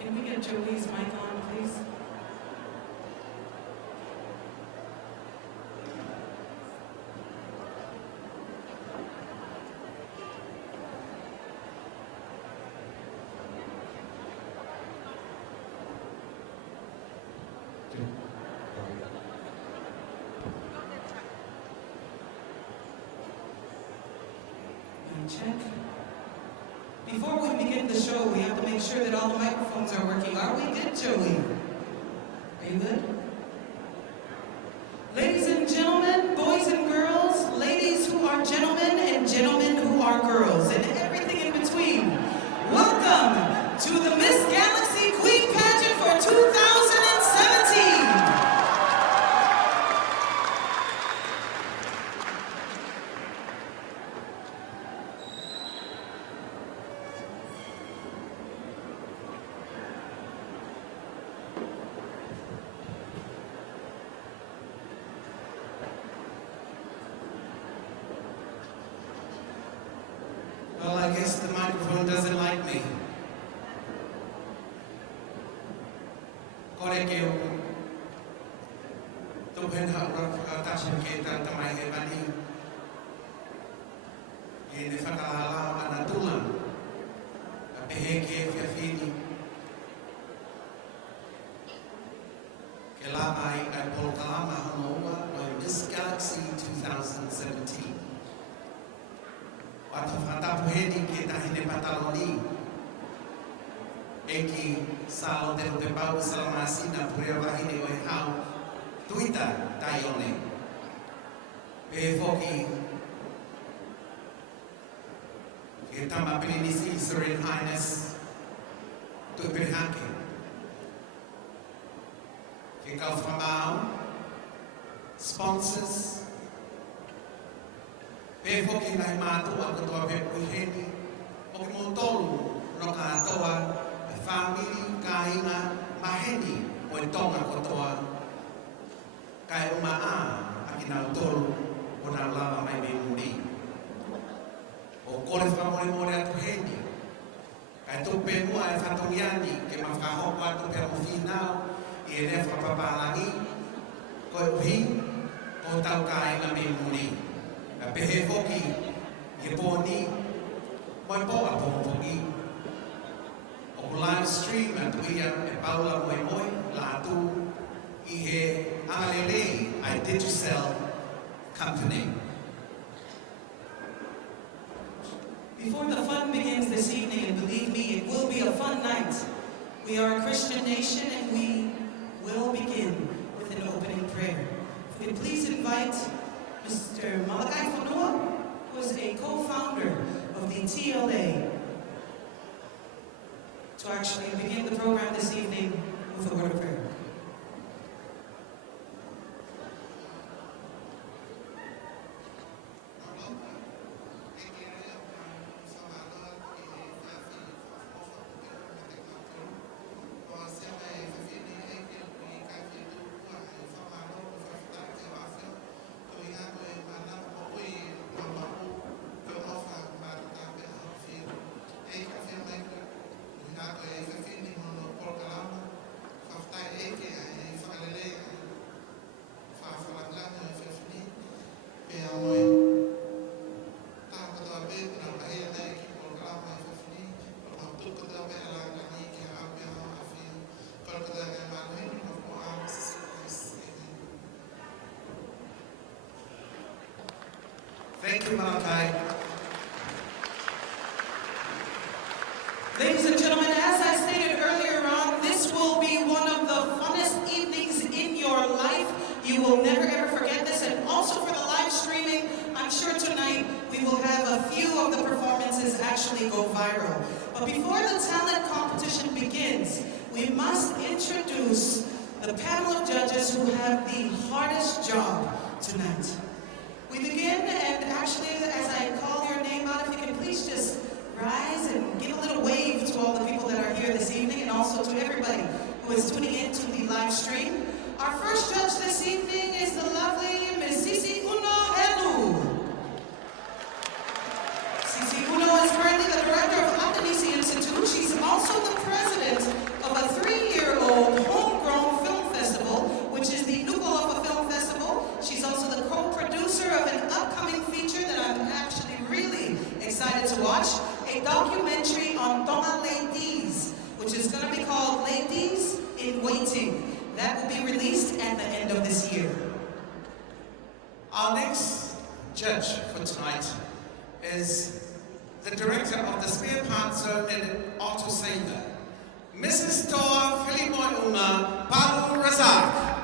Can we get Jolie's mic on, please? Check. Before we begin the show, we have to make sure that all the microphones are working. Are we good, Joey? Are you good? Ladies and gentlemen, boys and girls, ladies who are gentlemen and gentlemen who are girls, and everything in between, welcome to the Miss Galaxy Queen Pageant for 2017. Well, I guess the microphone doesn't like me. Korekeo. Tuhan harap tashin kita tamay hebani. Ini fakalala manatula. Apeheke fiafini. Kelamay ay polkalama hanoa by Miss Galaxy 2017. Waktu fata puhedi kita hine pataloni, eki salo tero te pau salamasi na puria wahine o hau tuita taione. Pefoki kita mapinisi Serene Highness tu berhake. Kita famau sponsors. Pefo ki nai mātua katoa pe puheni, o ki mōtolu no ka atoa, e whāmiri, ka inga, maheni o e tonga katoa. Ka e uma a ki nau tolu o nā lava mai me muri. O kore whamore more atu heni, ka e tupe mua e whatongiani ke ma whahoko atu pe o whinau, i e rewa papalangi, ko e uhi, o tau ka inga me muri. Pehe foki, ye poni, moi poa poki. O live stream at Wia e Paula moi moi, la tu, I he alele, I Digicel company. Before the fun begins this evening, and believe me, it will be a fun night. We are a Christian nation, and we will begin with an opening prayer. If you please invite Mr. Malachi Fonua, who is a co-founder of the TLA, to actually begin the program this evening with a word of prayer. Thank you, Malachi. Ladies and gentlemen, as I stated earlier on, this will be one of the funnest evenings in your life. You will never ever forget this. And also for the live streaming, I'm sure tonight we will have a few of the performances actually go viral. But before the talent competition begins, we must introduce the panel of judges who have the hardest job tonight. We begin, and actually, as I call your name out, if you can please just rise and give a little wave to all the people that are here this evening, and also to everybody who is tuning in to the live stream. Our first judge this evening is the lovely Miss Sisi Uno Elu. Sisi Uno is currently the director of Atenisi Institute. She's also the president of in Waiting. That will be released at the end of this year. Our next judge for tonight is the director of the Spare Parts Zone and Auto Saver, Mrs. Toa Filimoy Uma Palu Razak.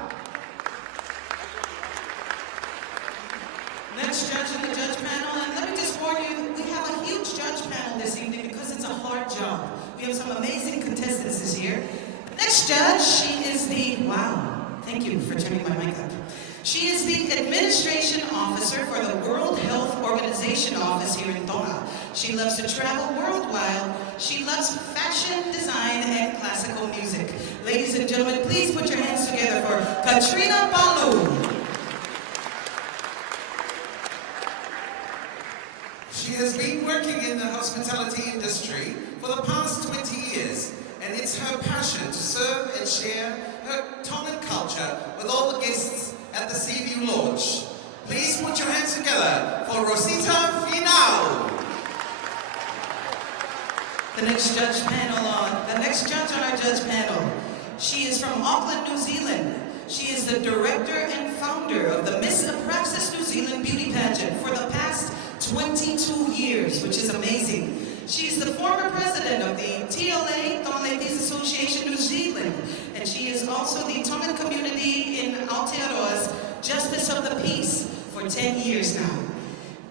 Next judge in the judge panel, and let me just warn you, we have a huge judge panel this evening because it's a hard job. We have some amazing contestants this year. Next judge, she is the, wow, thank you for turning my mic up. She is the Administration Officer for the World Health Organization office here in Tonga. She loves to travel worldwide. She loves fashion, design, and classical music. Ladies and gentlemen, please put your hands together for Katrina Palu. She has been working in the hospitality industry for the past 20 years, and it's her passion to serve and share her Tongan culture with all the guests at the Seaview Lodge. Please put your hands together for Rosita Finau. The next judge on our judge panel. She is from Auckland, New Zealand. She is the director and founder of the Miss Apraxis New Zealand beauty pageant for the past 22 years, which is amazing. She's the former president of the TLA, Tonga Ladies Association New Zealand, and she is also the Tongan community in Aotearoa's Justice of the Peace for 10 years now.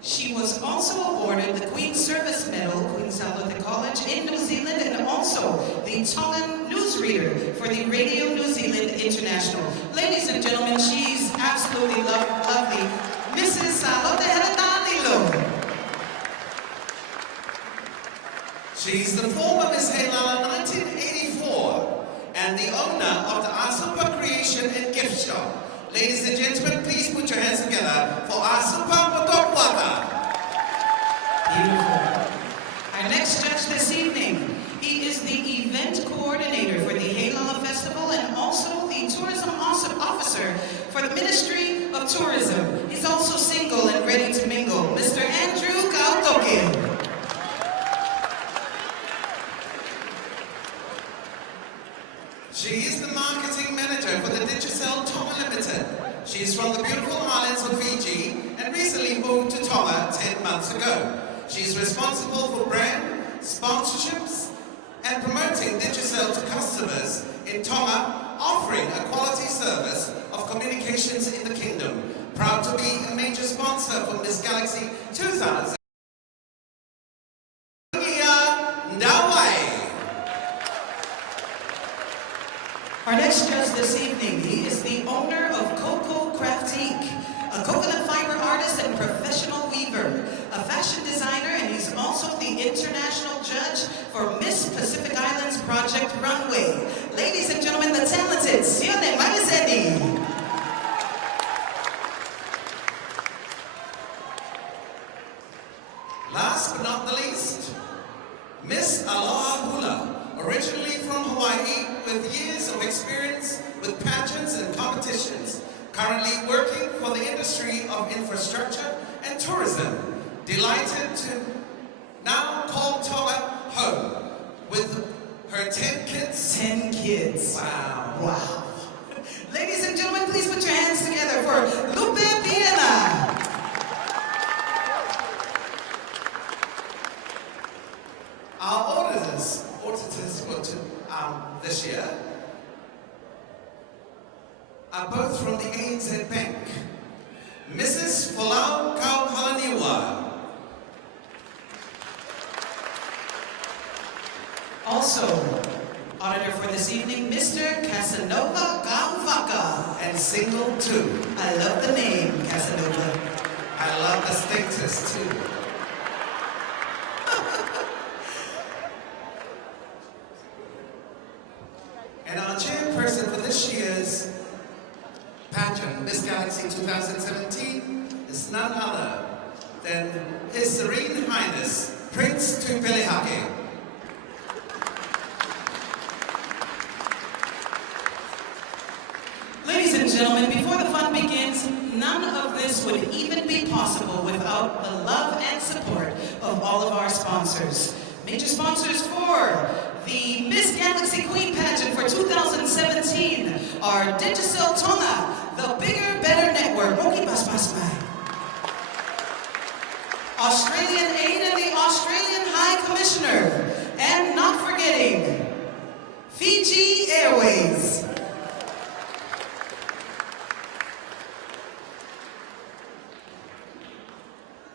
She was also awarded the Queen's Service Medal, Queen Salvatore College in New Zealand, and also the Tongan newsreader for the Radio New Zealand International. Ladies and gentlemen, she's absolutely lovely, Mrs. Salvatore Heretanilo. She's the former Miss Heilala 1984 and the owner of the Asupa Creation and Gift Shop. Ladies and gentlemen, please put your hands together for Asupa Motokwata. Beautiful. Our next judge this evening, he is the event coordinator for the Heilala Festival and also the tourism officer for the Ministry of Tourism. He's also single and ready to mingle, Mr. Andrew Kautoke. She is the marketing manager for the Digicel Tonga Limited. She is from the beautiful islands of Fiji and recently moved to Tonga 10 months ago. She is responsible for brand, sponsorships, and promoting Digicel to customers in Tonga, offering a quality service of communications in the kingdom. Proud to be a major sponsor for Miss Galaxy 2000. Our next judge this evening, he is the owner of Coco Craftique, a coconut fiber artist and professional weaver, a fashion designer, and he's also the international judge for Miss Pacific Islands Project Runway. Ladies and gentlemen, the talented Sione Maizeni. Last but not the least, Miss Aloha Hula. Originally from Hawaii, with years of experience with pageants and competitions, currently working for the industry of infrastructure and tourism. Delighted to now call Tonga home with her 10 kids. 10 kids. Wow. Wow. Ladies and gentlemen, please put your hands together for Lupe Piena. Our auditors for this year are both from the ANZ Bank. Mrs. Folau Kauhalaniwa. Also, auditor for this evening, Mr. Casanova Gauvaka. And single too. I love the name, Casanova. I love the status too. And our chairperson for this year's pageant, Miss Galaxy 2017, is none other than His Serene Highness, Prince Tupelehake. Ladies and gentlemen, before the fun begins, none of this would even be possible without the love and support of all of our sponsors. Major sponsors for the Miss Galaxy Queen Pageant for 2017 Commissioner, and not forgetting Fiji Airways.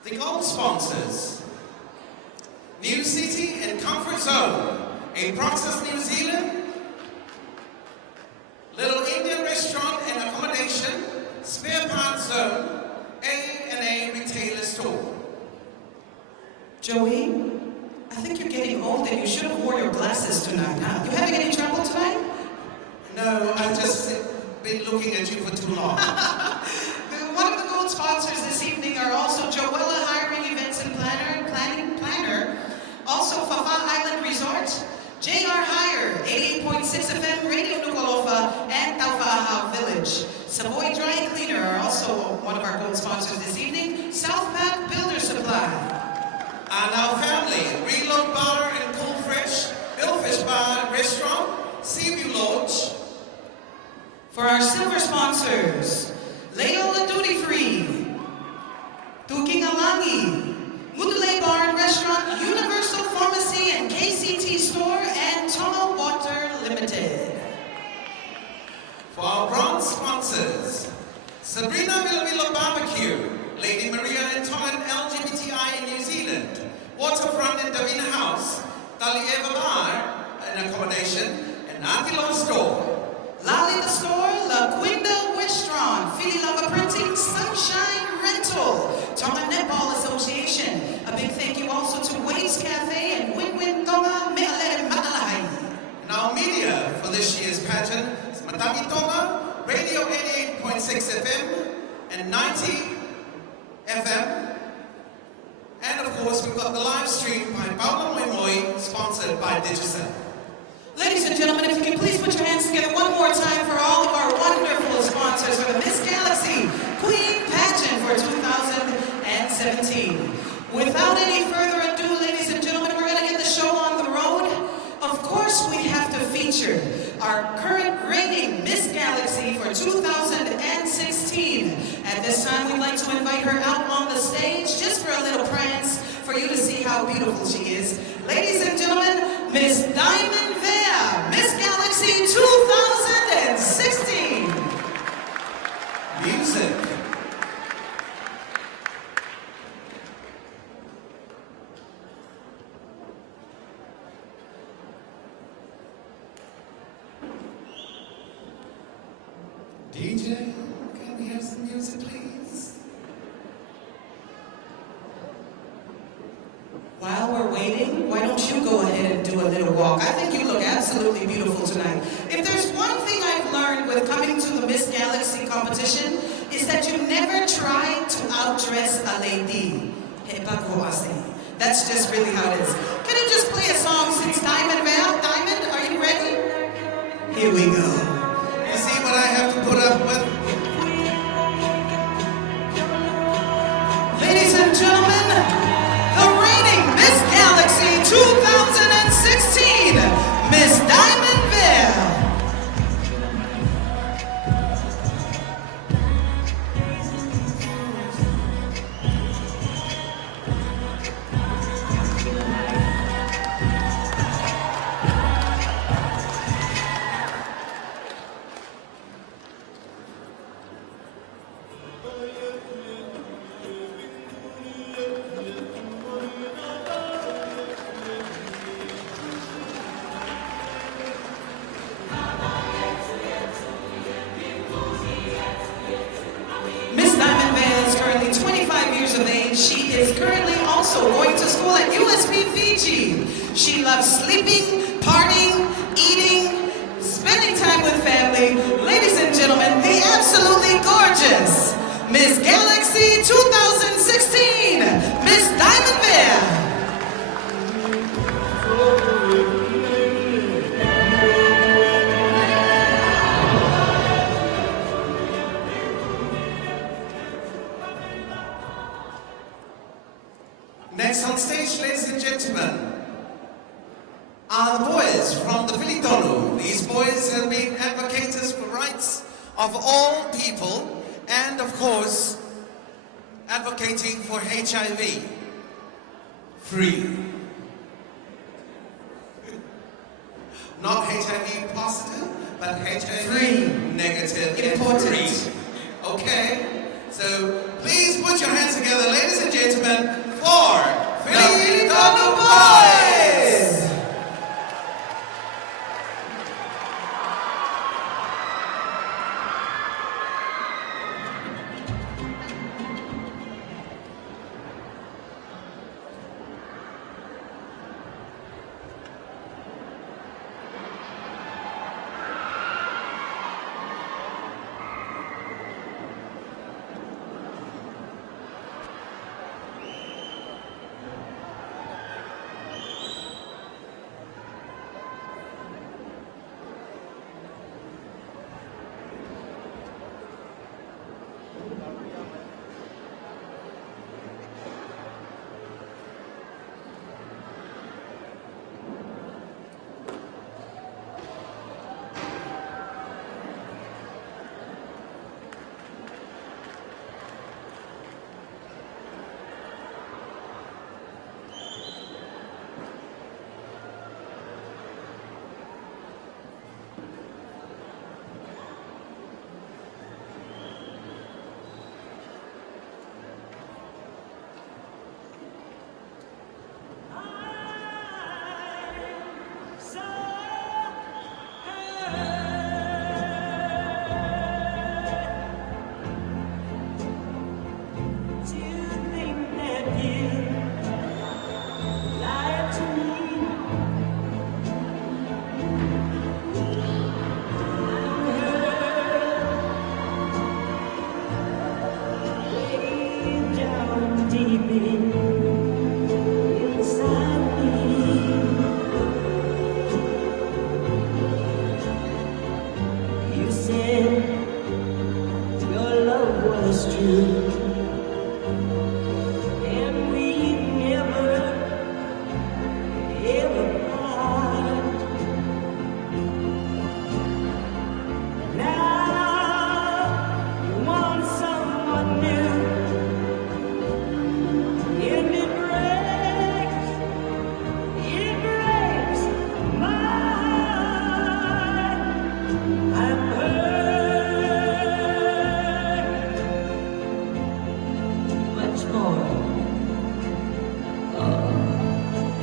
The gold sponsors: New City and Comfort Zone, A Process New Zealand, Little Indian Restaurant and Accommodation, Spare Parts Zone, A&A Retailer Store. Joey, I think you're getting old and you should have worn your glasses tonight, huh? You having any trouble tonight? No, I've just been looking at you for too long. One of the gold sponsors this evening are also Joella Hiring Events and Planner, also Fafa Island Resort, JR Hire, 88.6 FM, Radio Nuku'alofa, and Taufa'aha Village. Savoy Dry Cleaner are also one of our gold sponsors this evening, Southpack Builder Supply. And our family: Reload Bar and Cool Fresh, Billfish Bar and Restaurant, Seaview Lodge. For our silver sponsors, Leola Duty Free, Tuking Alangi, Mudule Bar and Restaurant, Universal Pharmacy and KCT Store, and Tono Water Limited. For our bronze sponsors: Sabrina Villavilla Barbecue, Lady Maria and Tom and LGBTI in New Zealand, Waterfront and Davina House, Talieva Bar and Accommodation, and Atilon Store. Lali the Store, La Quinta Westron, Fili Lava Printing, Sunshine Rental, Tonga Netball Association. A big thank you also to Waves Cafe and Win Tonga Me'alere Ma'alahai. And our media for this year's pageant is Matagi Tonga, Radio 88.6 FM and 90 FM. And of course, we've got the live stream by Paula Moimoi, sponsored by Digicel. Ladies and gentlemen, if you can please put your hands together one more time for all of our wonderful sponsors for the Miss Galaxy Queen Pageant for 2017. Without any further ado, ladies and gentlemen, we're going to get the show on the road. Of course, we have to feature our current reigning Miss Galaxy for 2016. At this time, we'd like to invite her out on the stage just for a little prance for you to see how beautiful she is. Ladies and gentlemen, Miss Diamond Vea, Miss Galaxy 2016. Music. DJ, can we have some music, please? While we're waiting, why don't you go ahead and do a little walk? I think you look absolutely beautiful tonight. If there's one thing I've learned with coming to the Miss Galaxy competition, is that you never try to outdress a lady. That's just really how it is. Can you just play a song since Diamond Vale? Diamond, are you ready? Here we go. You see what I have to put up with? Ladies and gentlemen, the reigning Miss Galaxy 2016, Miss Diamond Vale. She is currently also going to school at USP Fiji. She loves sleeping, partying, eating, spending time with family. Ladies and gentlemen, the absolutely gorgeous Miss Galaxy 2016, Miss Diamond Vale. Next on stage, ladies and gentlemen, are the boys from the Filitonu. These boys have been advocates for rights of all people and, of course, advocating for HIV free. Not HIV positive, but HIV Free. negative. Important. And free. Okay? So please put your hands together, ladies and gentlemen, for Filipino Boys!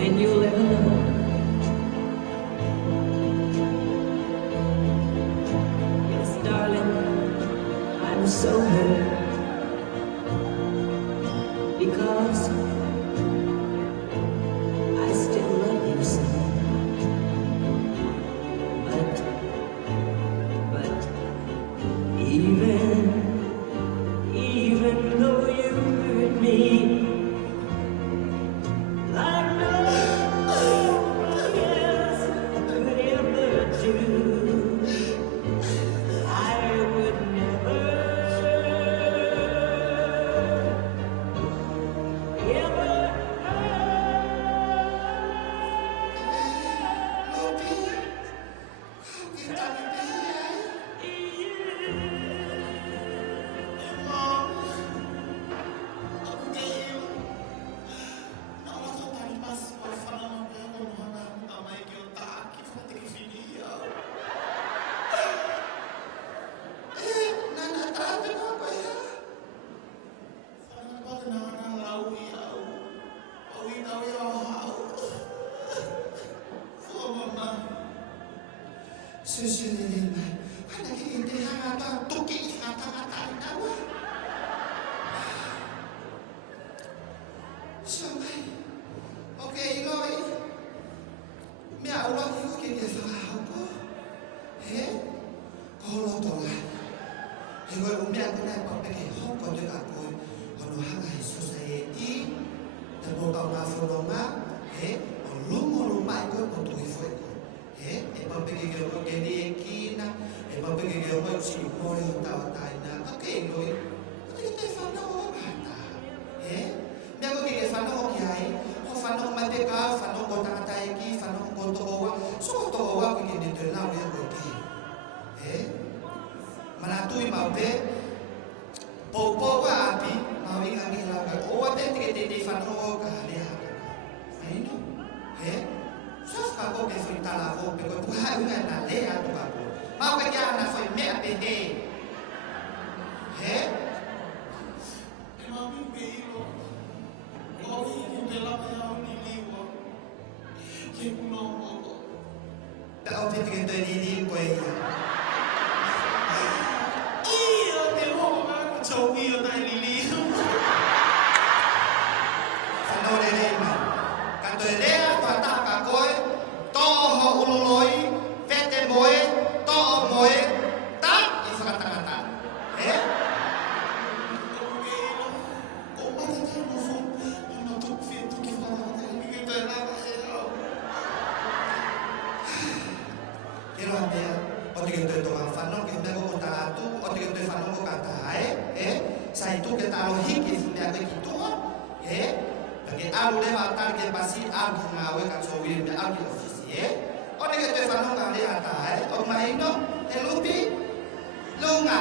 And you'll ever know. Yes, darling, I'm so hurt because I still love you so. But even though you hurt me, hunga na le atu aku. Mau ka ya na foi me ape he. He? E mami beilo. Oi, que la ya ni liwa. Que no mo. Da o te ke te ni koe. Ia te ho ma chau ia dai lili. Whanau re rei mai. Ka toi rea tua taka koe, tō ho uloloi, whete moe, tō moe, ta i whakatangata. He? Ko mata te mo fo. Ana tu fi tu ki fa na ni te na ba e au. Ke roa mea, o te ke toi toka whanau, ke mea koko ta atu, o te ke toi whanau ko ka tae, he? Sai tu ke taro hiki i mea koe ki tua, he? Ke alu lewa atari ke pasi alu ki ngā oe ka tō wiri me alu ki ofisi, he? O te ke toi whanau ka rea tae, o mai no, he lupi, lunga.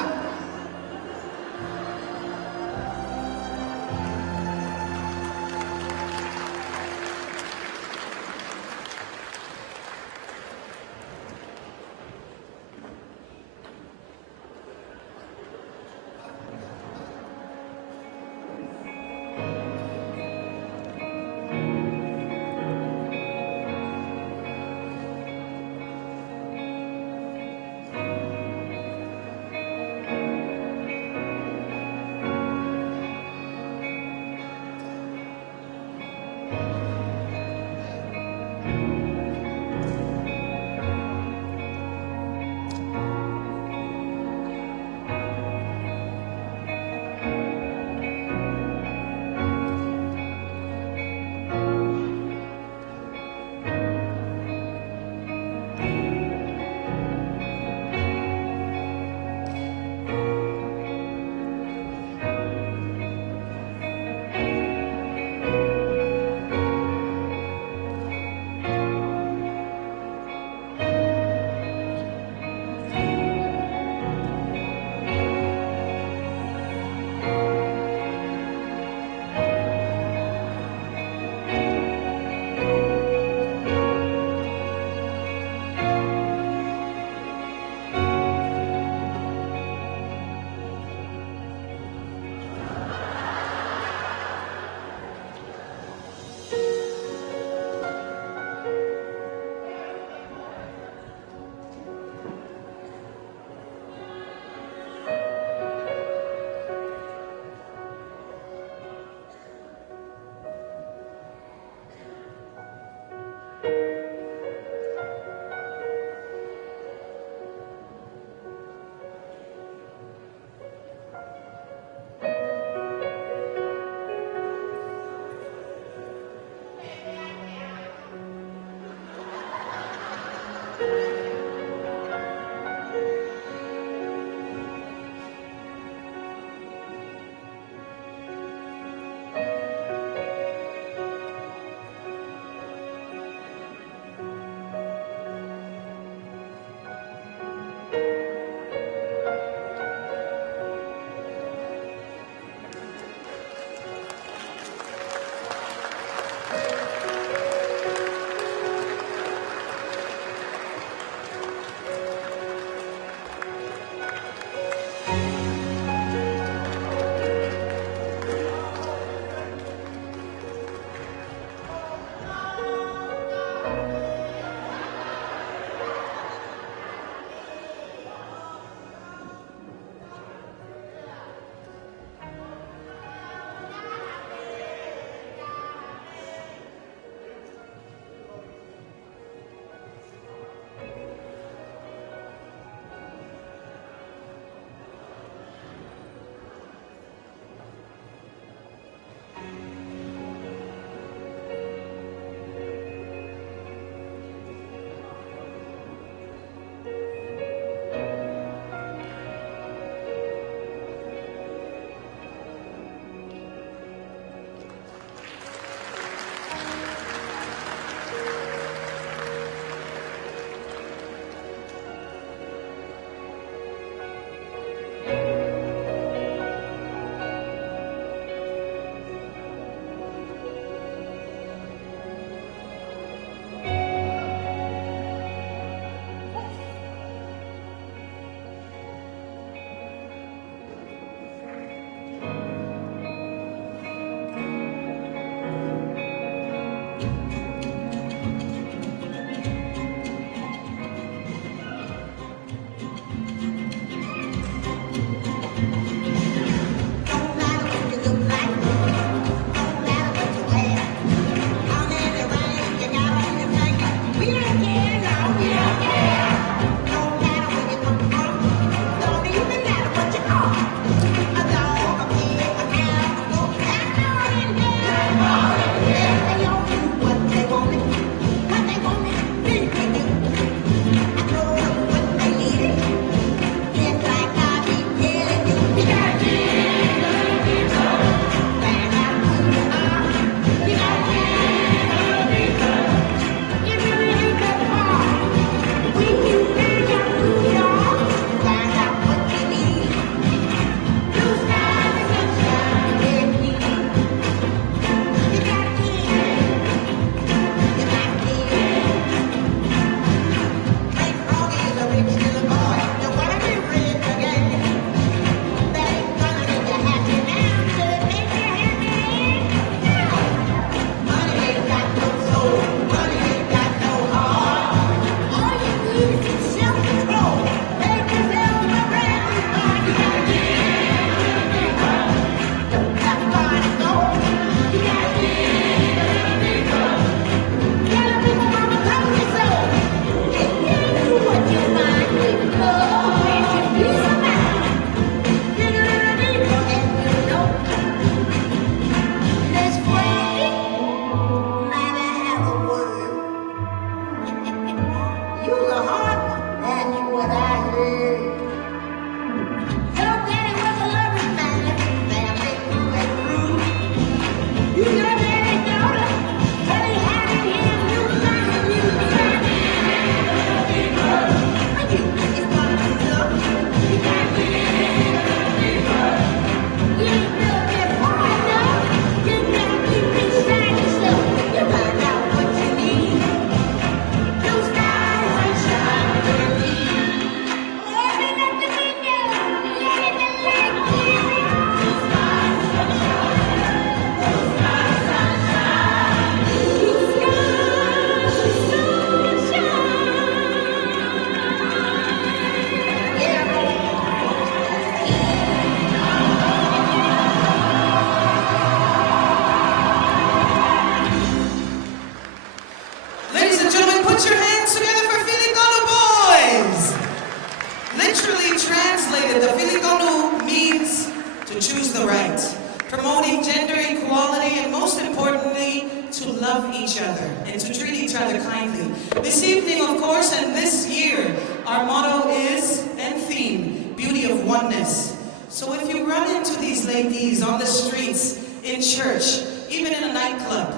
love each other and to treat each other kindly. This evening, of course, and this year, our motto is, and theme, beauty of oneness. So if you run into these ladies on the streets, in church, even in a nightclub,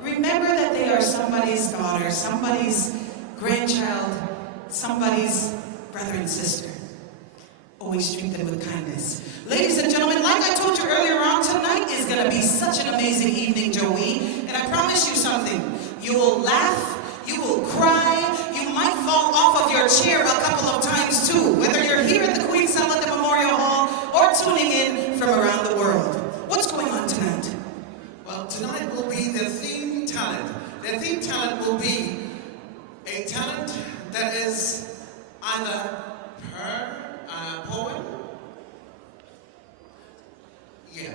remember that they are somebody's daughter, somebody's grandchild, somebody's brother and sister. Always treat them with kindness. Ladies and gentlemen, like I told you earlier on, tonight is going to be such an amazing evening, Joey. And I promise you something. You will laugh, you will cry, you might fall off of your chair a couple of times too, whether you're here at the Queen Salada Memorial Hall or tuning in from around the world. What's going on tonight? Well, tonight will be the theme talent. The theme talent will be a talent that is either per poem. Yeah.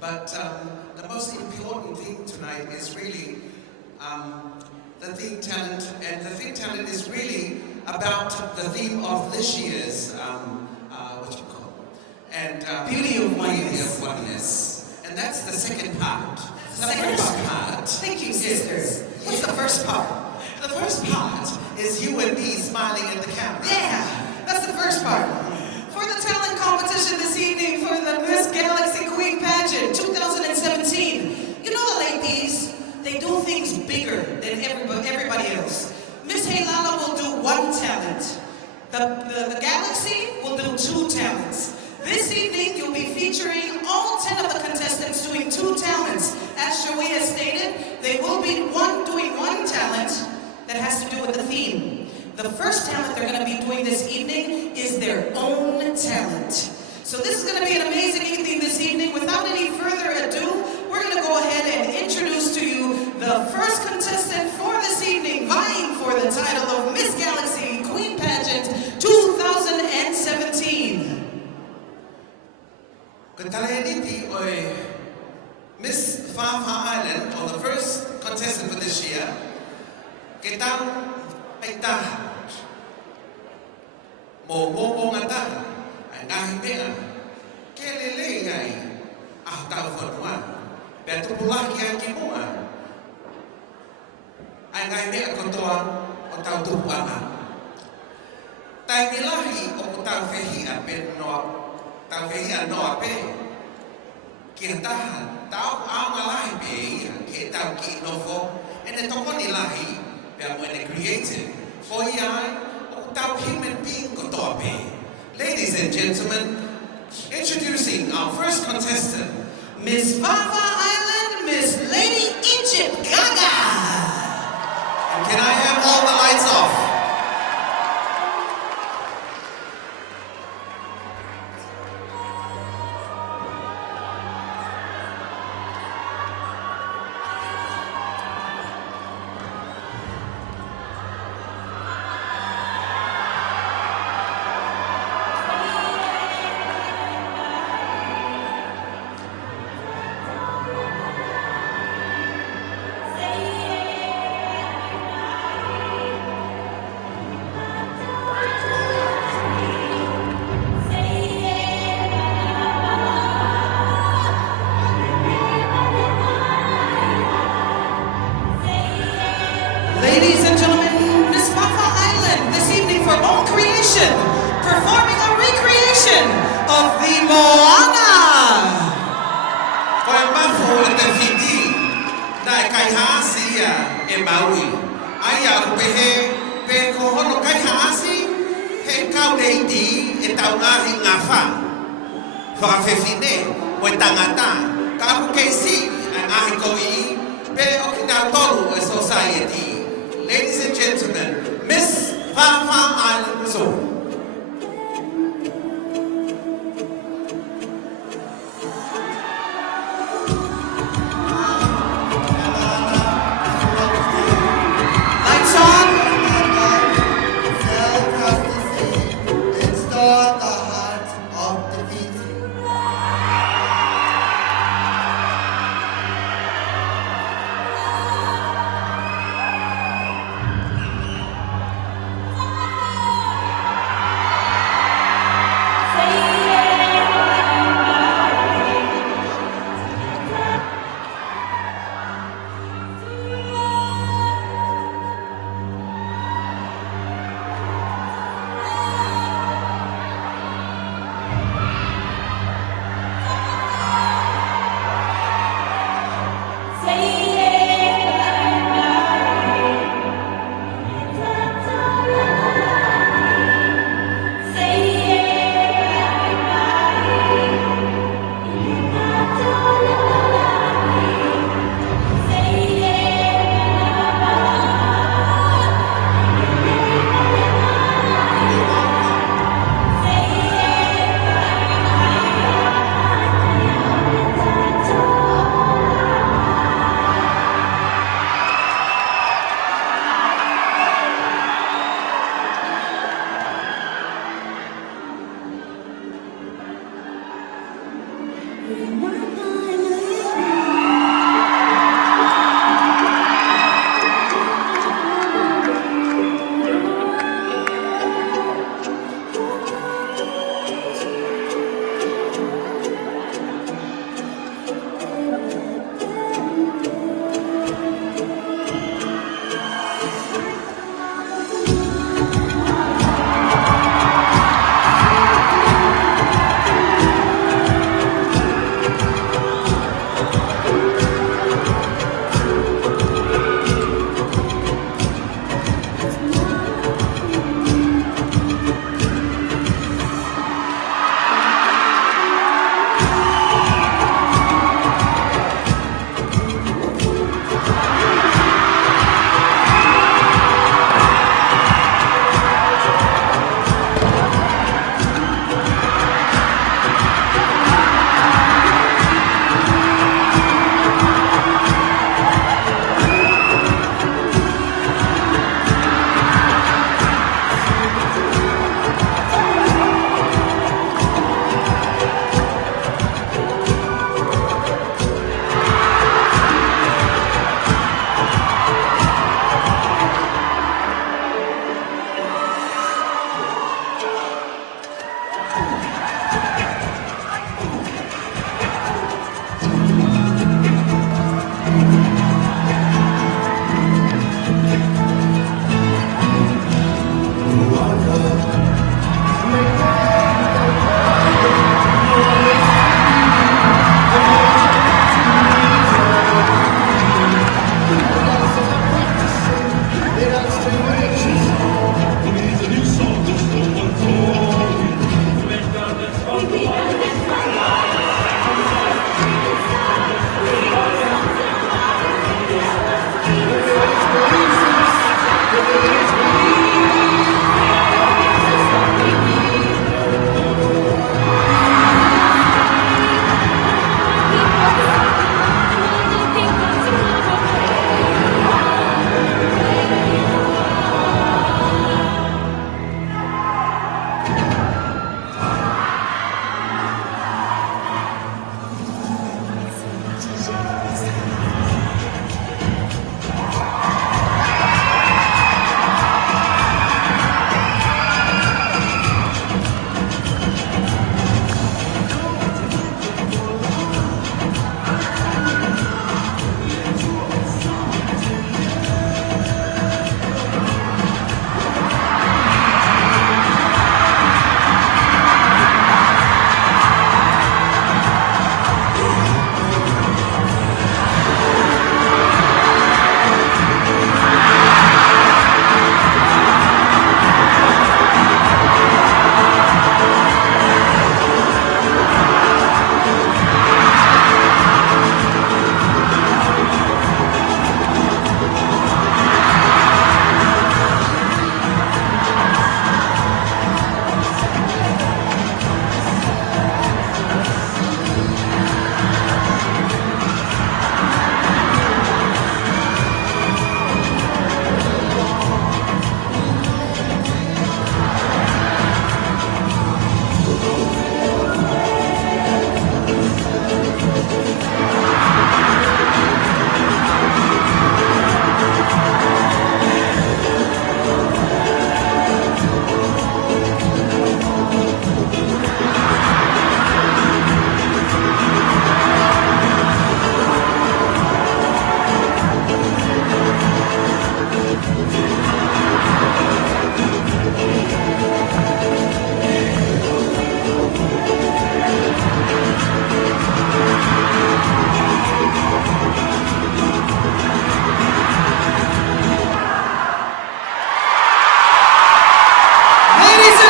But the most important thing tonight is really the theme talent, and the theme talent is really about the theme of this year's what you call it? And Beauty of Oneness. Beauty of Oneness. And that's the second part. The Second first part. part. Thank you, sisters. What's the first part? The first part is you and me smiling at the camera. Yeah, that's the first part. For the talent competition this evening for the Miss Galaxy Queen Pageant 2017, you know the ladies, they do things bigger than everybody else. Miss Haylala will do one talent. The Galaxy will do two talents. This evening, you'll be featuring all 10 of the contestants doing two talents. As Joey has stated, they will be doing one talent that has to do with the theme. The first talent they're going to be doing this evening is their own talent. So this is going to be an amazing evening this evening. Without any further ado, we're going to go ahead and introduce to you the first contestant for this evening, vying for the title of Miss Galaxy Queen Pageant 2017. Katalaniti or Miss Fafa Island, or the first contestant for this year, Ketang Aita. Mo ngata, ay nahibea, kelele ngay, tao fonwa, beto pula kaya kimua, ay nahibea kotoa, o tao tupuama. Tay milahi o tao fehi apen no, tao fehi ano ape, kintahan, tao ang alahi be, ke tao ki nofo, ene toko nilahi, be when created, koyai, human being kotope. Ladies and gentlemen, introducing our first contestant, Miss Fafa Island, Miss Lady Egypt Gaga. And can I have all the lights off? Ladies and gentlemen, Miss Fafa Island, this evening for Own Creation, performing a recreation of the Moana. Koe mafu e te whiti, nai kai haasi e Maui. Ai a kupehe, pe ko hono kai haasi, he kau reiti e tau ngahi ngā wha. Whakawhewhine, o e tangata, ka aku keisi a ngahi koui, pe o ki ngā tolu e society. Ladies and gentlemen, Miss Fafa Island Resort. Lights on. Sail across the sea and store the heart of the beating.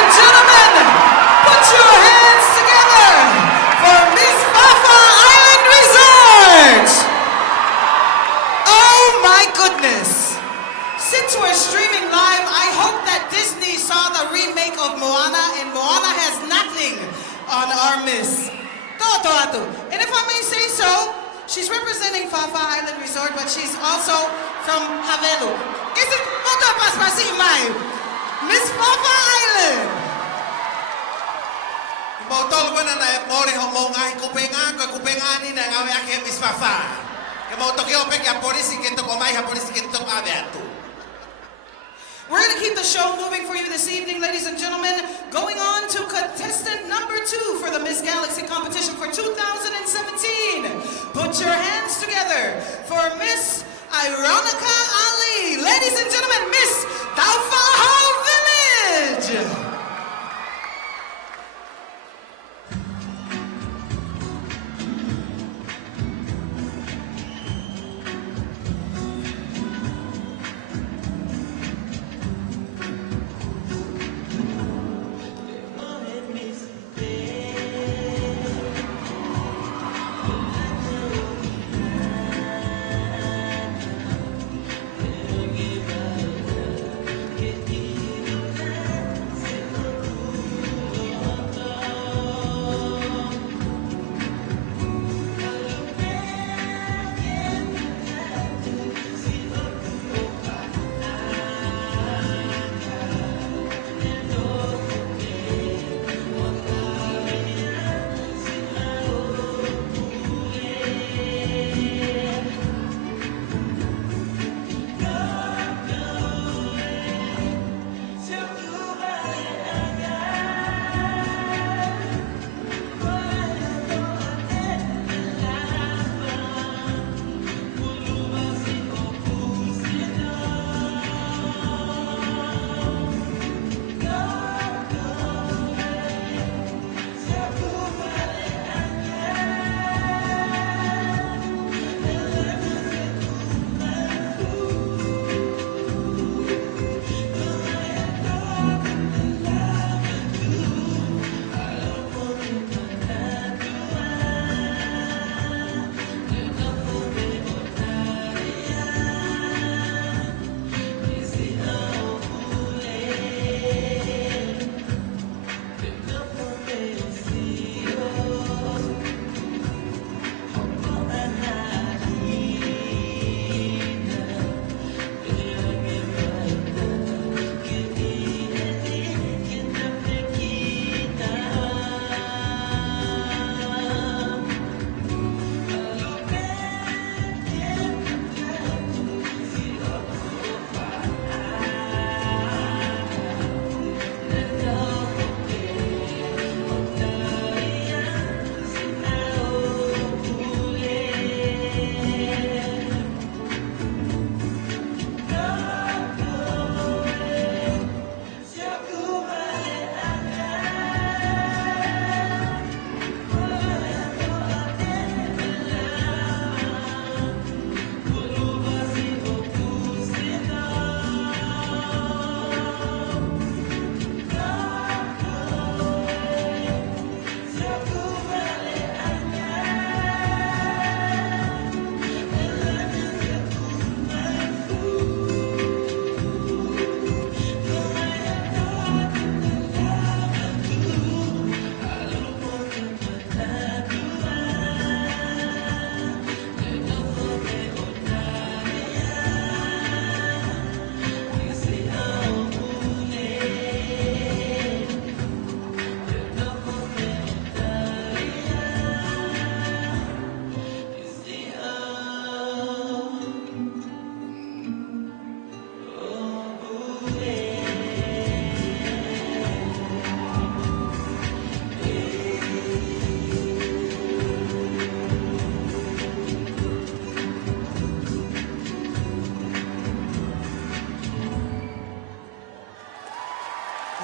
and gentlemen, put your hands together for Miss Fafa Island Resort. Oh my goodness. Since we're streaming live, I hope that Disney saw the remake of Moana, and Moana has nothing on our Miss. Toto atu. And if I may say so, she's representing Fafa Island Resort, but she's also from Havelu. Isn't Moto Paspasi Mai? Miss Fafa Island. Mautol ko na mori ho mo ngai kupenga ni na ngawe ake Miss Fafa. Ke mauto ke opek ya polisi kento ko mai ha polisi kento ave atu. We're going to keep the show moving for you this evening, ladies and gentlemen. Going on to contestant number 2 for the Miss Galaxy competition for 2017. Put your hands together for Miss Ironica Ali. Ladies and gentlemen, Miss Taufaha Village.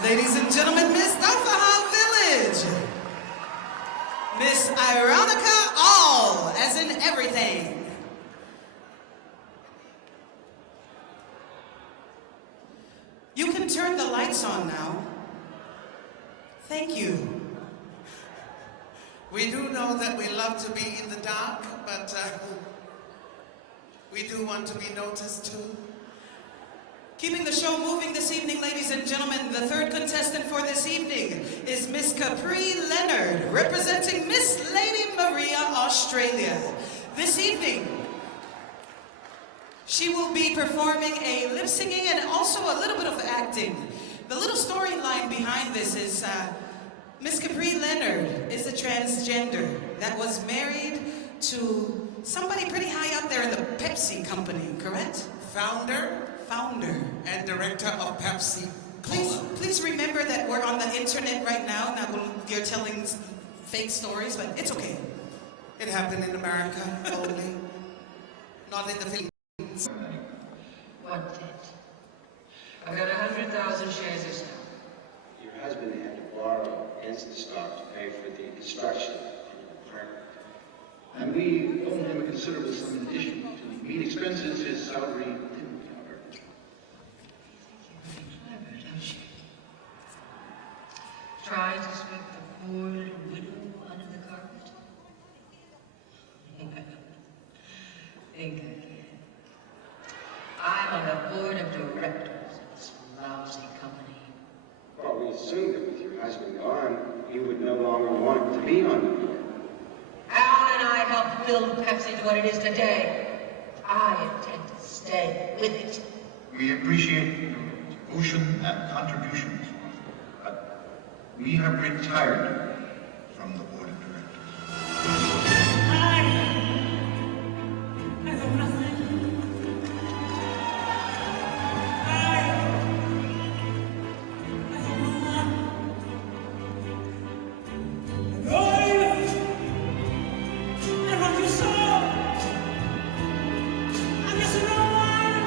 Ladies and gentlemen, Miss Taufaha Village. Miss Ironica All, as in everything. You can turn the lights on now. Thank you. We do know that we love to be in the dark, but we do want to be noticed too. Keeping the show moving this evening, ladies and gentlemen, the third contestant for this evening is Miss Capri Leonard, representing Miss Lady Maria, Australia. This evening, she will be performing a lip singing and also a little bit of acting. The little storyline behind this is Miss Capri Leonard is a transgender that was married to somebody pretty high up there in the Pepsi company, correct? Founder and director of Pepsi Cola. Please remember that we're on the internet right now. Now you're telling fake stories, but it's okay. It happened in America only, not in the Philippines. What did? I've got 100,000 shares of stock. Your husband had to borrow instant stock to pay for the construction of your apartment. And we owe him a considerable sum in addition. To meet expenses, his salary didn't cover. Clever, don't she? Trying to sweep the poor little widow under the carpet? Think I can. I'm on the board of directors of this lousy company. Well, we assumed that with your husband gone, you would no longer want to be on the board. Al and I helped build Pepsi to what it is today. I intend to stay with it. We appreciate your devotion and contributions, but we have retired from the board of directors. I have nothing. I have no one. And what you saw, I'm just no one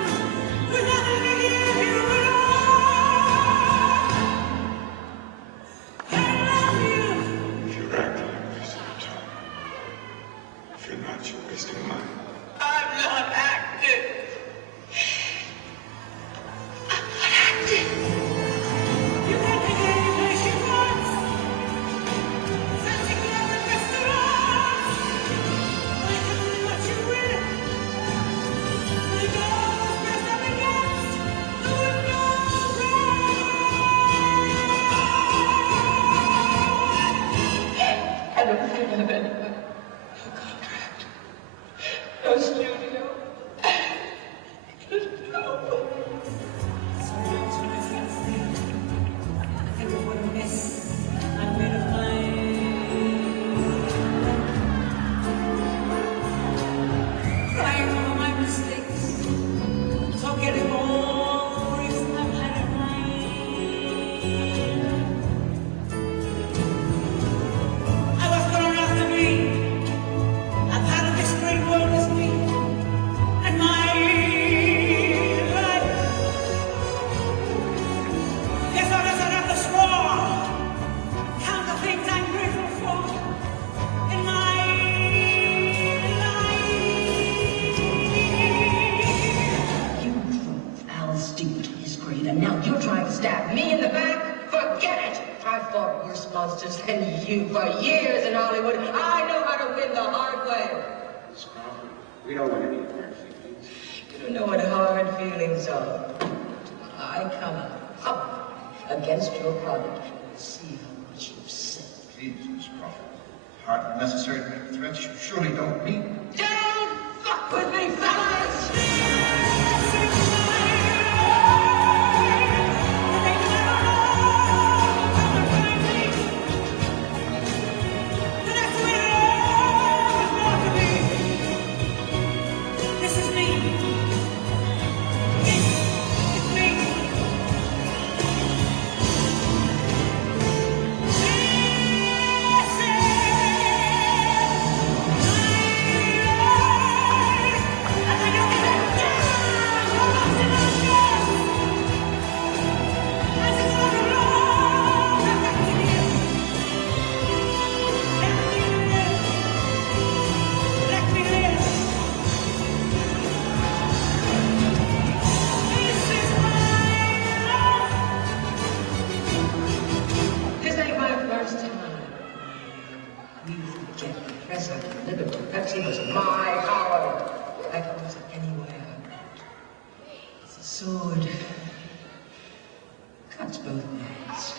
with nothing to give you at all. I love you. If you're acting, you're wasting your time. If you're not, you're wasting mine. I'm not acting. You can take any place you want. Fancy club and restaurants. I can do what you will. The doors pressed up against the window I don't think I have anything. No contract. No studio. No. Sometimes when I feel free, I think of what a mess I've made of mine. Crying over my mistakes, forgetting all the reasons I've had in mind. I was born out to be a part of this great world as me, and my life. Yes, I listen at the score. Count the things I'm grateful for in my life. You drove Al Steele to his grave, and now you're trying to stab me in the back? Forget it! I've fought worse monsters than you for years in Hollywood. I know how to win the hard way. Miss Crawford, we don't want any hard feelings. You don't know what hard feelings are. I come up against your product and see how much you've said. Please, Miss Crawford. Hardly necessary to make threats you surely don't mean. Don't fuck with me, fellas! This is me. It's me. This is Second Liberty. Pepsi was my collar. I could use it anywhere. It's a sword. Cuts both ways.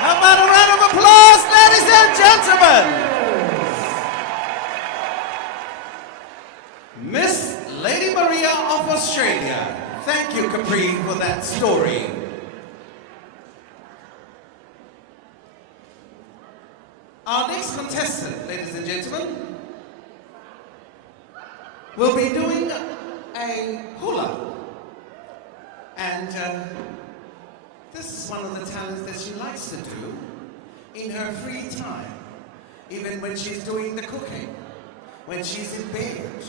How about a round of applause, ladies and gentlemen? Miss Lady Maria of Australia. Thank you, Capri, for that story. Our next contestant, ladies and gentlemen, will be doing a hula. And this is one of the talents that she likes to do in her free time, even when she's doing the cooking, when she's in bed,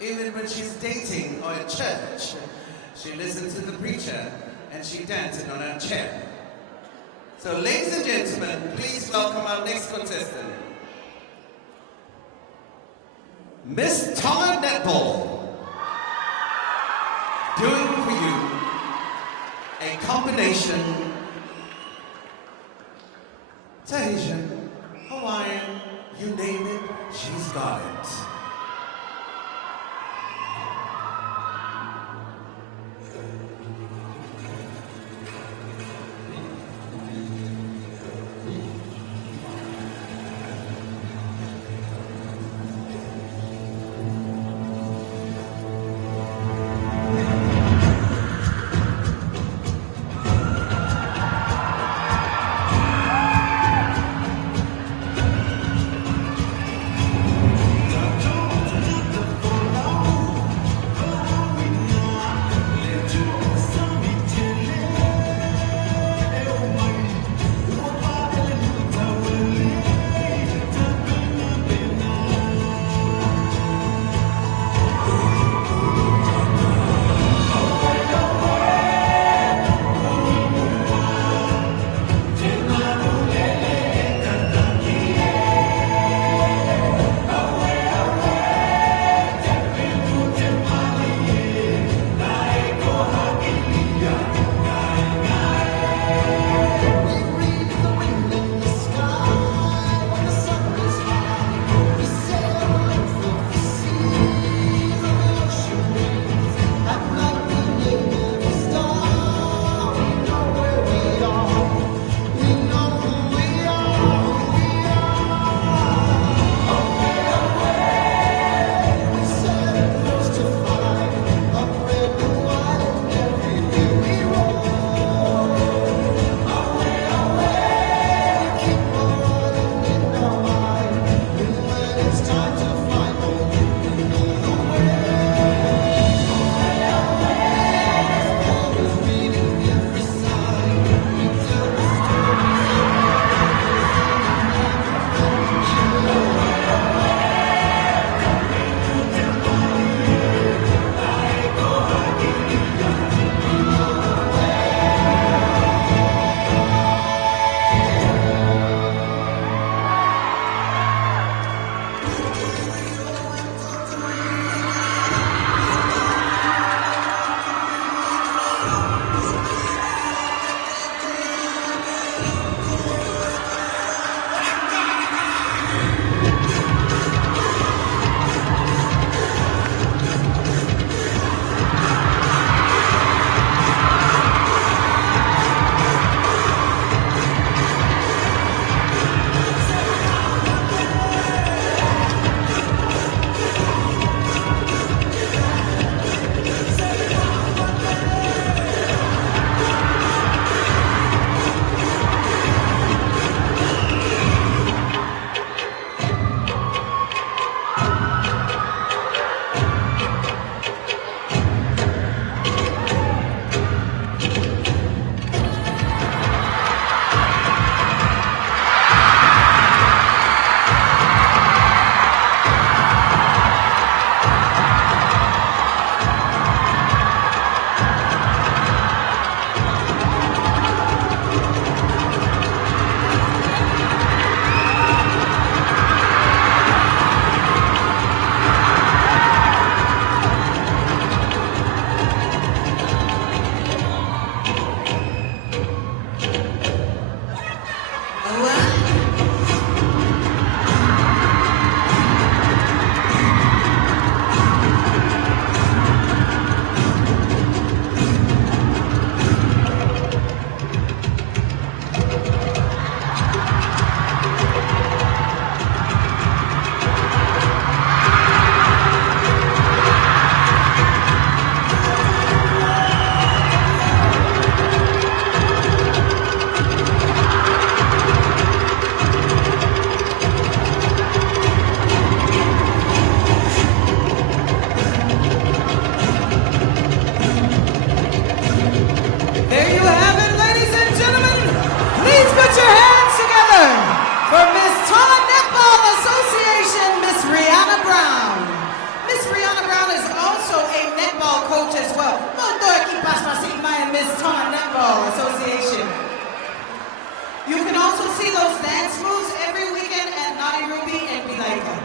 even when she's dating or at church. She listens to the preacher and she dances on her chair. So ladies and gentlemen, please welcome our next contestant, Miss Tonga Netball, doing for you a combination Tahitian, Hawaiian, you name it, she's got it. also see those dance moves every weekend at Nairobi and Bilaika.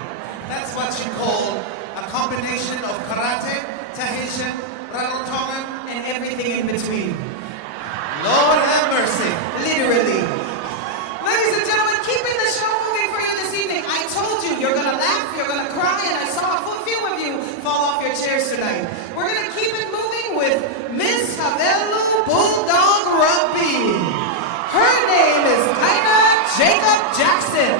That's what you call a combination of karate, Tahitian, Rarotongan. And everything in between. Lord have mercy. Literally. Ladies and gentlemen, keeping the show moving for you this evening. I told you, you're gonna laugh, you're gonna cry, and I saw a few of you fall off your chairs tonight. We're gonna keep it moving with Miss Havelu Bulldog Rugby. Her name is Ina Jacob Jackson.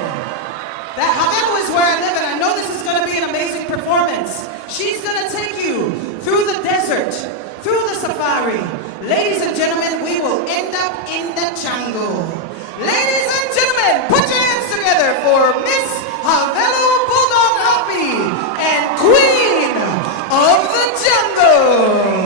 That Havelu is where I live, and I know this is gonna be an amazing performance. She's gonna take you through the desert, through the safari. Ladies and gentlemen, we will end up in the jungle. Ladies and gentlemen, put your hands together for Miss Havelu Bulldog Rugby and Queen of the Jungle.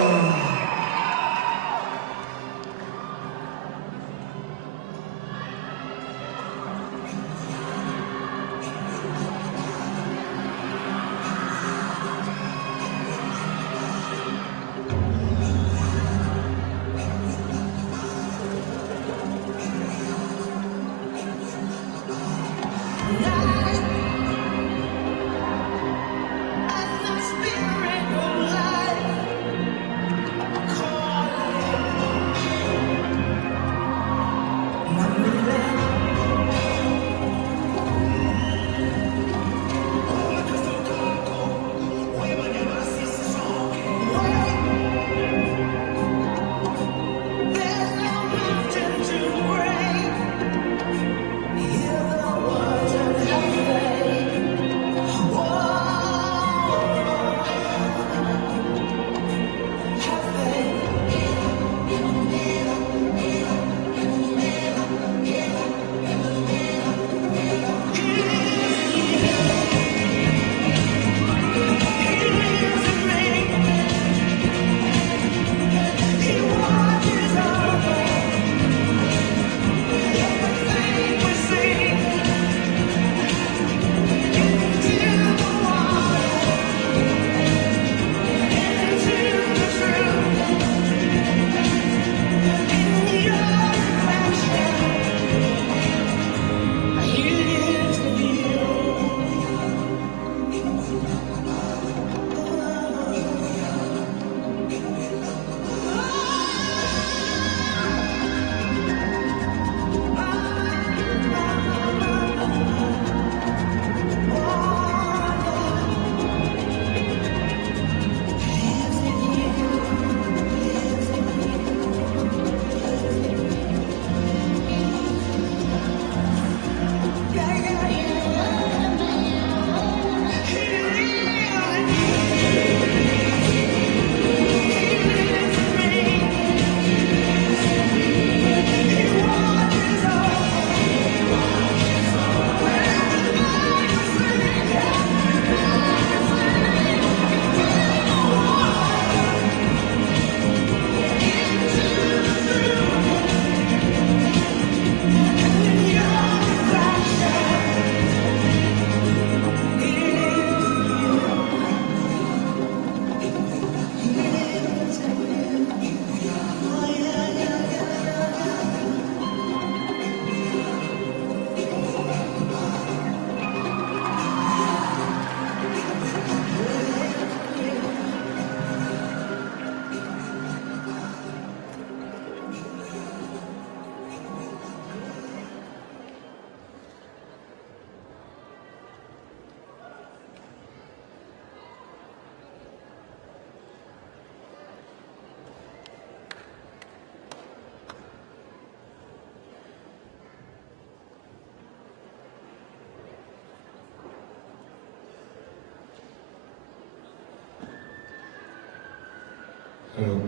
Hello.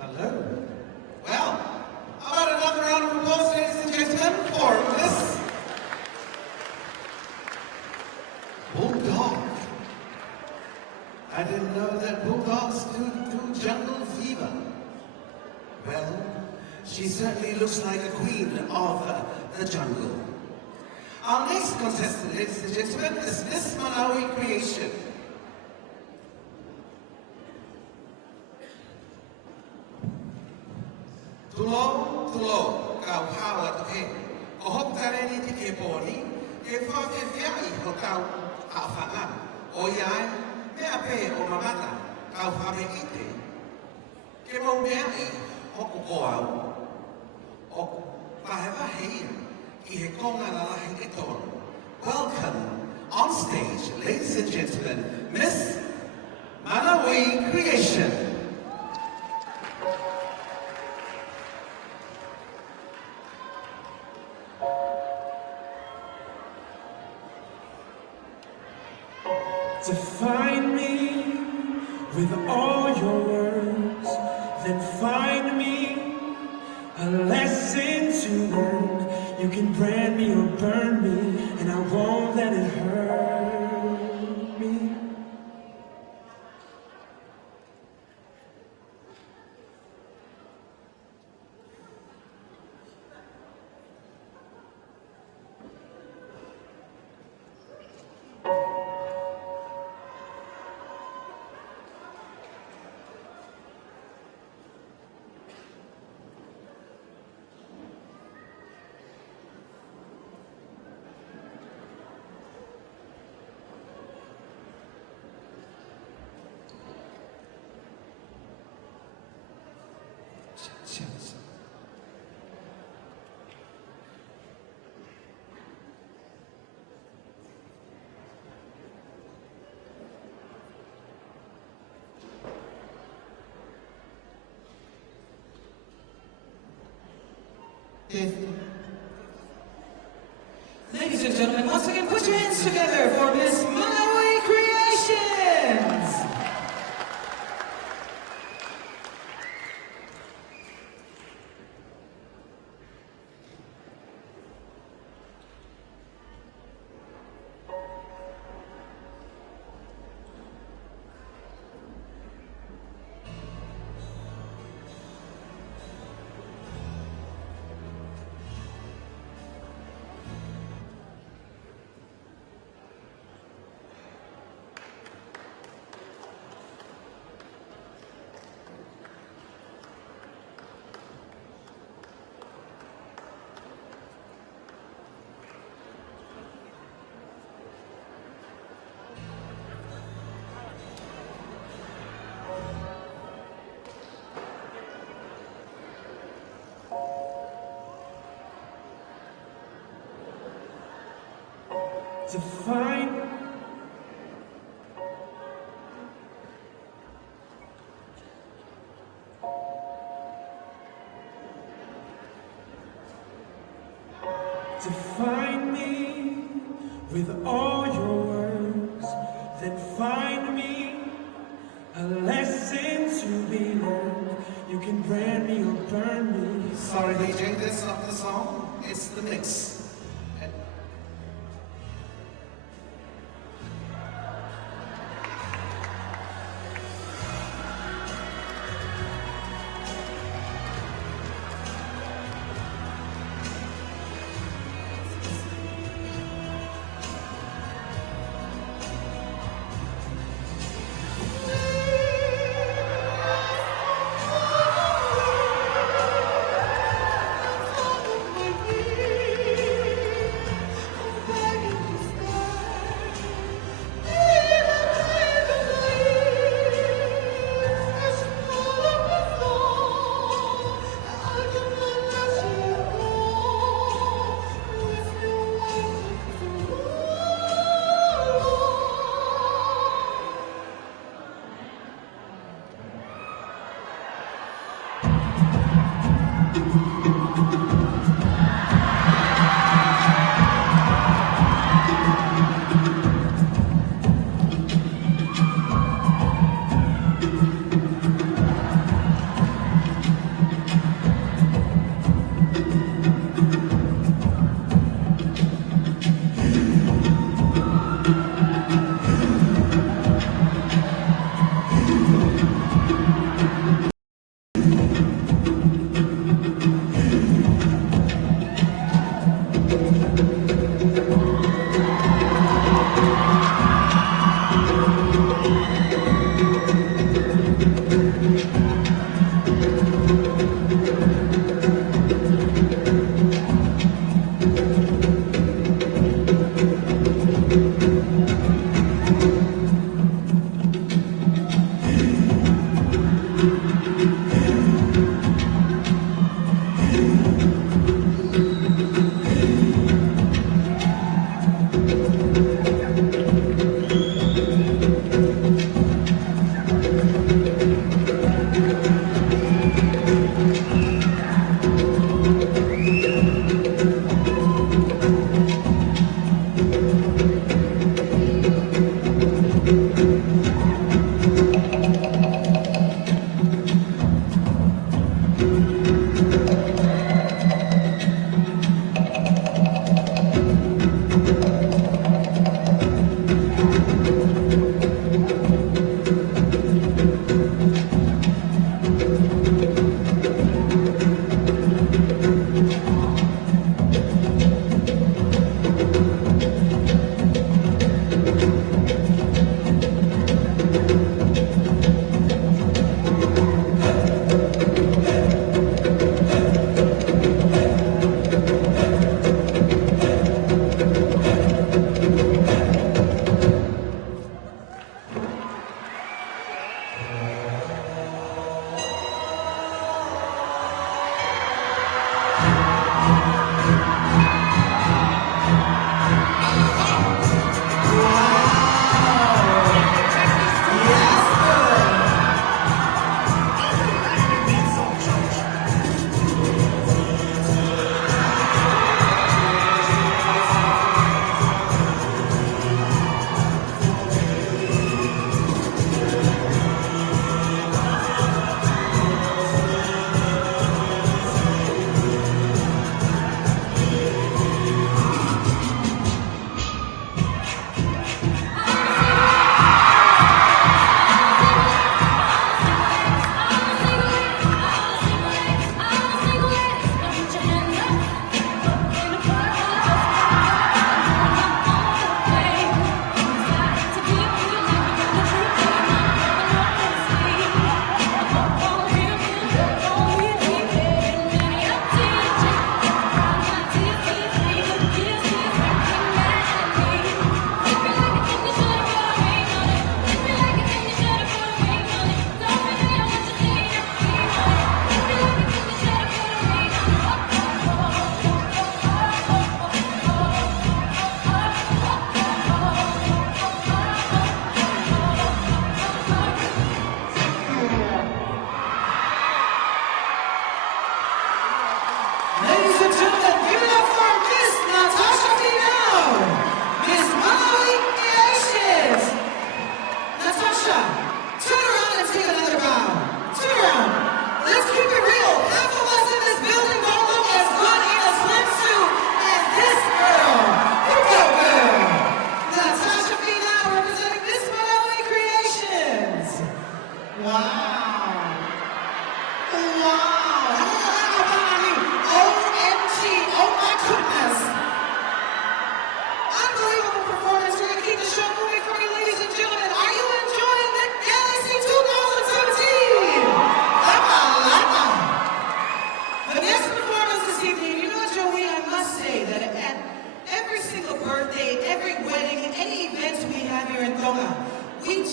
Hello. Well, how about another round of applause, ladies and gentlemen, for Miss Bulldog. I didn't know that bulldogs do jungle fever. Well, she certainly looks like a queen of the jungle. Our next contestant, ladies and gentlemen, is Miss Malawi Creation. Tulo, kau power to pay. Ko hok tau a whanga. O iai, mea pe o mamata, kau whare ite. Ke mau mea e, hoko ko au. O wahe ia, I he konga la lahi e tonu. Welcome on stage, ladies and gentlemen, Miss Malawi Creation. Define me with all your words, then find me a lesson to learn. You can brand me or burn me, and I won't let it hurt me. Ladies and gentlemen, once again, put your hands together for Miss Malawi Creations. Define me with all your words, then find me a lesson to be learned. You can brand me or burn me. Sorry, DJ, that's not the song, it's the mix.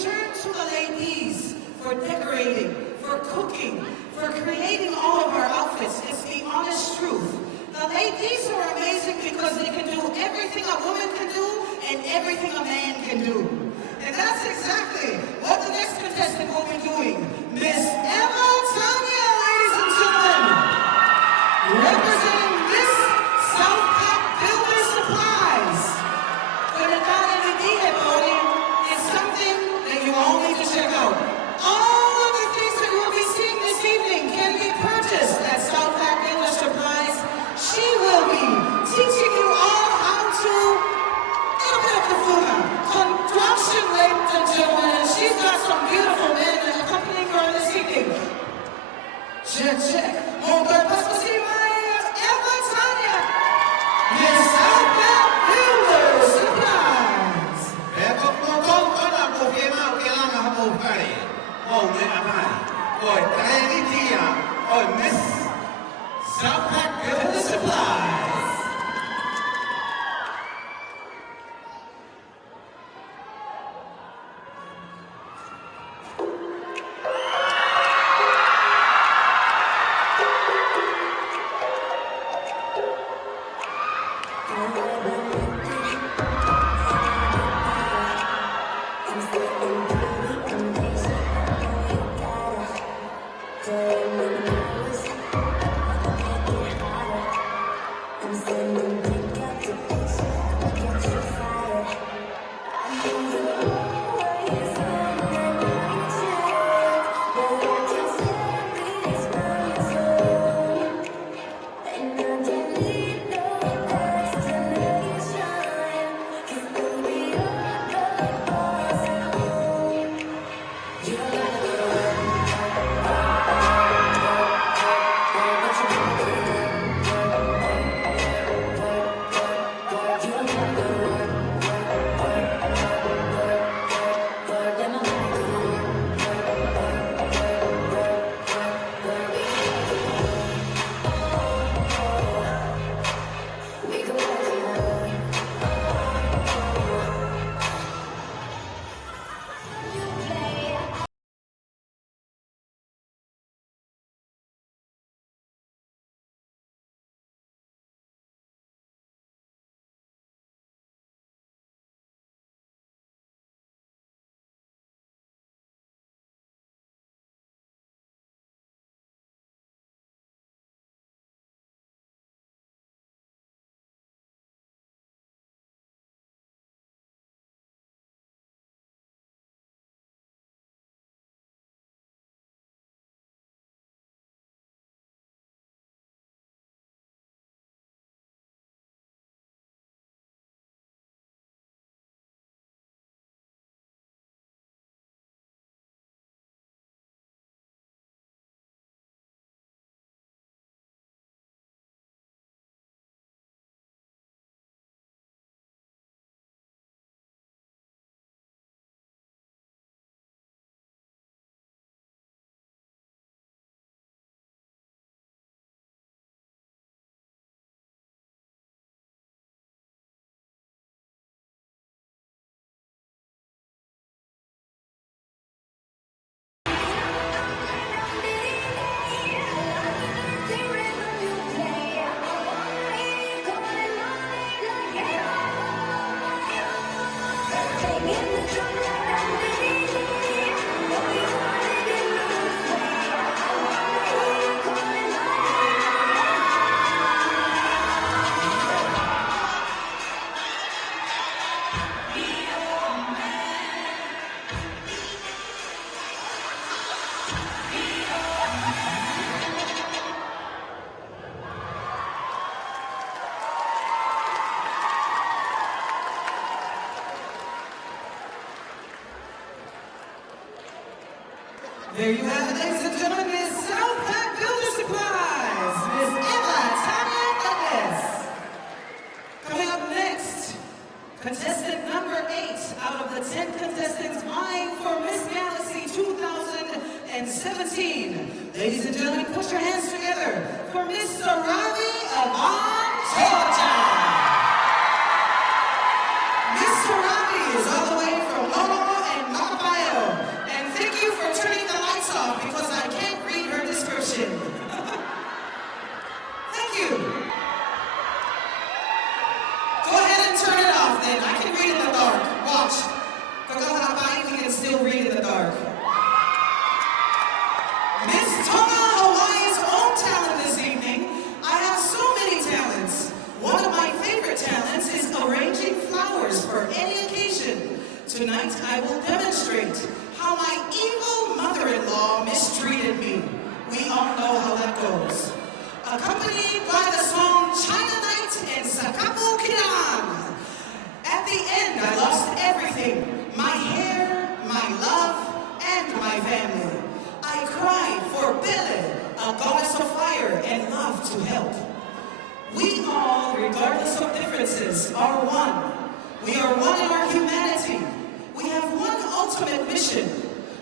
turn to the ladies for decorating, for cooking, for creating all of our outfits. It's the honest truth. The ladies are amazing because they can do everything a woman can do and everything a man can do. And that's exactly what the next contestant will be doing. Miss Emma Tanya, ladies and gentlemen, representing Miss South Pack Builder Supplies. Conectada en el día, Tony, is something that you all need to check out. All of the things that you'll be seeing this evening can be purchased at South Pack Builder Supplies. She will be teaching you all how to construction, ladies and gentlemen, and she's got some beautiful men accompanying her this evening. Check, check. Motor Pascosima, Emma Tanya, Miss South Pack Builder Supplies. Eko motong kana po kema kelanga hamo pare. Oh, me amai. Oh, tani dia. Oh, Miss South Pack Builder Supplies. There you have it, ladies and gentlemen, Miss South Pack Builder Supplies, Miss Emma Tanya Douglas. Coming up next, contestant number 8 out of the 10 contestants vying for Miss Galaxy 2017. Ladies and gentlemen, put your hands together for Miss Sarami of Georgia. Miss Sarami is all the way from Lolo and Makapaya. then. I can read in the dark. Watch. Kakahapai, we can still read in the dark. Miss Tonga Hawaii's own talent this evening. I have so many talents. One of my favorite talents is arranging flowers for any occasion. Tonight, I will demonstrate how my evil mother-in-law mistreated me. We all know how that goes. Accompanied by the song China Night and Sakapo Kiran. At the end, I lost everything. My hair, my love, and my family. I cried for Bele, a goddess of fire and love to help. We all, regardless of differences, are one. We are one in our humanity. We have one ultimate mission.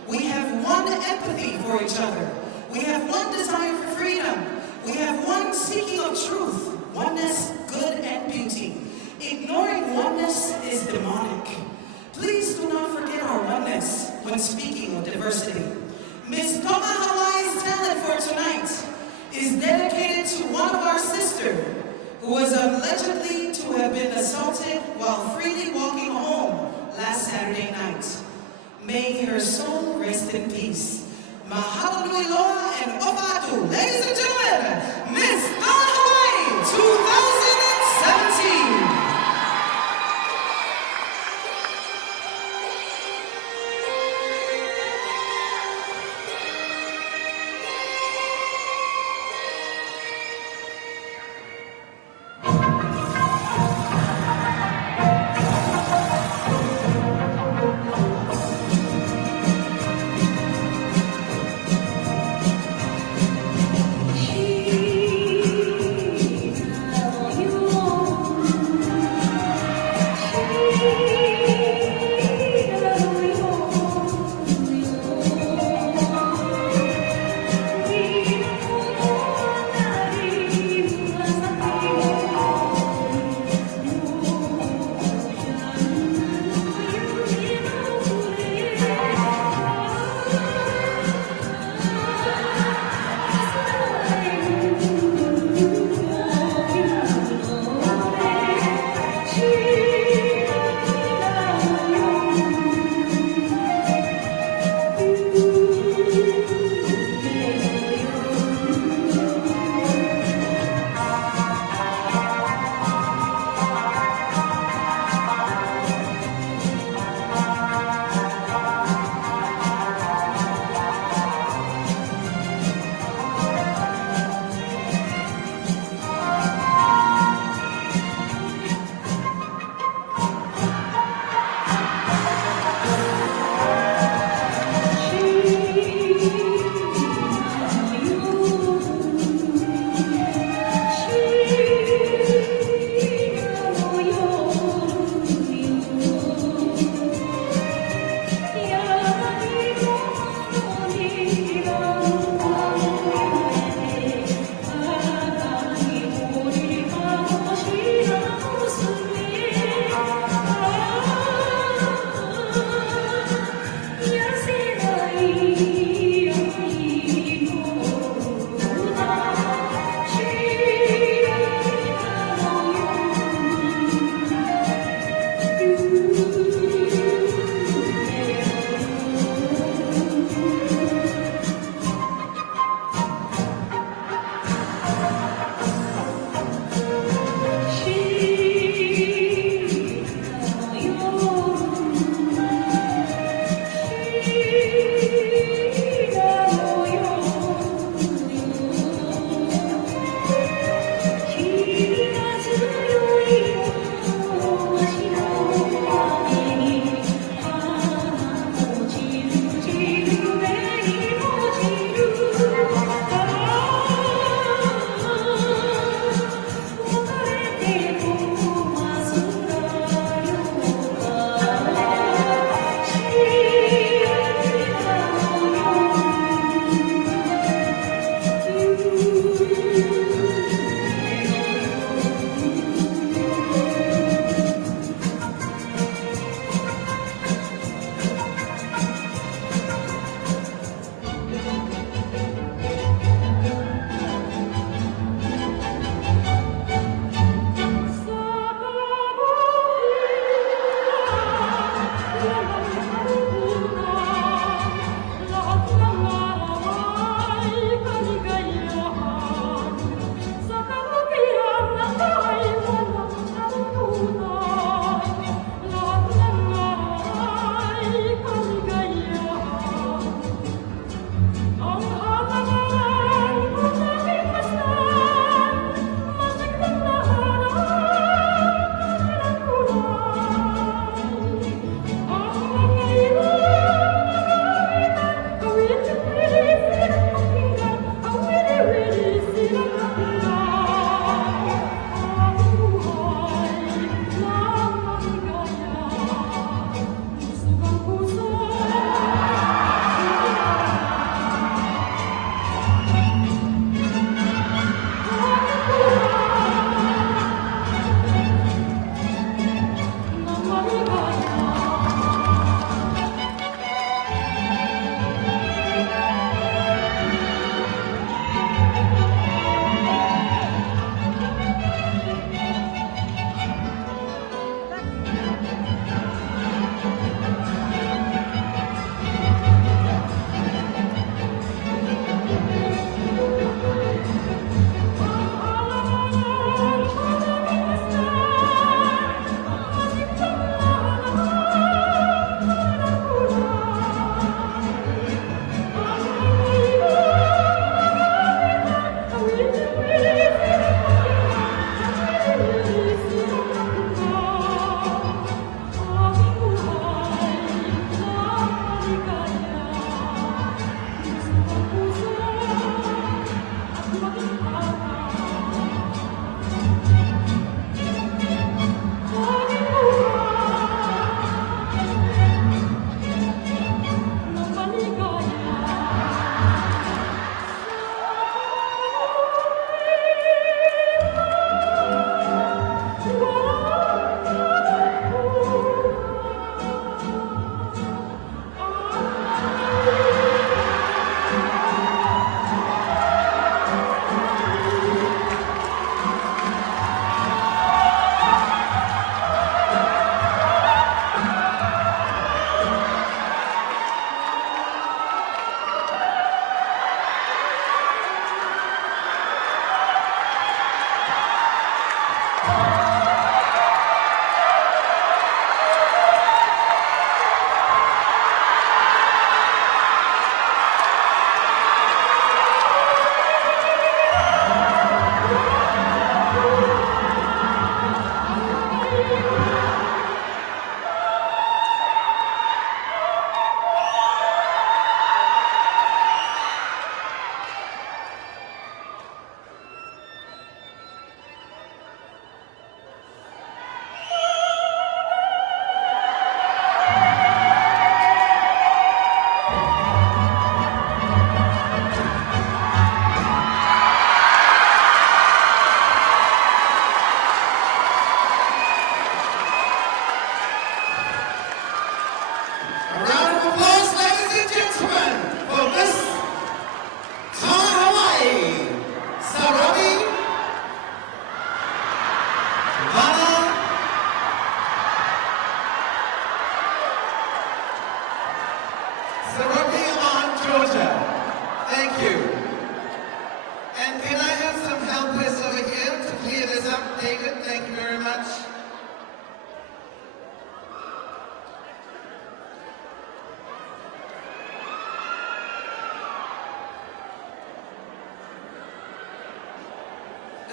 We have one empathy for each other. We have one desire for freedom. We have one seeking of truth, oneness, good, and beauty. Ignoring oneness is demonic. Please do not forget our oneness when speaking of diversity. Miss Tonga Hawaii's talent for tonight is dedicated to one of our sisters who was allegedly to have been assaulted while freely walking home last Saturday night. May her soul rest in peace. Mahalo nui loa and ofatu. Ladies and gentlemen, Miss Tonga Hawaii 2017. You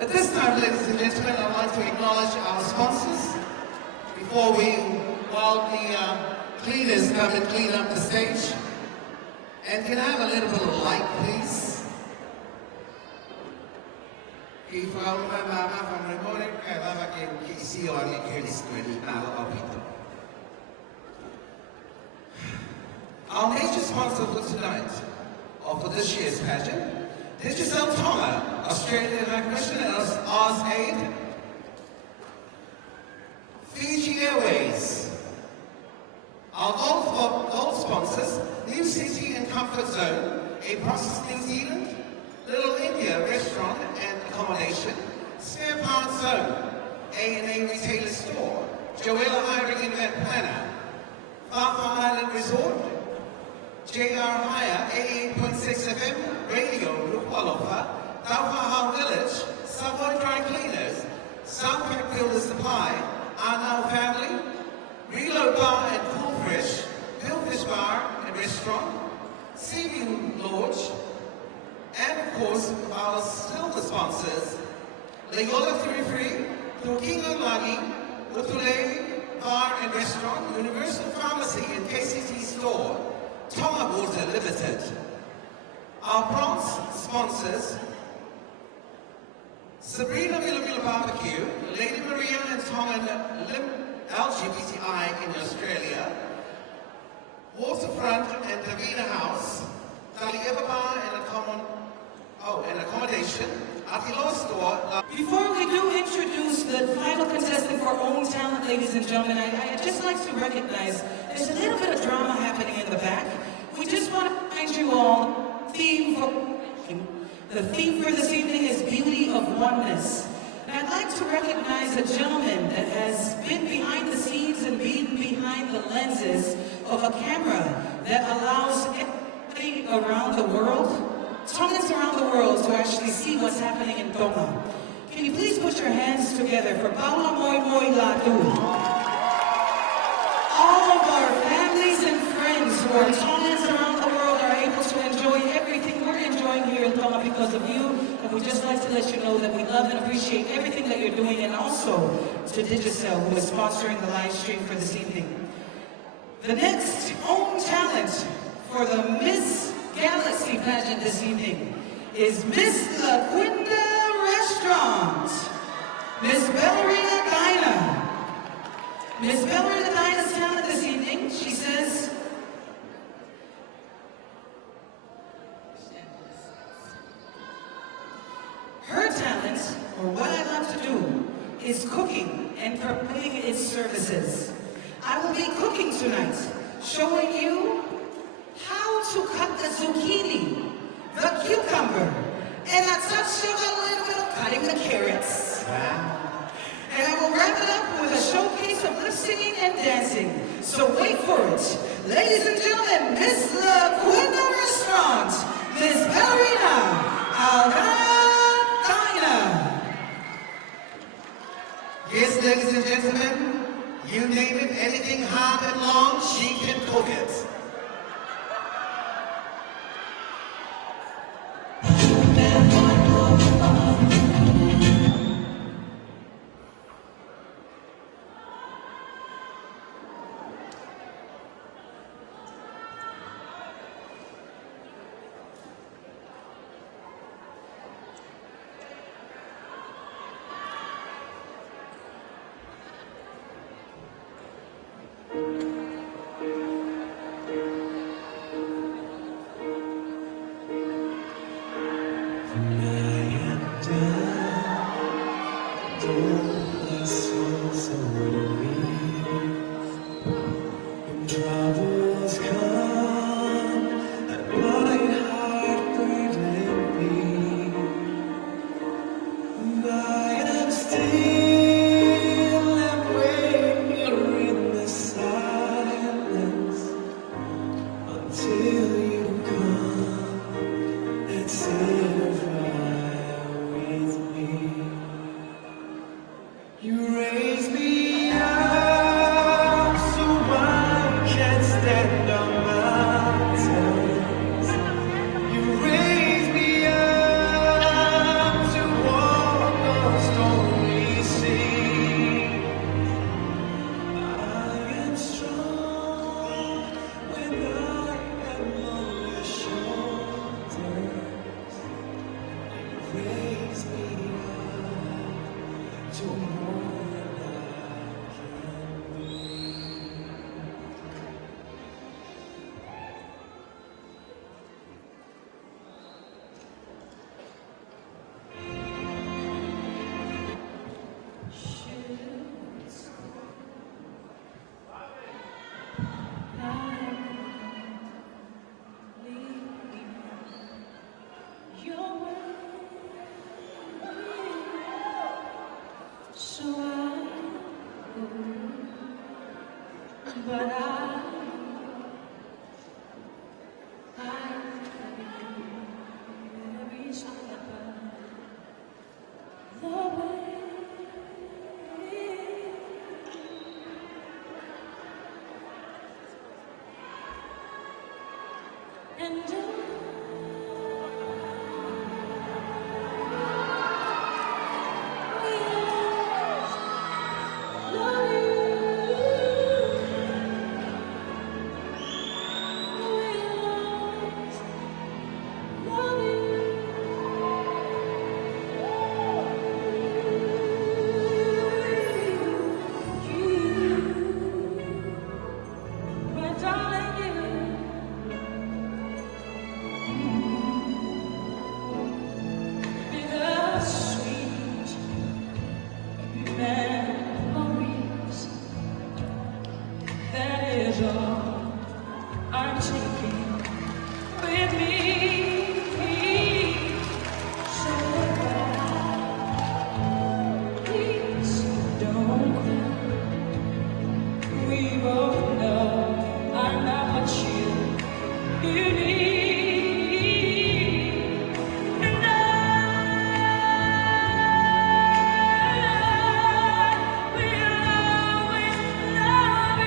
At this time, ladies and gentlemen, I'd like to acknowledge our sponsors while the cleaners come and clean up the stage. And can I have a little bit of light, please? Our major sponsor for tonight, or for this year's pageant, Digicel Tonga, Australian Commission and Oz Aid, Fiji Airways, our gold sponsors, New City and Comfort Zone, A Process New Zealand, Little India Restaurant and Accommodation, Spare Parts Zone, A&A Retailer Store, Joella Hiring Event Planner, Fafa Island Resort, JR Hire 88.6 FM, Radio Rukwalofa, Tauhaha Village, Savoy Dry Cleaners, Southpack Builder Supply, Our Now Family, Reload Bar and Cool Fresh, Billfish Bar and Restaurant, Seaview Lodge, and of course our silver sponsors, Leola 33, Tukinga Lagi, Utule Bar and Restaurant, Universal Pharmacy and KCT Store, Tonga Water Limited. Our bronze sponsors, Sabrina Villa Barbecue, Lady Maria and Tongan LGBTI in Australia, Waterfront and Davina House, Tali Bar and accommodation, Atilo Store. Before we do introduce the final contestant for Own Talent, ladies and gentlemen, I'd just like to recognize there's a little bit of drama happening in the back. We just want to remind you all, the theme for this evening is Beauty of Oneness. And I'd like to recognize a gentleman that has been behind the scenes and been behind the lenses of a camera that allows everybody around the world, Tongans around the world, to actually see what's happening in Tonga. Can you please put your hands together for Paula Moi Moi Latu? All of our families and friends who are Tongans around the world are able to enjoy everything we're enjoying here in Tonga because of you. And we'd just like to let you know that we love and appreciate everything that you're doing, and also to Digicel, who is sponsoring the live stream for this evening. The next Own Talent for the Miss Galaxy pageant this evening is Miss La Quinta Restaurant, Miss Ballerina Dinah. Miss Ballerina Dinah's talent this evening, she says, her talent, or what I love to do, is cooking and promoting its services. I will be cooking tonight, showing you how to cut the zucchini, the cucumber, and a touch of a little bit of cutting the carrots. And I will wrap it up with a showcase of lip singing and dancing. So wait for it. Ladies and gentlemen, Miss La Quinta Restaurant, Miss Ballerina Dinah. Yes, ladies and gentlemen, you name it, anything hard and long, she can cook it. but I very shy about the way. And I'm taking with me, so please don't cry. We both know I'm not what you need. And I will always love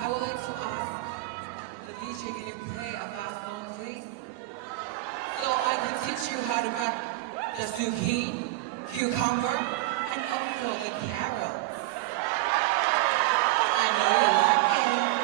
I would like to ask the DJ, can you play a fast song, please? So I can teach you how to cut the zucchini, cucumber, and also the carrots. I know you like it.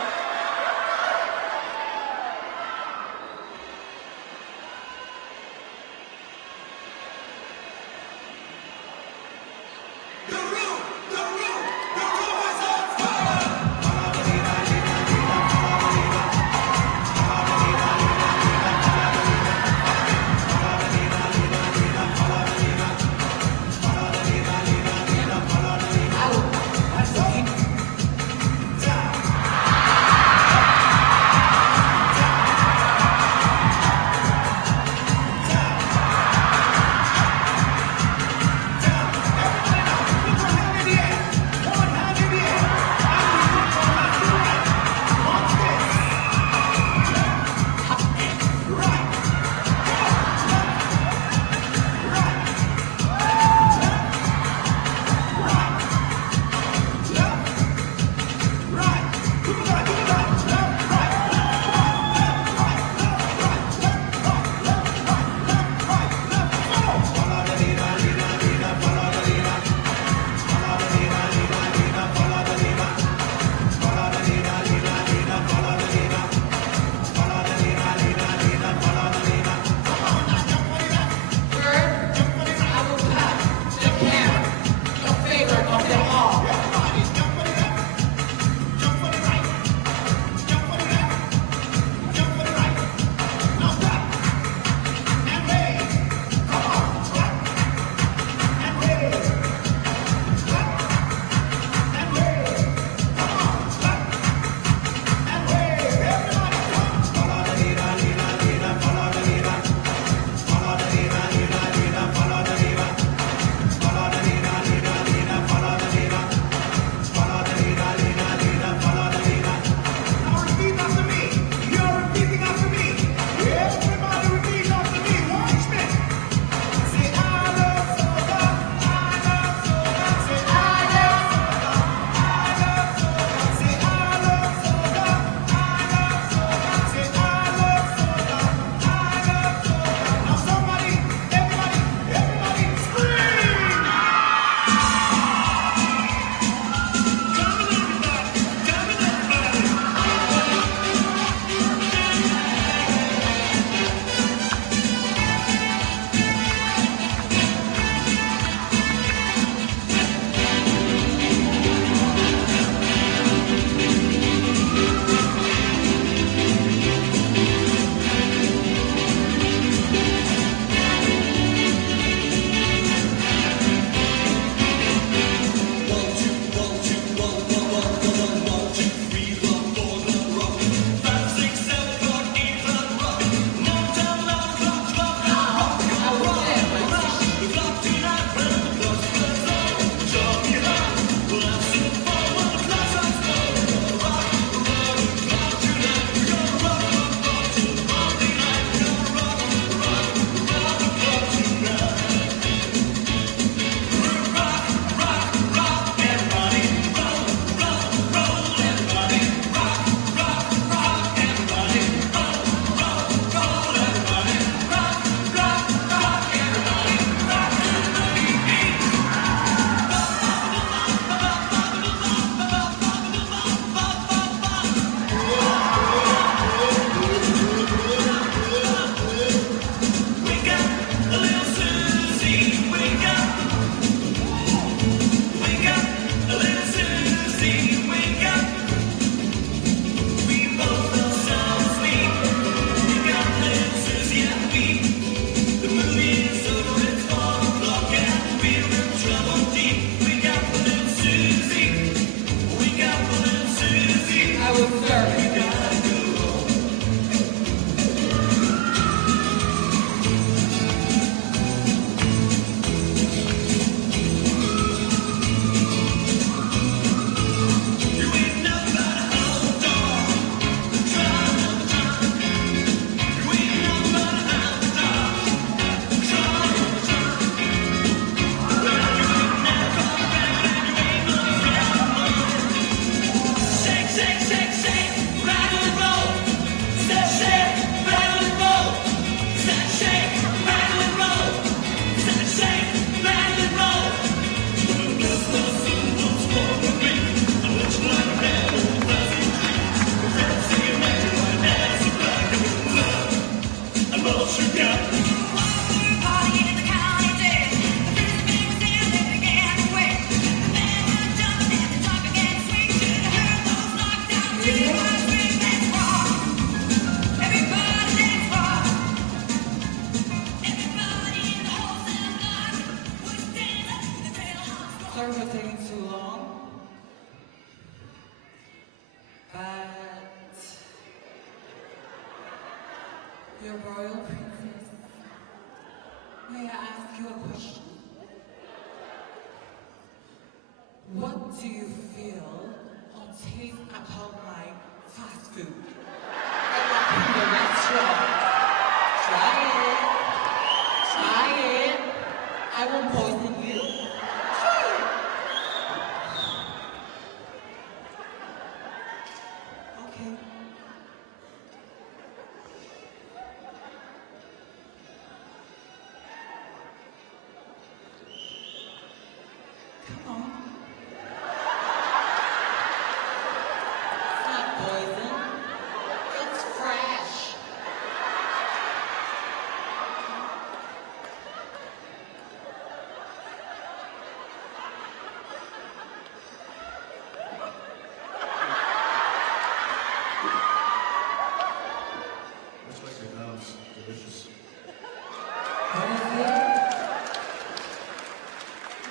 I will sorry for taking too long. But your royal princess, may I ask you a question? What do you feel or taste about my fast food? Like in the restaurant. Try it. Try it. I won't poison you. Try it. Okay. Come on. It's not poison. It's fresh. Looks like it sounds delicious. What is it?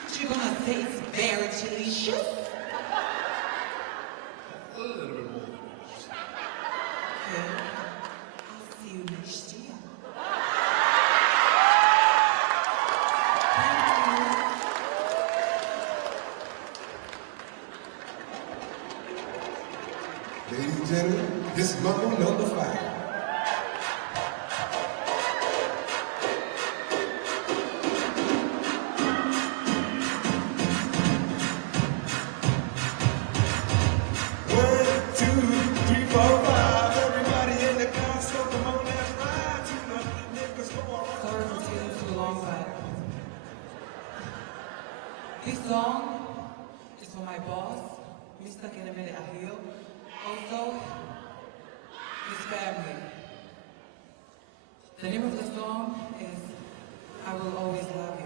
What you gonna say it's very delicious? A little bit more than delicious. Okay. I'll see you next year. Ladies and gentlemen, this is Mambo number 5. One, two, three, four, five. Everybody in the car, so come on, let's ride to the niggas go on. Sorry for taking too long, but this song is for my boss, Mr. Kenemede Ahio. Also, his family. The name of the song is I Will Always Love You.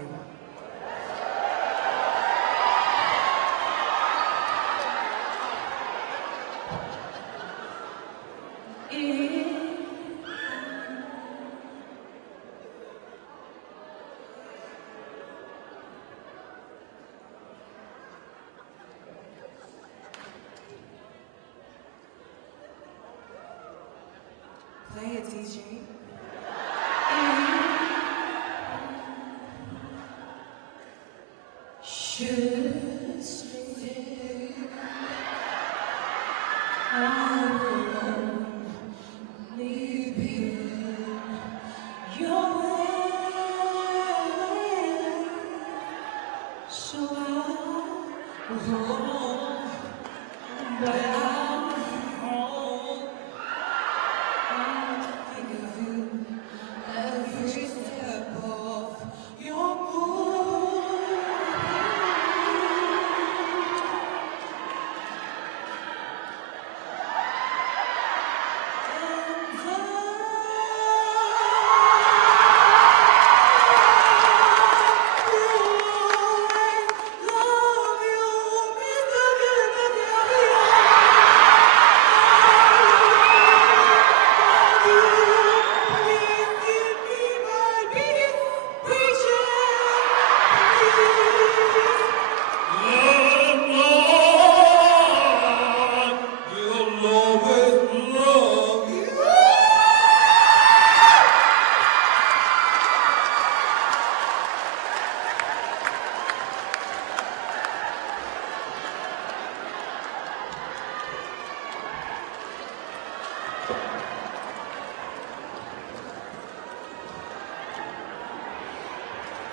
Play it, DJ. Should stay. I will only be your way. So I will hold back home. I think of you every step of your move.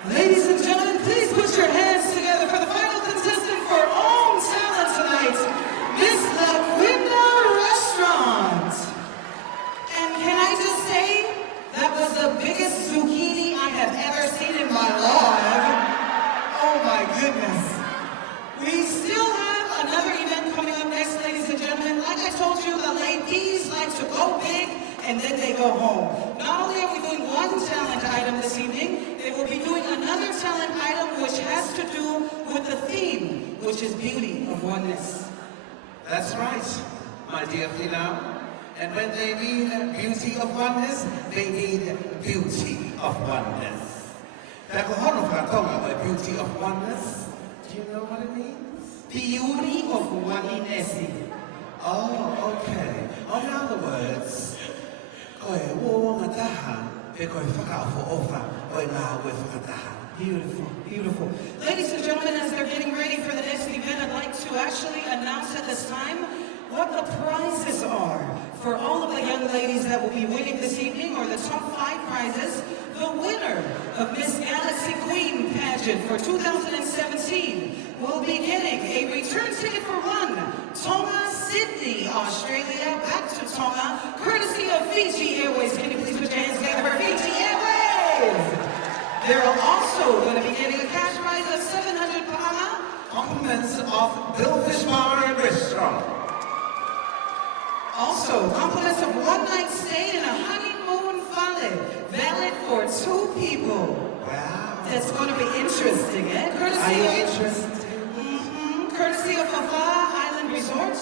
Ladies and gentlemen, please put your hands together for the final contestant for Own Talent tonight, Miss LaQuinda Restaurant. And can I just say, that was the biggest zucchini I have ever seen in my life. Oh my goodness. We still have another event coming up next, ladies and gentlemen. Like I told you, the ladies like to go big and then they go home. Not only are we doing one talent item this evening, they will be doing another talent item which has to do with the theme, which is beauty of oneness. That's right, my dear Philo. And when they need beauty of oneness, they need beauty of oneness. Beauty of oneness. Do you know what it means? Beauty of Waninesi. Oh, okay. In other words, koe wo ngataha e koe whakaafo ofa o ngā koe whakataha. Beautiful, beautiful. Ladies and gentlemen, as they're getting ready for the next event, I'd like to actually announce at this time what the prizes are for all of the young ladies that will be winning this evening, or the top 5 prizes. The winner of Miss Galaxy Queen pageant for 2017 will be getting a return ticket for one, Tonga, Sydney, Australia, back to Tonga, courtesy of Fiji Airways. Can you please put your hands together for Fiji Airways? They're also going to be getting a cash prize of 700 paha. Compliments of Billfish Bar and Restaurant. Also, compliments of one night stay in a honeymoon valid for 2 people. Wow. That's going to be interesting, eh? Are you interested? Courtesy of Hawaii Island Resort.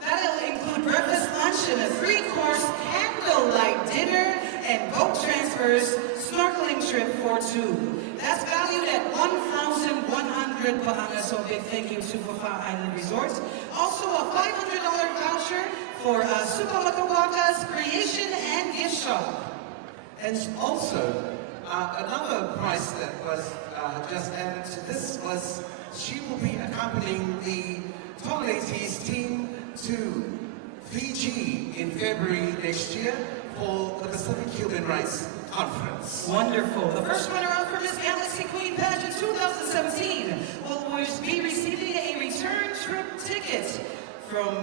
That'll include breakfast, lunch, and a 3-course candlelight dinner and boat transfers, snorkeling trip for 2. That's valued at 1,100 paanga, so big thank you to Hawaii Island Resort. Also a $500 voucher for Supawakawaka's Creation and Gift Shop. And also, another prize that was just added to this was she will be accompanying the Tongletes team to Fiji in February next year for the Pacific Human Rights Conference. Wonderful. The first runner-up for Miss Galaxy Queen Pageant 2017 will be receiving a return trip ticket from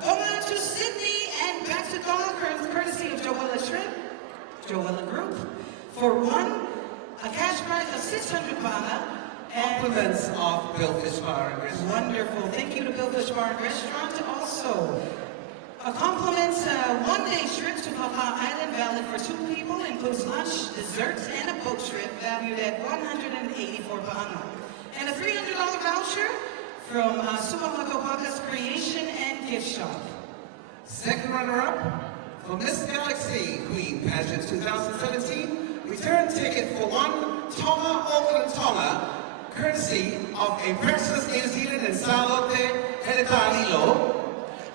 Tonga to Sydney and back to Tonga, courtesy of Joella Trip, Joella Group. For one, a cash prize of 600 paha. Compliments of Billfish Bar and Restaurant. Wonderful. Thank you to Billfish Bar and Restaurant. Also, a compliment one-day trip to Papa Island valid for 2 people, includes lunch, desserts, and a boat trip valued at 184 paha. And a $300 voucher from Supawakawaka's Creation and Gift Shop. Second runner-up for Miss Galaxy Queen Pageant 2017, return ticket for one, Tonga, Auckland, Tonga, courtesy of a Breakfast New Zealand and Salote Heletalilo,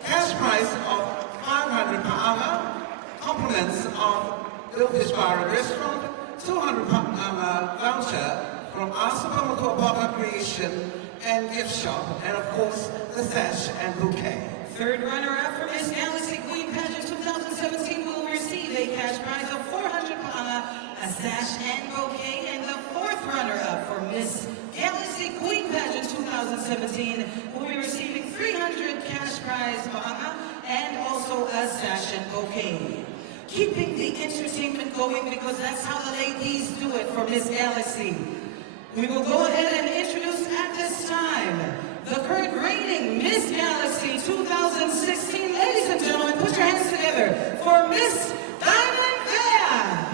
cash prize of 500 paha, compliments of Billfish Bar and Restaurant, 200 paha voucher from Supawakawaka Creation and Gift Shop, and of course, the sash and bouquet. Third runner-up for Miss Galaxy Queen Pageant 2017 will receive a cash prize of 400 paha, a sash and bouquet, and the fourth runner-up for Miss Galaxy Queen Pageant 2017 will be receiving 300 cash prize paha and also a sash and bouquet. Keeping the entertainment going, because that's how the ladies do it for Miss Galaxy. We will go ahead and introduce at this time the current reigning Miss Galaxy 2016. Ladies and gentlemen, put your hands together for Miss Diamond Vea.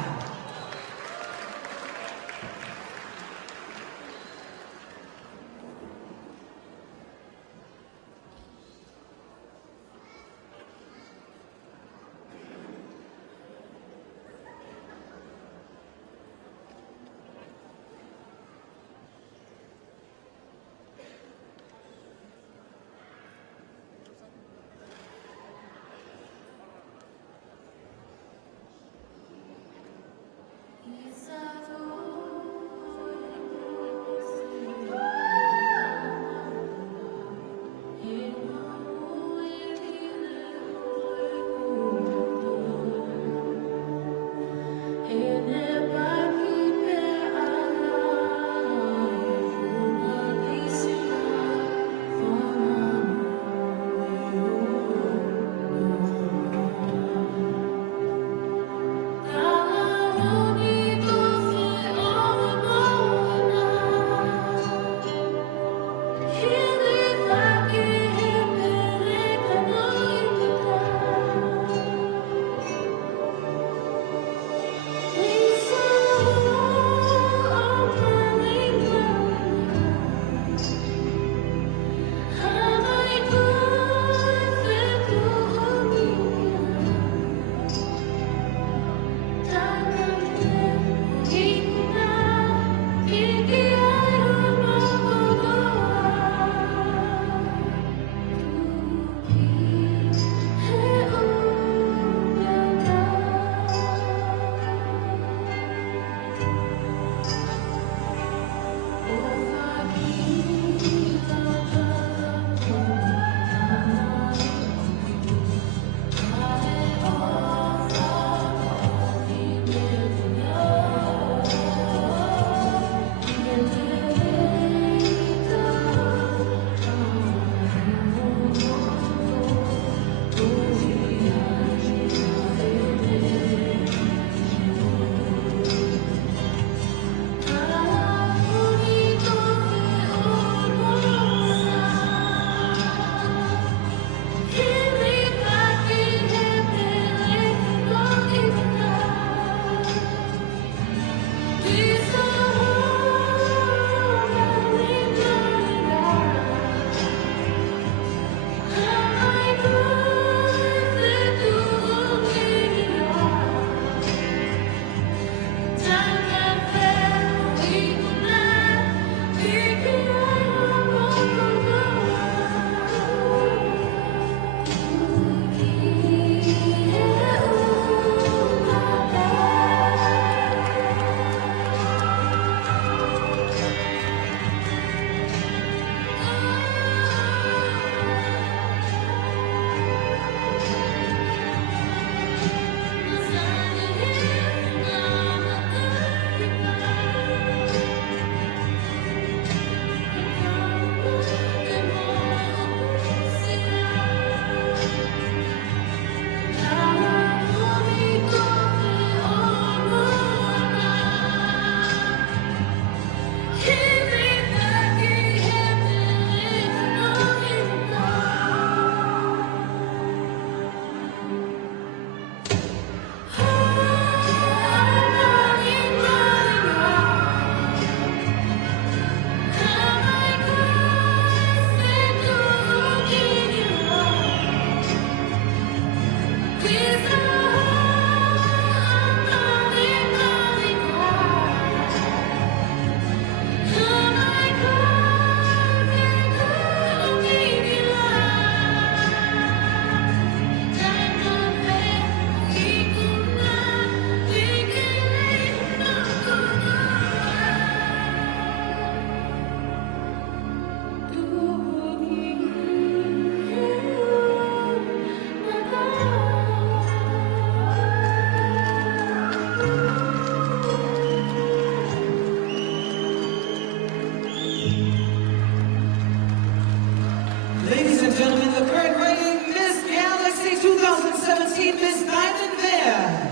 see Miss Diamond Vea.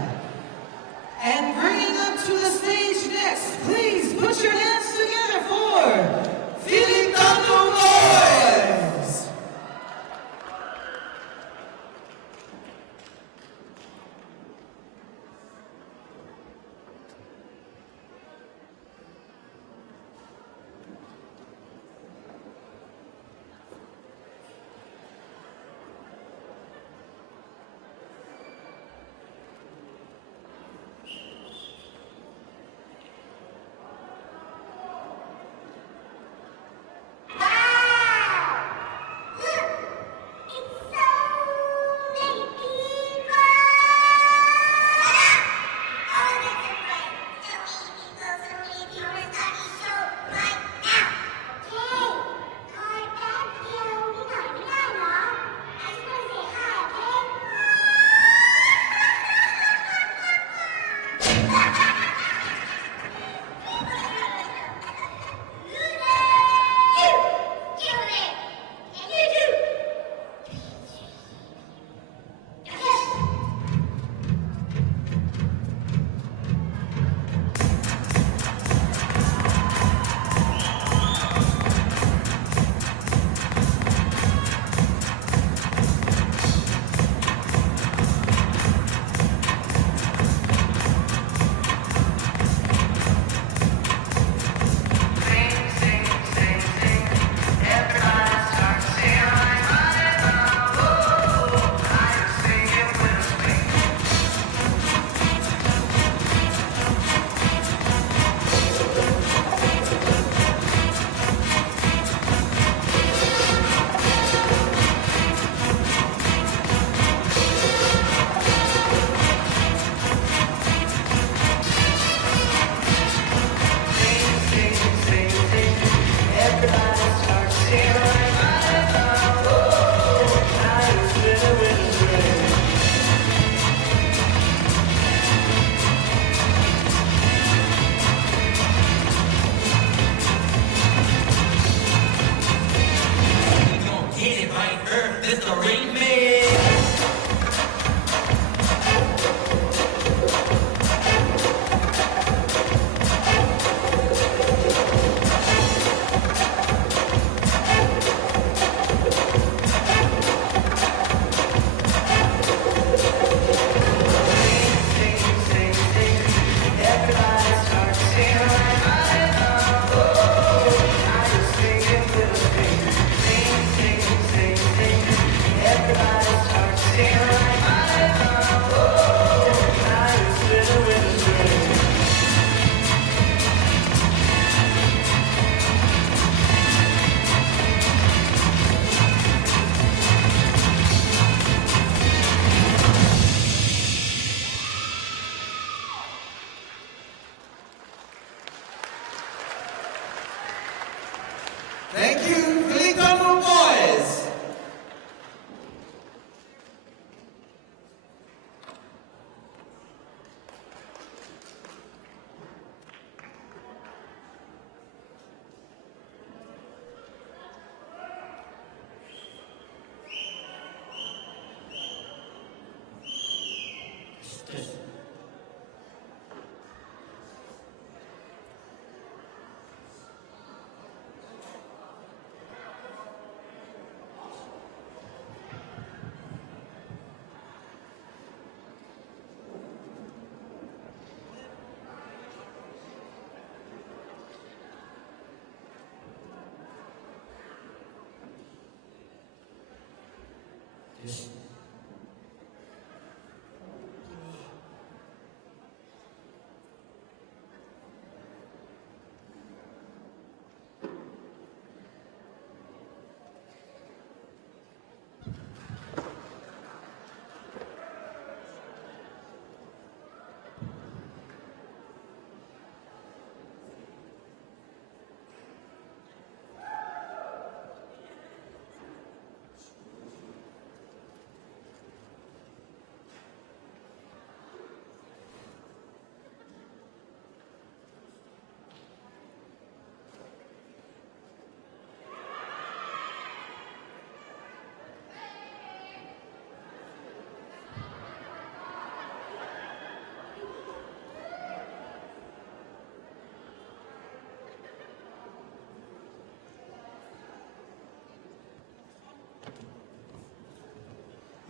And bringing up to the stage next, please put your hands together for Filipino Boys! Thank you, Filipino Boys!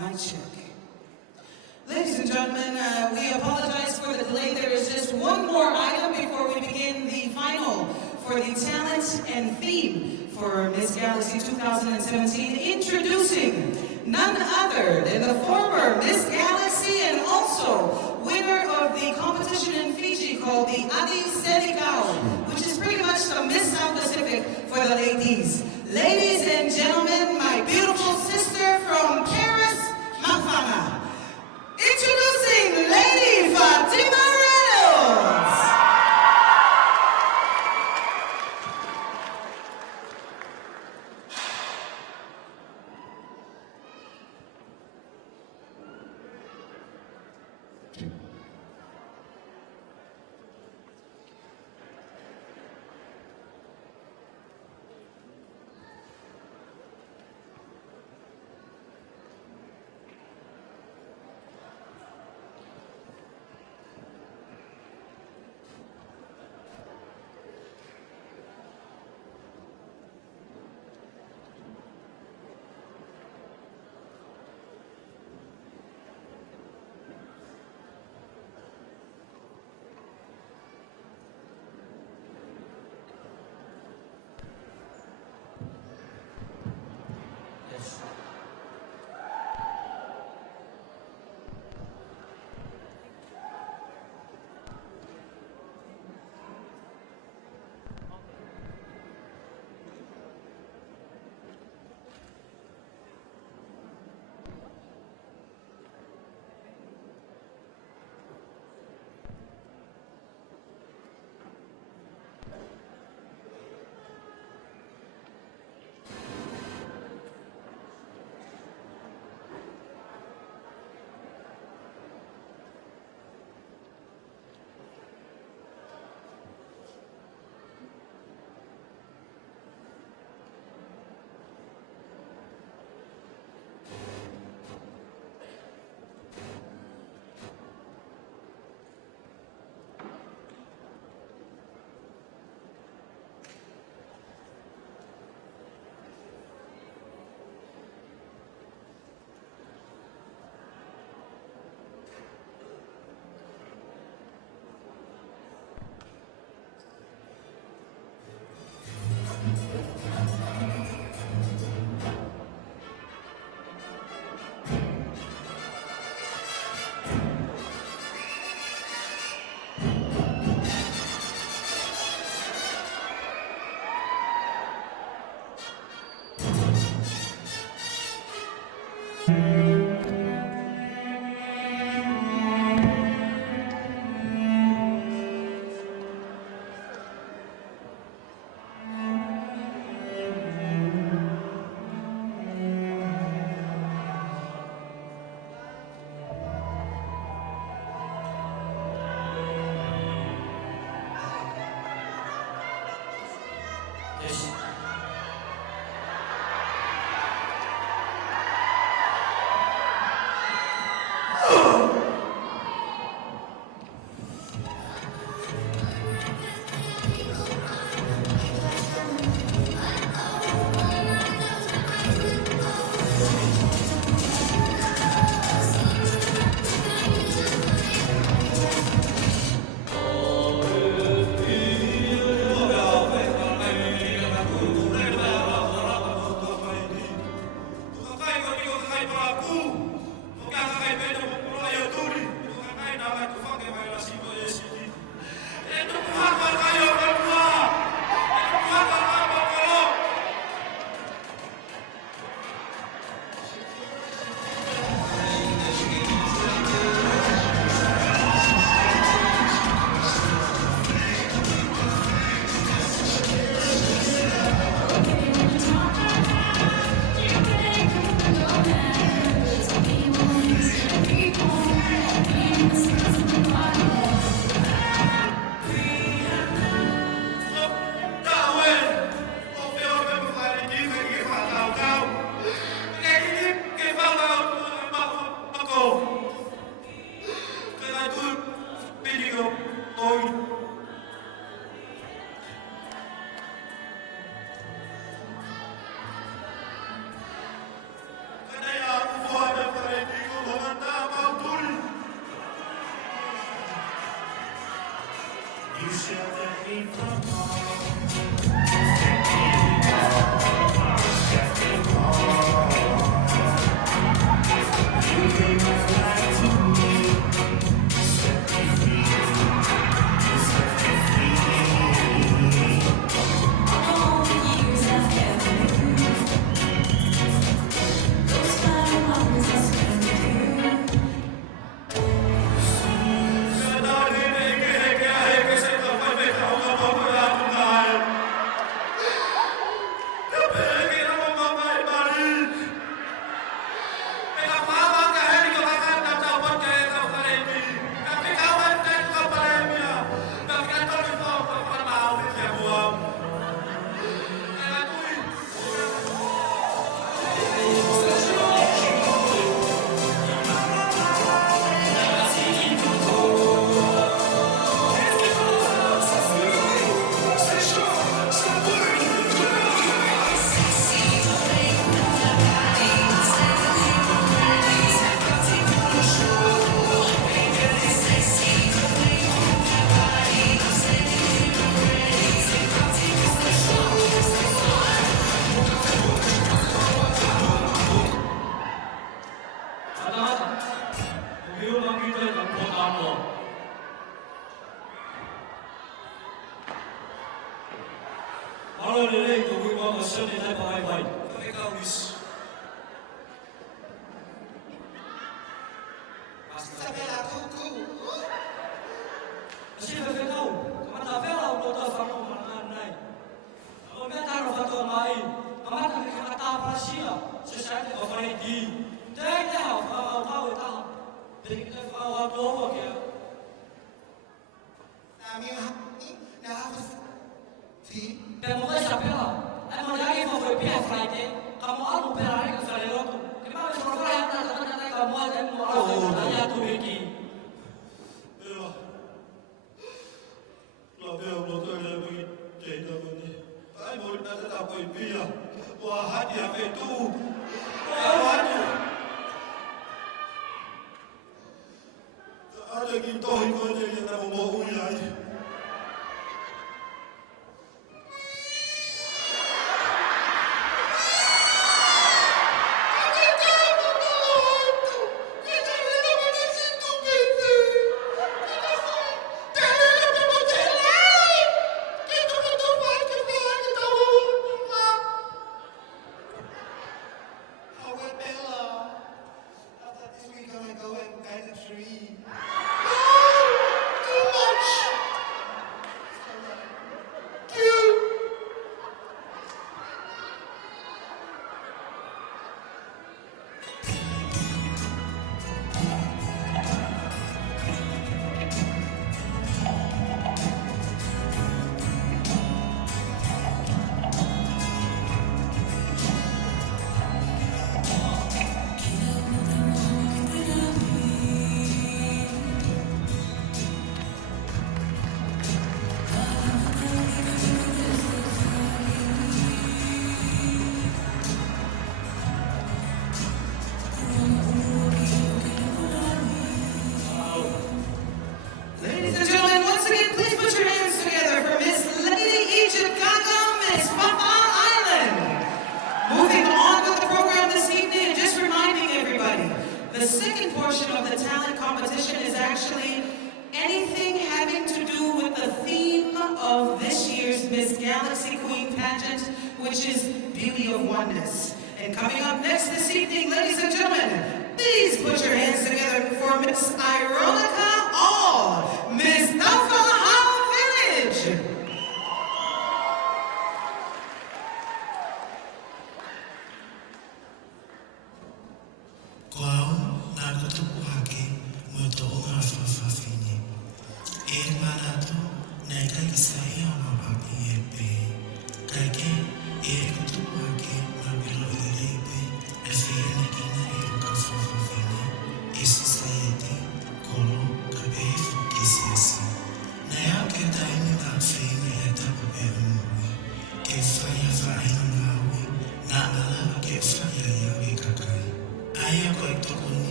My check. Ladies and gentlemen, we apologize for the delay. There is just one more item before we begin the final for the talent and theme for Miss Galaxy 2017. Introducing none other than the former Miss Galaxy and also winner of the competition in Fiji called the Adi Serikao, which is pretty much the Miss South Pacific for the ladies. Ladies and gentlemen, my beautiful sister from Paris, Mafana. Introducing Lady Fatima Reynolds. shelter me from harm. You gave my life to me. Set me free. Set me free. All the years I've kept you, those fine moments I spent with you.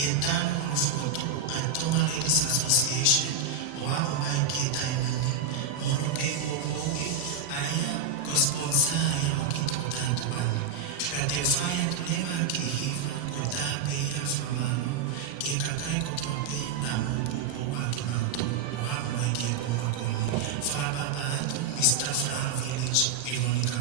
Kietano Mufuto, Atoma Ladies Association, Wao Mai Kietaimini, Moroke Wowogi, Aya, Gosponsa, Yakito Tantuani, Katefaya Tulema Kihiva, Kotabe, Afamano, Kikakai Kotobe, Namu Pupo, Akimato, Wao Mai Kiekumakoni, Faba Batu, Mr. Fra Village, Ironica.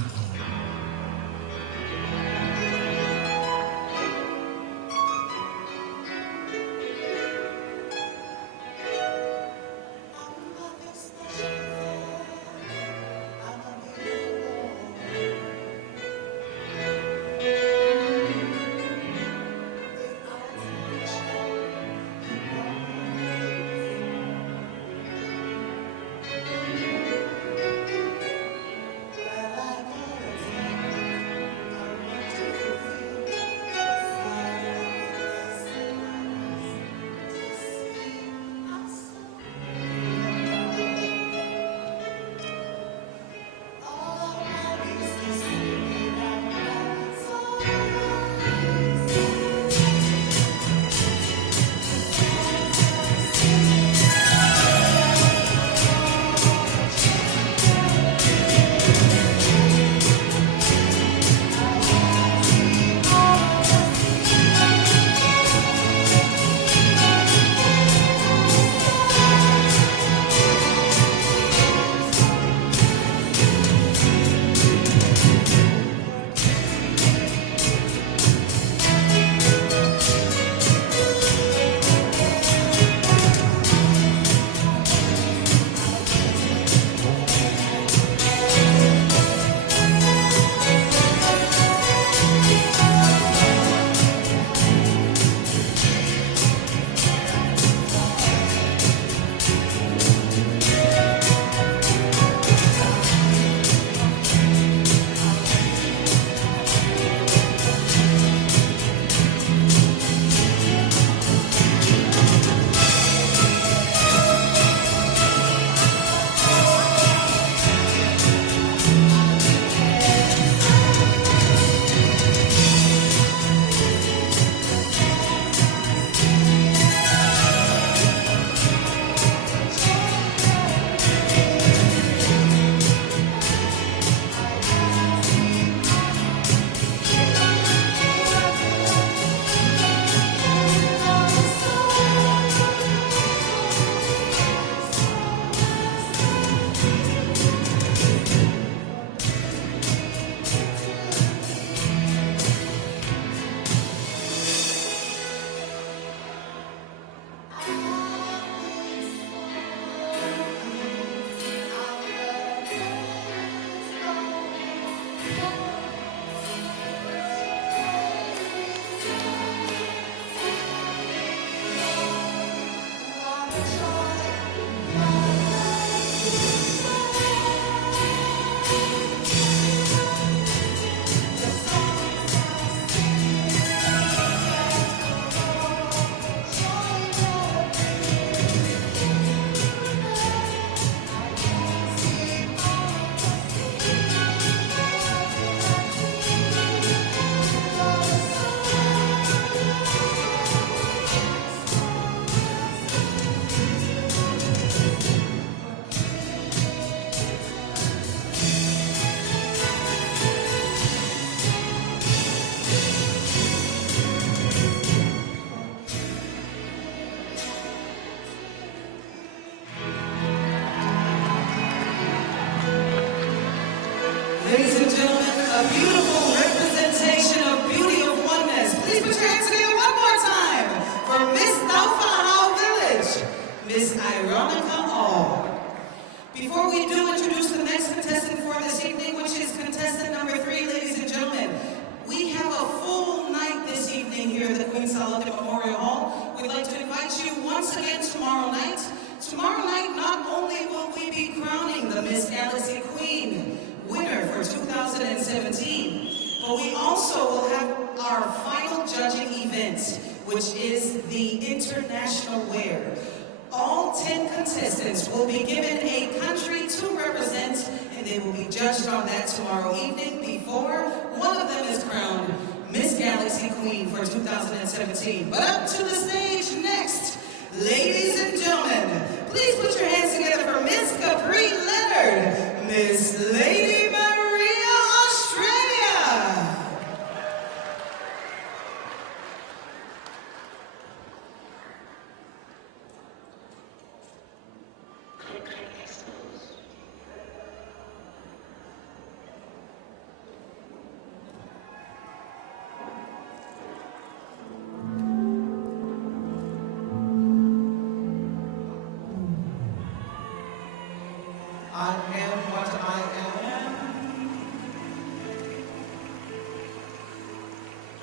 Ladies and gentlemen, a beautiful representation of Beauty of Oneness. Please put your hands together one more time for Miss Taufahau Village, Miss Ironica All. Before we do introduce the next contestant for this evening, which is contestant number 3, ladies and gentlemen, we have a full night this evening here at the Queen Salate Memorial Hall. We'd like to invite you once again tomorrow night. Tomorrow night, not only will we be crowning the Miss Galaxy Queen winner for 2017, but we also will have our final judging event, which is the International Wear. All 10 contestants will be given a country to represent, and they will be judged on that tomorrow evening before one of them is crowned Miss Galaxy Queen for 2017. But up to the stage next, ladies and gentlemen, please put your hands together for Miss Capri Leonard, Miss Lady Maria Australia. I am what I am.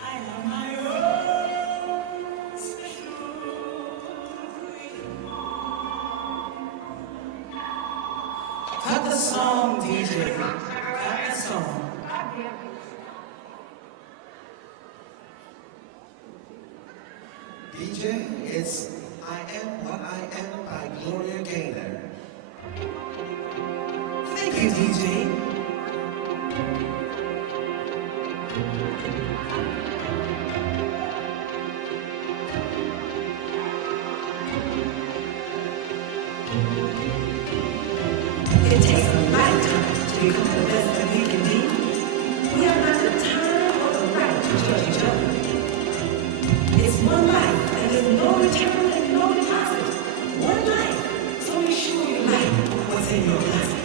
I am my own special Cut the song, DJ. Cut the song. DJ, it's I Am What I Am by Gloria Gaynor. Thank you, DJ. It takes a lifetime to become the best that we can be. We have not the time or the right to judge each other. It's one life, and there's no return and no deposit. One life, so make sure you like what's in your closet.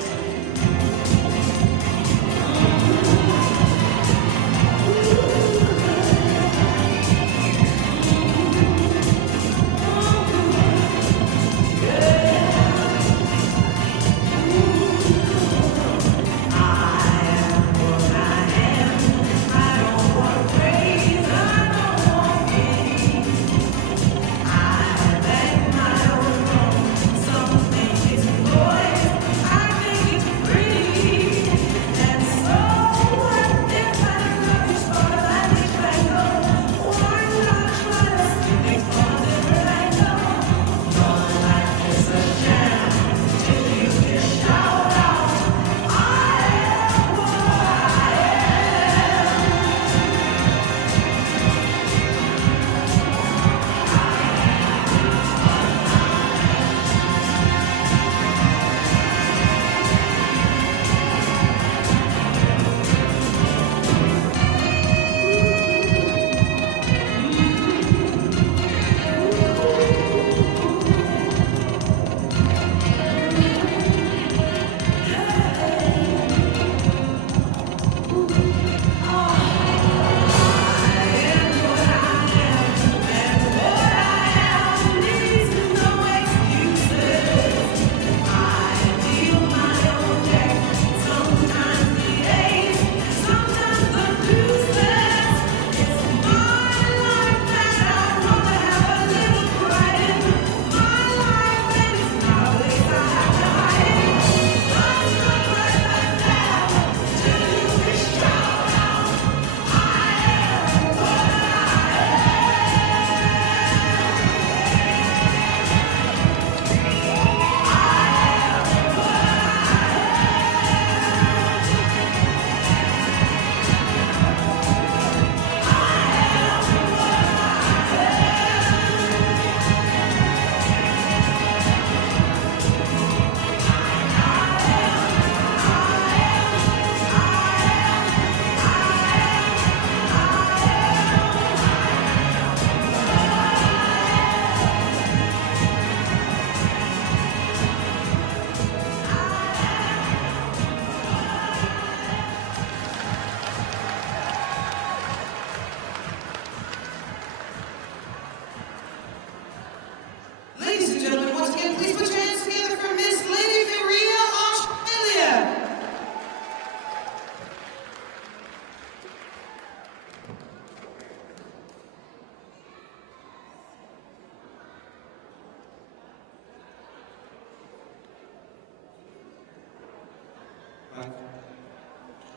Ladies and gentlemen, once again, please put your hands together for Miss Lady Maria Australia.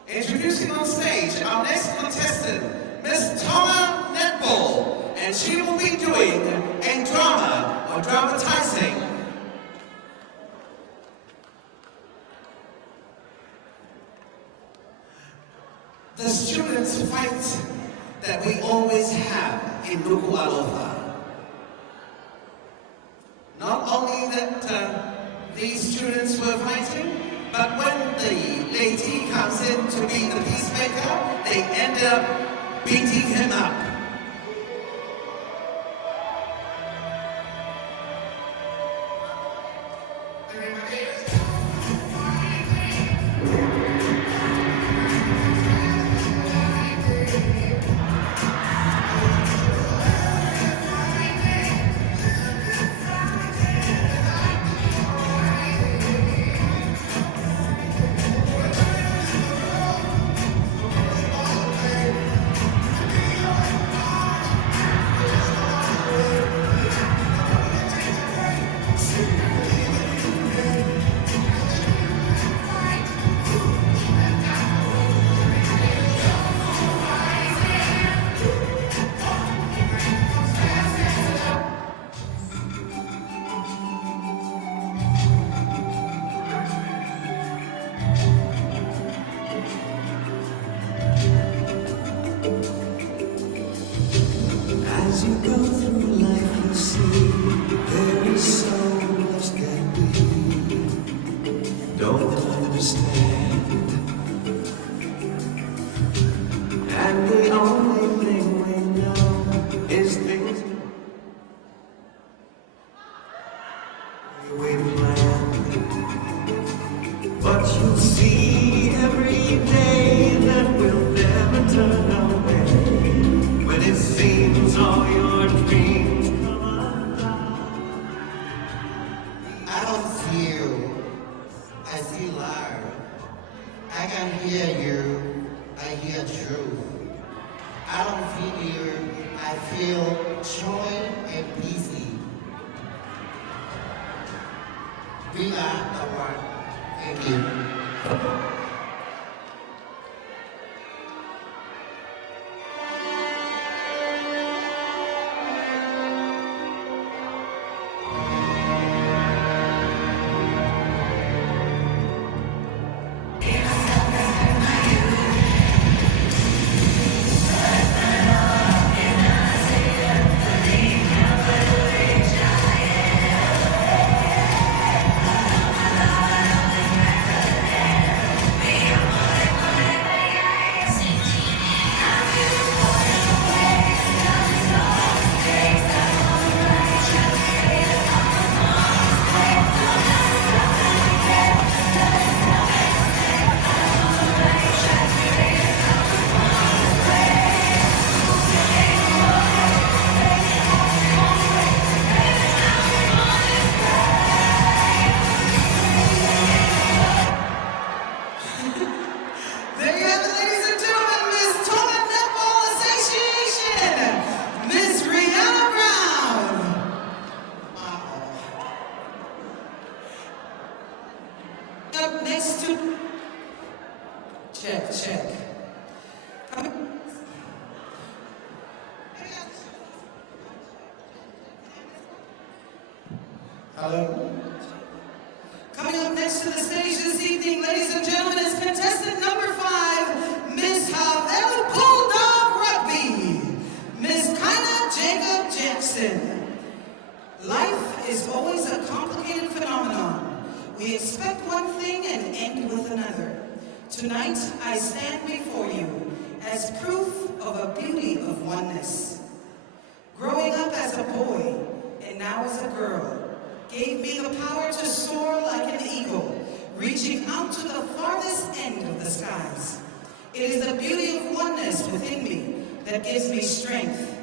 Introducing on stage our next contestant, Miss Toma Netball, and she will be doing a drama or dramatizing the students fight that we always have in Nuku'alofa. Not only that these students were fighting, but when the lady comes in to be the peacemaker, they end up beating him up. As you go through life, you see there is so much that we don't understand, and the only thing we know is things we planned. But you'll see every day that we'll never turn away. When it seems all your dreams come undone. I don't see you. I see liar. I can hear you. I hear truth. I don't feel you. I feel joy and peace. We are the one. Thank you. There you have it, ladies and gentlemen, Miss Tola Netball Association, Miss Rihanna Brown. Up next to, check. Hello. Coming up next to the stage this evening, ladies and gentlemen, is contestant number 5, Miss Havel Bulldog Rugby, Miss Kyna Jacob Jackson. Life is always a complicated phenomenon. We expect one thing and end with another. Tonight, I stand before you as proof of a beauty of oneness. Growing up as a boy and now as a girl gave me the power to soar like an eagle, reaching out to the farthest end of the skies. It is the beauty of oneness within me that gives me strength.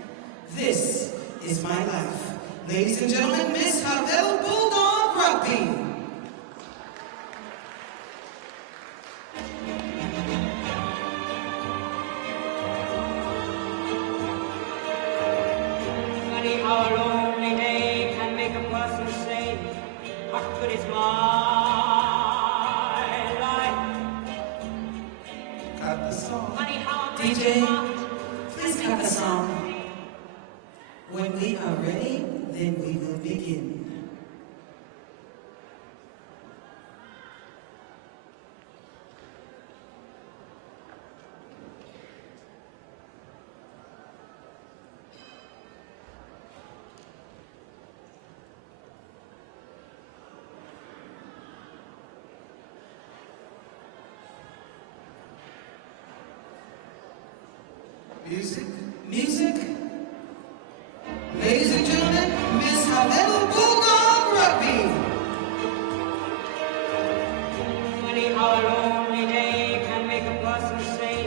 This is my life. Ladies and gentlemen, Miss Havel Bulldog Rugby. Funny how a lonely day can make a person say, what good is my life? Cut the song. Funny how a DJ, please cut the song. When we are ready, then we will begin. Music. Music. Ladies and gentlemen, Miss Havelo Bulldog Rugby. Funny how a lonely day can make a person say,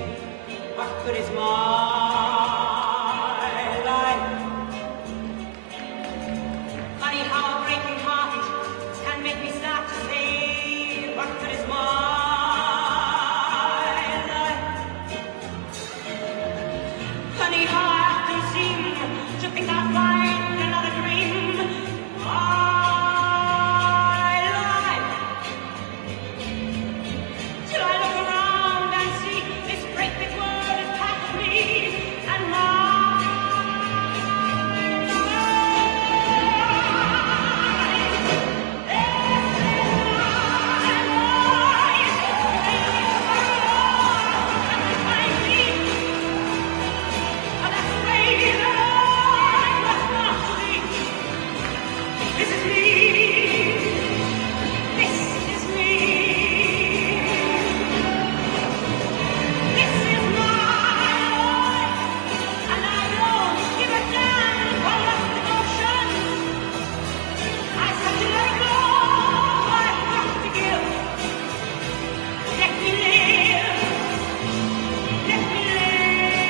what good is my life? Funny how a breaking heart can make me start to say, what good is my life? Funny how I often seem to think I'll find another dream. My life. Till I look around and see this great big world is past me and my This is me. This is me. This is my life, and I don't give a damn for lost emotion. I said to let go, I've got to give. Let me live. Let me live.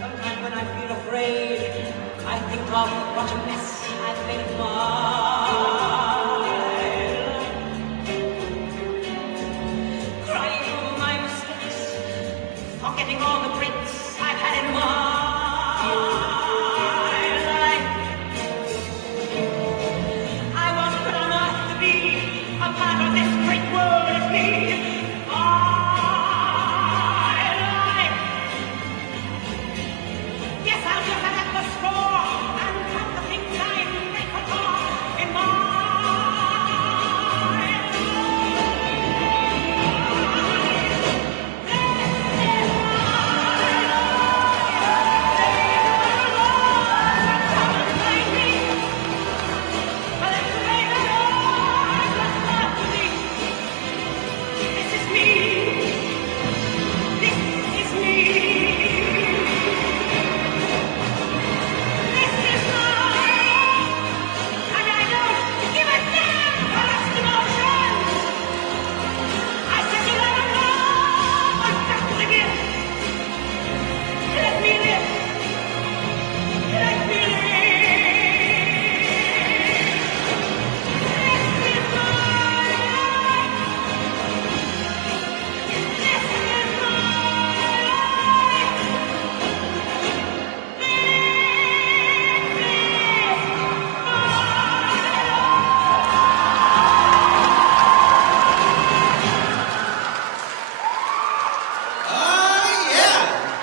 Sometimes when I feel afraid, I think of what a mess I've made of my life. Crying over my mistakes, forgetting all the breaks I've had in my life. I was put on earth to be a part of this great world as me. My life. Yes, I'll just have the score and count the things I break apart in my life. This is me. This is me. This is mine, and I don't give a damn for lost emotions. I said to let 'em know I've got to give. Let me live. Let me live. This is my life. This is my Oh, yeah.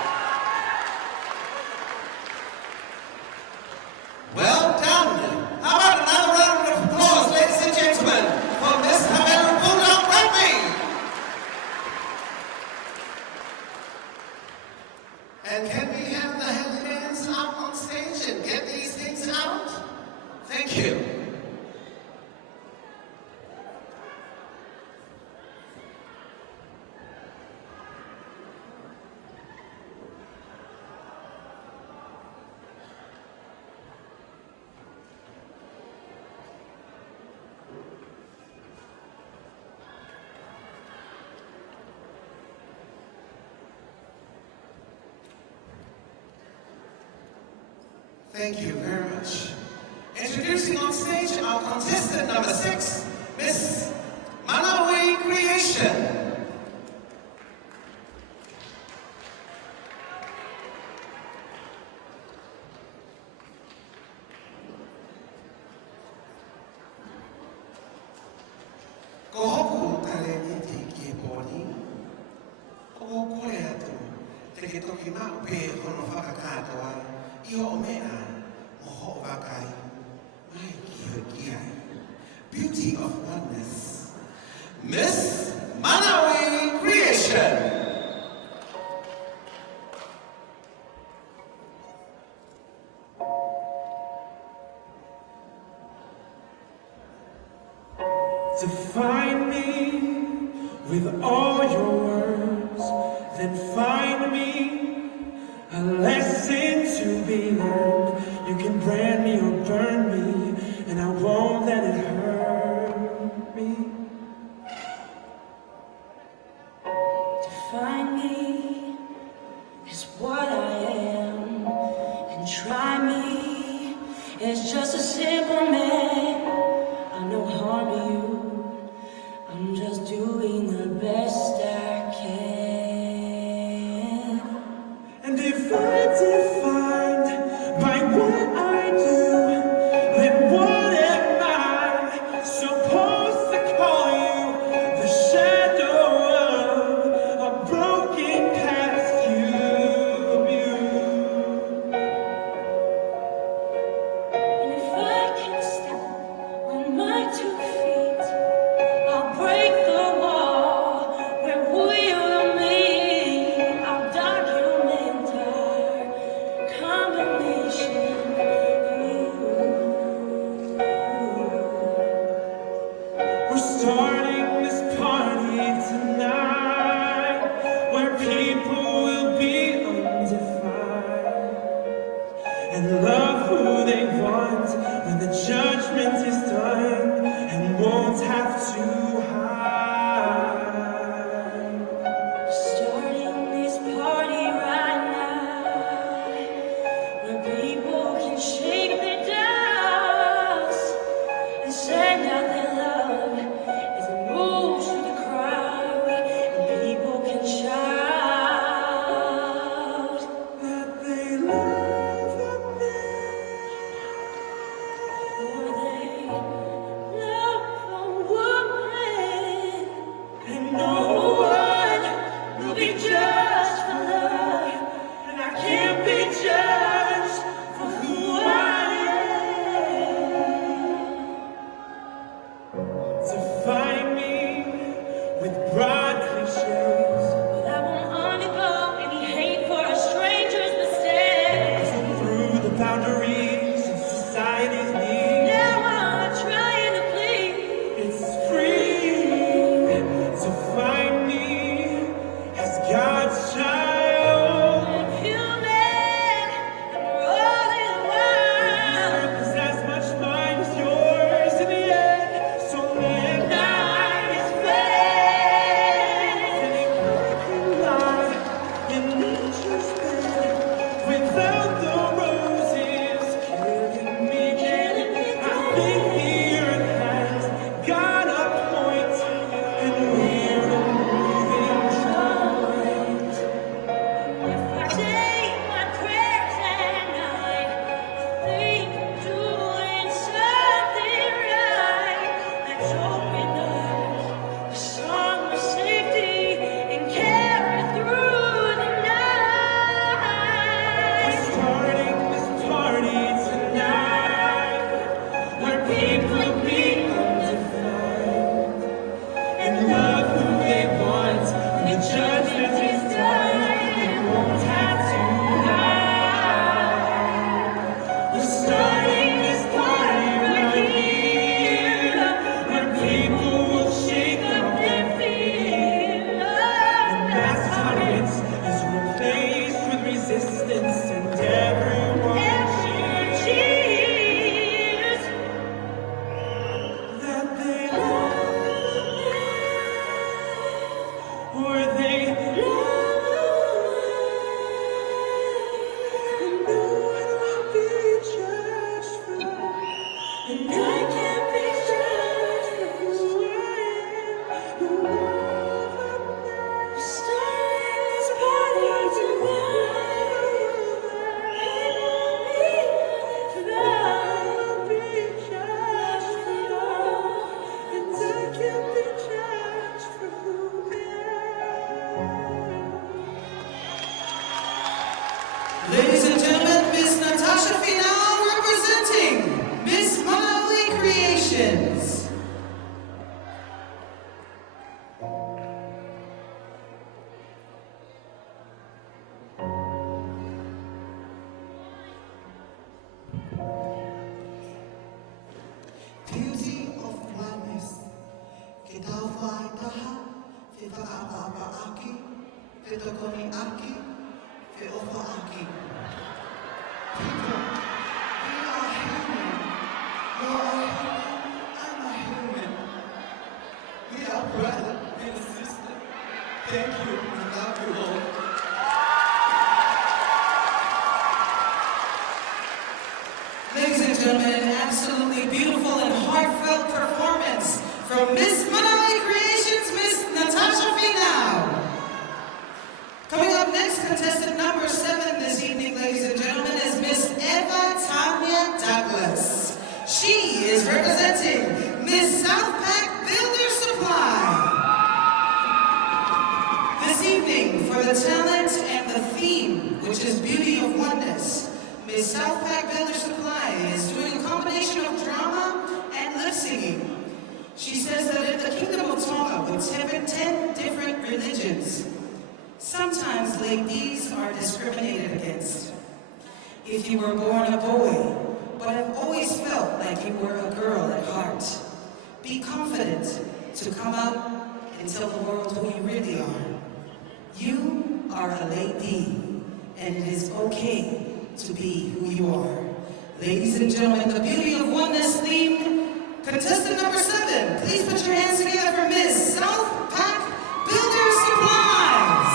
Well done. How about another round of applause, ladies and gentlemen, for Miss Havelo Bulldog Rugby? And can we have the handyman's up on stage and get these things out? Thank you. Thank you very much. Introducing on stage our contestant number 6, Miss Manawi Creation. Kohoku tale ni te ki poni. O kore atu, te ke toki mau pe hono whakakatoa, I o mea, mo ho wakai, mai ki ki ai. Beauty of oneness. Miss Manawi Creation. To find me with all your words, then find me a lesson to be learned. You can brand me or burn me, and I won't let it hurt me. Define me is what I am, and try me is just a simple man. I'm no harm to you, I'm just doing the best I can. And if I'm defined by what I do, then what am I supposed to call you? The shadow of a broken past you abuse. And if I can stand on my 2 feet, I'll break the wall where we will meet. I'll document our combination. We're starting this party tonight, where people will be undefined and love who they want when the judgment is done, and won't have to hide. Starting this party right now, where people can shake their doubts and send out their love as it moves through the crowd, and people can shout That they love me. or they love a woman, and no one will be judged for love, and I can't be judged for who I am. Define me with broad cliches, But I won't undergo any hate for a stranger's mistakes. through the boundaries of society's needs. Now I'm trying to please. It's free to find me as God's child. I'm human, and we're all in a while. Earth is as much mine as yours in the end. So let Night is fading. any broken lie in nature's bed without the roses killing me dead. I think the earth has got a point, and we're a moving joint. If I say my prayers at night, I think I'm doing something right. Let's open up a song of safety and carry through the night. Starting this party tonight, where people be undefined and love who they want when the judgment is done and won't have to hide. We're starting this party right here, where people will shake up their fear. And mass tolerance is replaced with resistance, and everyone Cheers. that they love or they and no one will be judged for, and I can't be judged for who I am, who Starting this party tonight. I'll be judged for, and I can't be judged for who I am. Ladies and gentlemen, Miss Natasha Final representing Miss Malawi Creations. Beauty of oneness, que thou find the heart, tokoni aki, te ofa aki. People, we are human. You are human. I'm a human. We are brother and sister. Thank you. I love you all. Ladies and gentlemen, an absolutely beautiful and heartfelt performance from Miss Manawai Creations, Miss Natasha Finau. Coming up next, contestant number 7 this evening, ladies and gentlemen, is Miss Eva Tanya Douglas. She is representing Miss Southpack Builder Supply. This evening, for the talent and the theme, which is Beauty of Oneness, Miss Southpack Builder Supply is doing a combination of drama and lip singing. She says that in the Kingdom of Tonga, with 10 different religions, sometimes ladies are discriminated against. If you were born a boy, but have always felt like you were a girl at heart, be confident to come out and tell the world who you really are. You are a lady, and it is okay to be who you are. Ladies and gentlemen, the Beauty of Oneness theme, contestant number 7, please put your hands together for Miss Southpack Builder Supplies.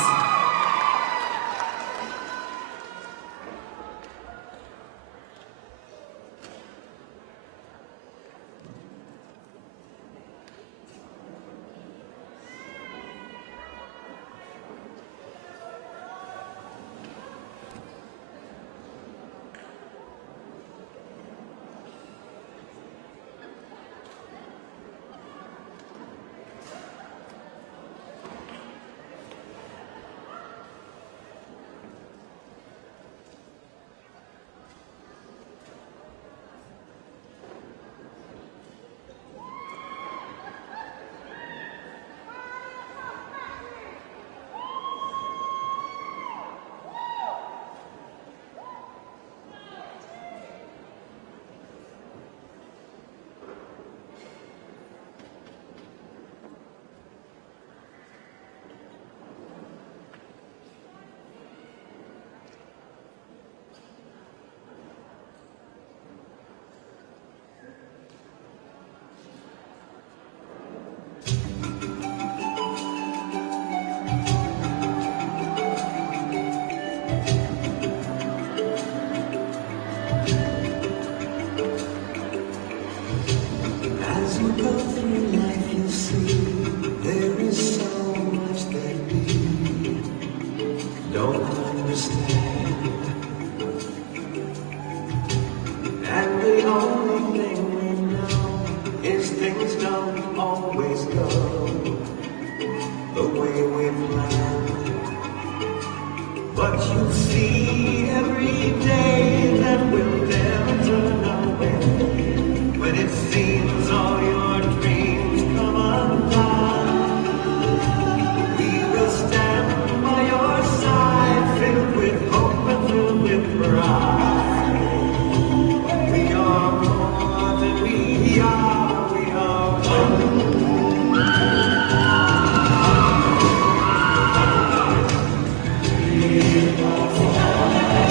As you go through life, you see there is so much that we don't understand. And the only thing we know is things don't always go the way we planned. But you see every day that we'll never turn away. When it seems all your dreams come undone, we will stand by your side, filled with hope and filled with pride. We are more than we are one. We are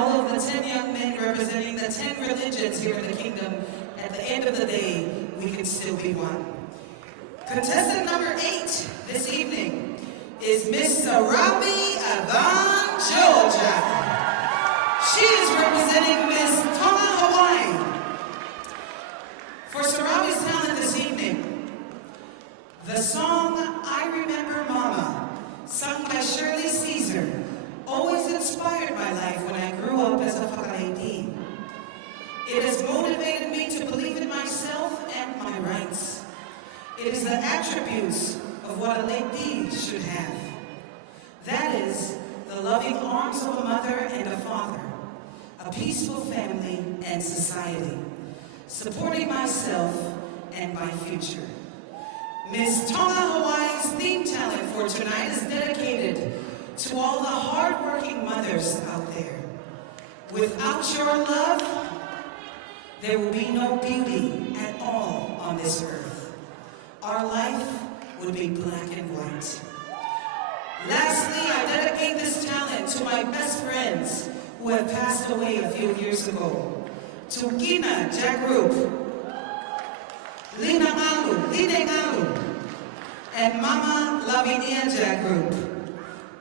all of the 10 young men representing the 10 religions here in the kingdom, at the end of the day, we can still be one. Contestant number 8 this evening is Miss Sarabi Avan Georgia. She is representing Miss Tonga, Hawaii. For Sarabi's talent this evening, the song I Remember Mama, sung by Shirley Caesar, always inspired my life when I grew up as a whakaleiti. It has motivated me to believe in myself and my rights. It is the attributes of what a leiti should have. That is, the loving arms of a mother and a father, a peaceful family and society, supporting myself and my future. Miss Tonga Hawaii's theme talent for tonight is dedicated to all the hard-working mothers out there. Without your love, there will be no beauty at all on this earth. Our life would be black and white. Lastly, I dedicate this talent to my best friends who have passed away a few years ago. To Gina Jagrup, Lina Ngalu, Line Ngalu, and Mama Lavinia Jagrup.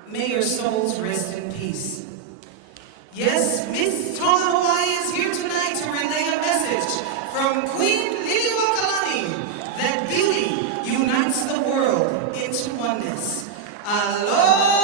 May your souls rest in peace. Yes, Miss Tonga Hawaii is here tonight to relay a message from Queen Liliuokalani that beauty unites the world into oneness. Aloha!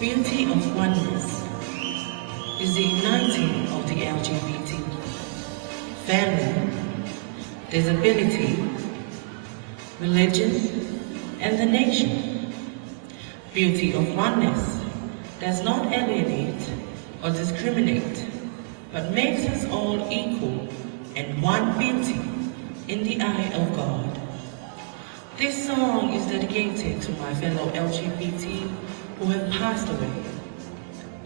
Beauty of oneness is the uniting of the LGBT, family, disability, religion, and the nation. Beauty of oneness does not alienate or discriminate, but makes us all equal and one beauty in the eye of God. This song is dedicated to my fellow LGBT who have passed away.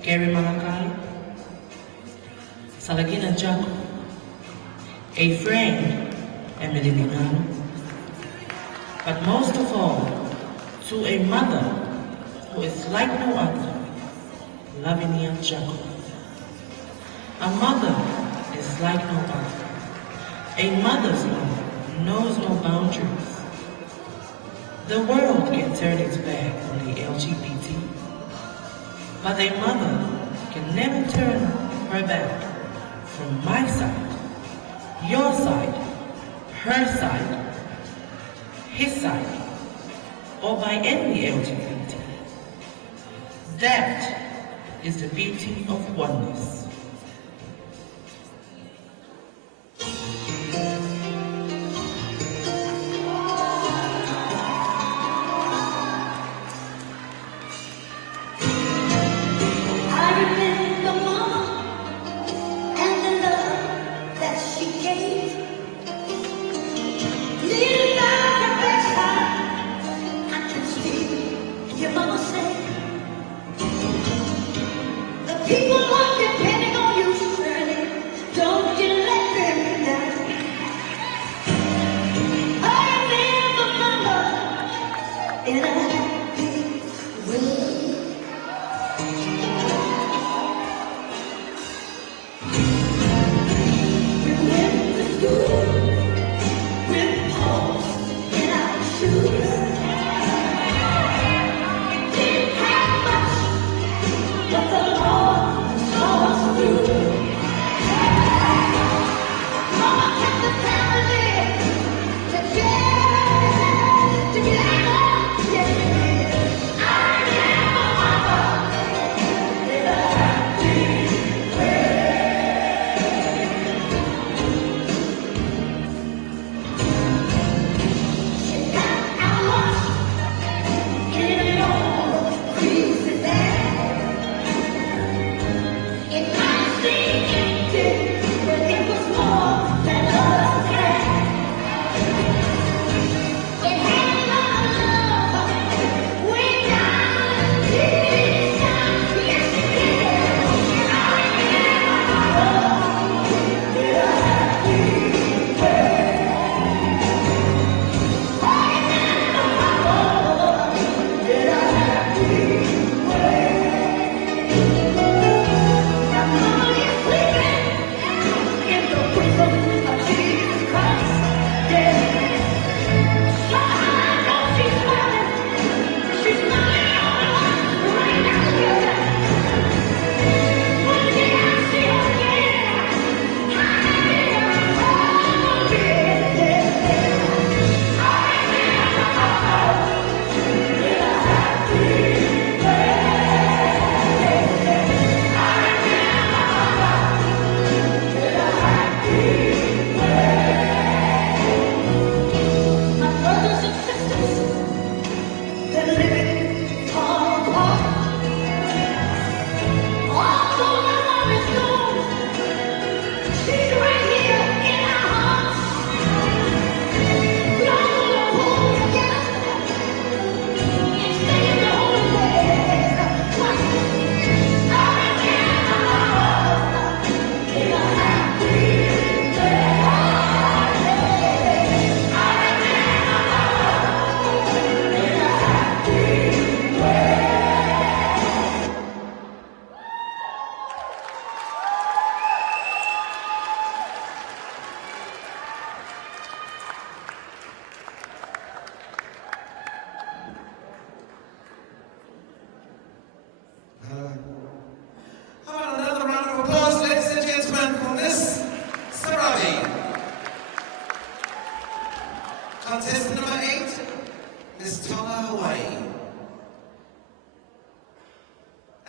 Gary Malakai, Salagina Jaco, a friend, Emily Ningano, but most of all, to a mother who is like no other, Lavinia Jaco. A mother is like no other. A mother's love knows no boundaries. The world can turn its back on the LGBT, but a mother can never turn her back from my side, your side, her side, his side, or by any LGBT. That is the beauty of oneness. But the Lord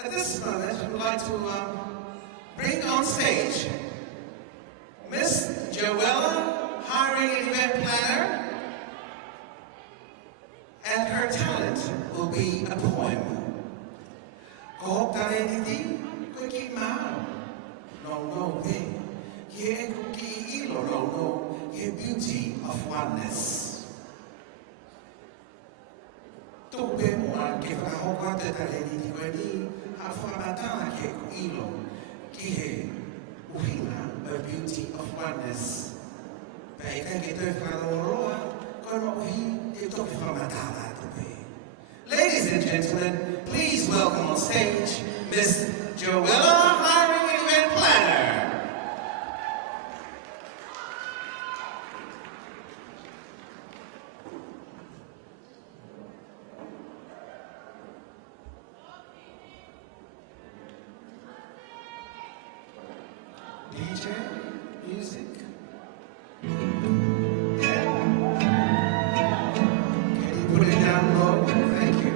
At this moment, we would like to bring on stage Miss Joella, hiring and event planner, and her talent will be a poem. Ko tareniti, ko ki mao, no pe, ye ko ki ilo no, ye beauty of oneness. To be more ke whakahoka te tareniti koe ni, a whakamatana ke ko ilo, ki he uhina, a beauty of oneness. Pei kai ke tau whakaroroa, koe mo uhi te toki whakamatana te pe. Ladies and gentlemen, please welcome on stage Miss Joella, hiring and event planner. DJ, music. Can you put it down low? Thank you.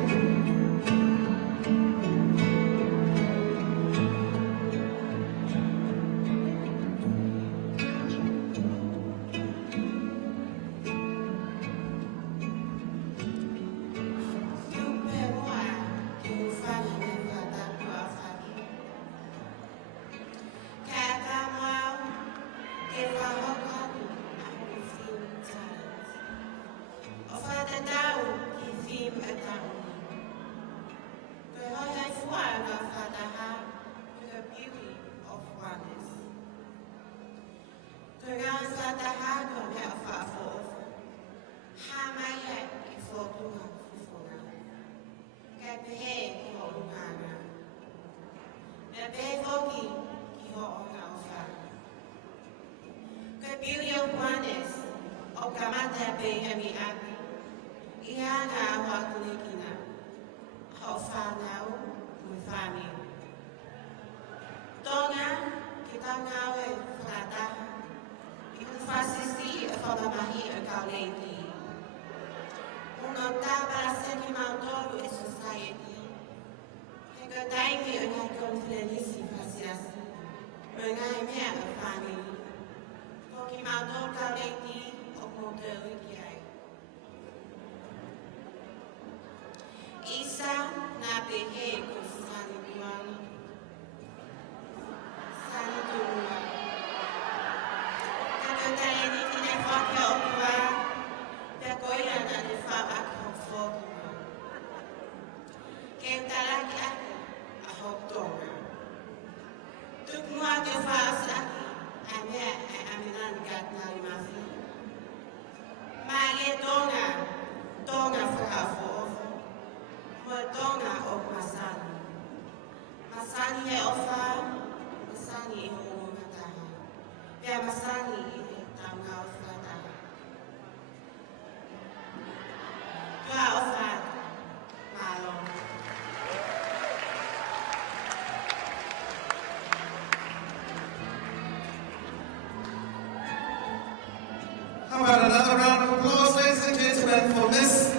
How about another round of applause, ladies and gentlemen, for Miss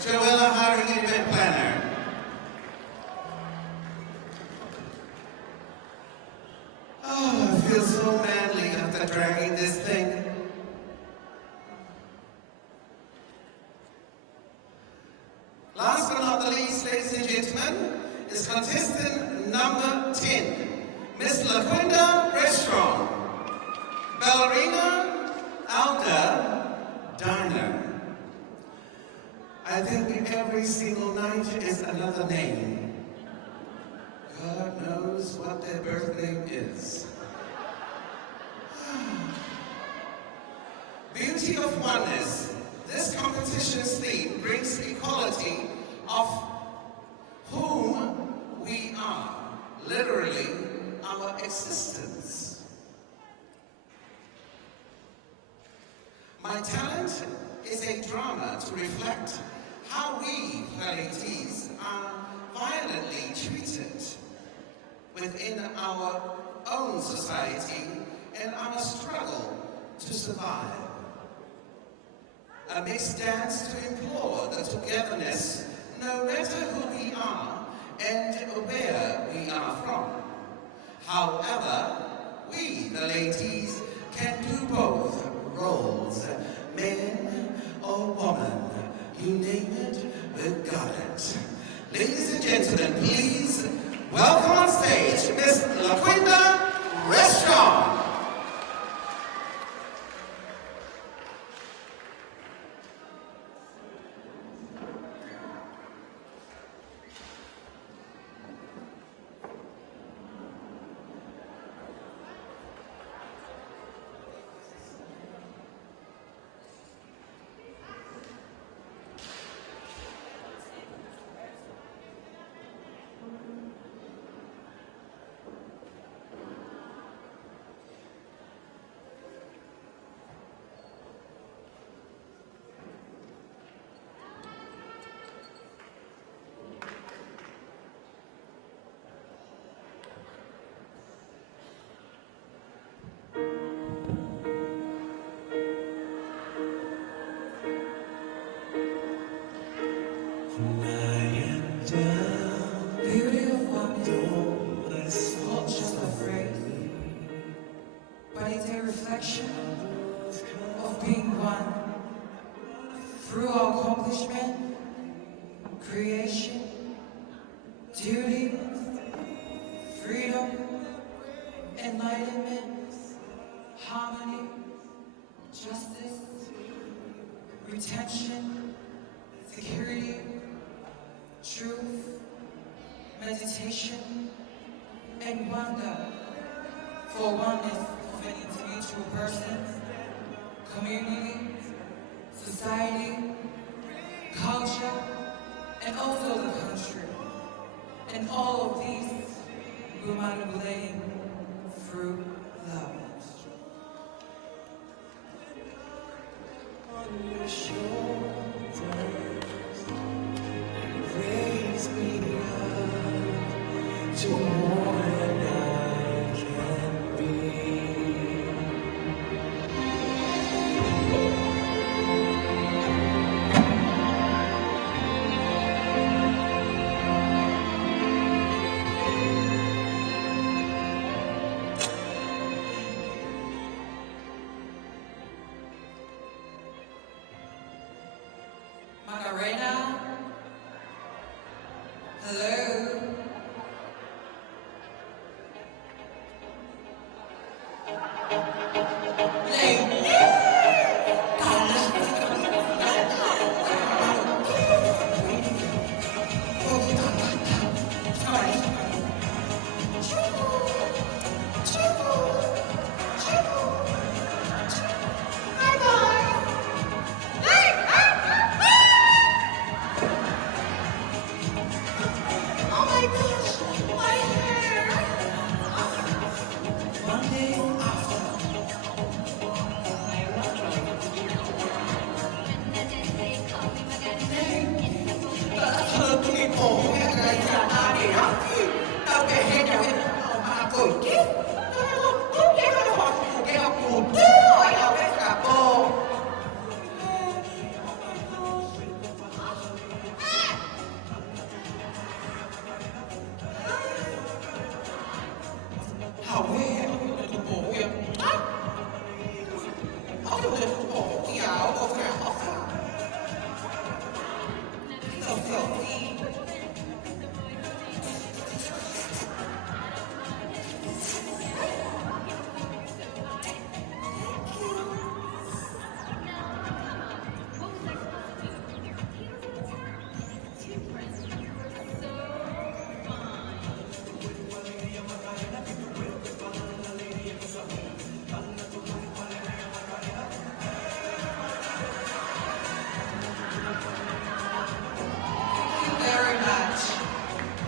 Joella, hiring and event planner. Oh, I feel so manly after dragging this thing. Last but not the least, ladies and gentlemen, is contestant number 10, Miss LaQuinda Restaurant, ballerina Alda Diner. I think every single night is another name. God knows what their birth name is. Beauty of oneness. This competition's theme brings equality of whom we are, literally our existence. My talent is a drama to reflect how we Pleiades are violently treated within our own society and our struggle to survive. A mixed dance to implore the togetherness no matter who we are and where La Quinta Restaurant. Beauty of one is not just a phrase, but it's a reflection of being one through our accomplishment, creation, duty, freedom, enlightenment, harmony, justice, retention, security, truth, meditation, and wonder for oneness of an individual person, community, society, culture, and also the country. And all of these we're manipulating through love. On your shoulders, raise me up to more than I can be. Macarena, hello.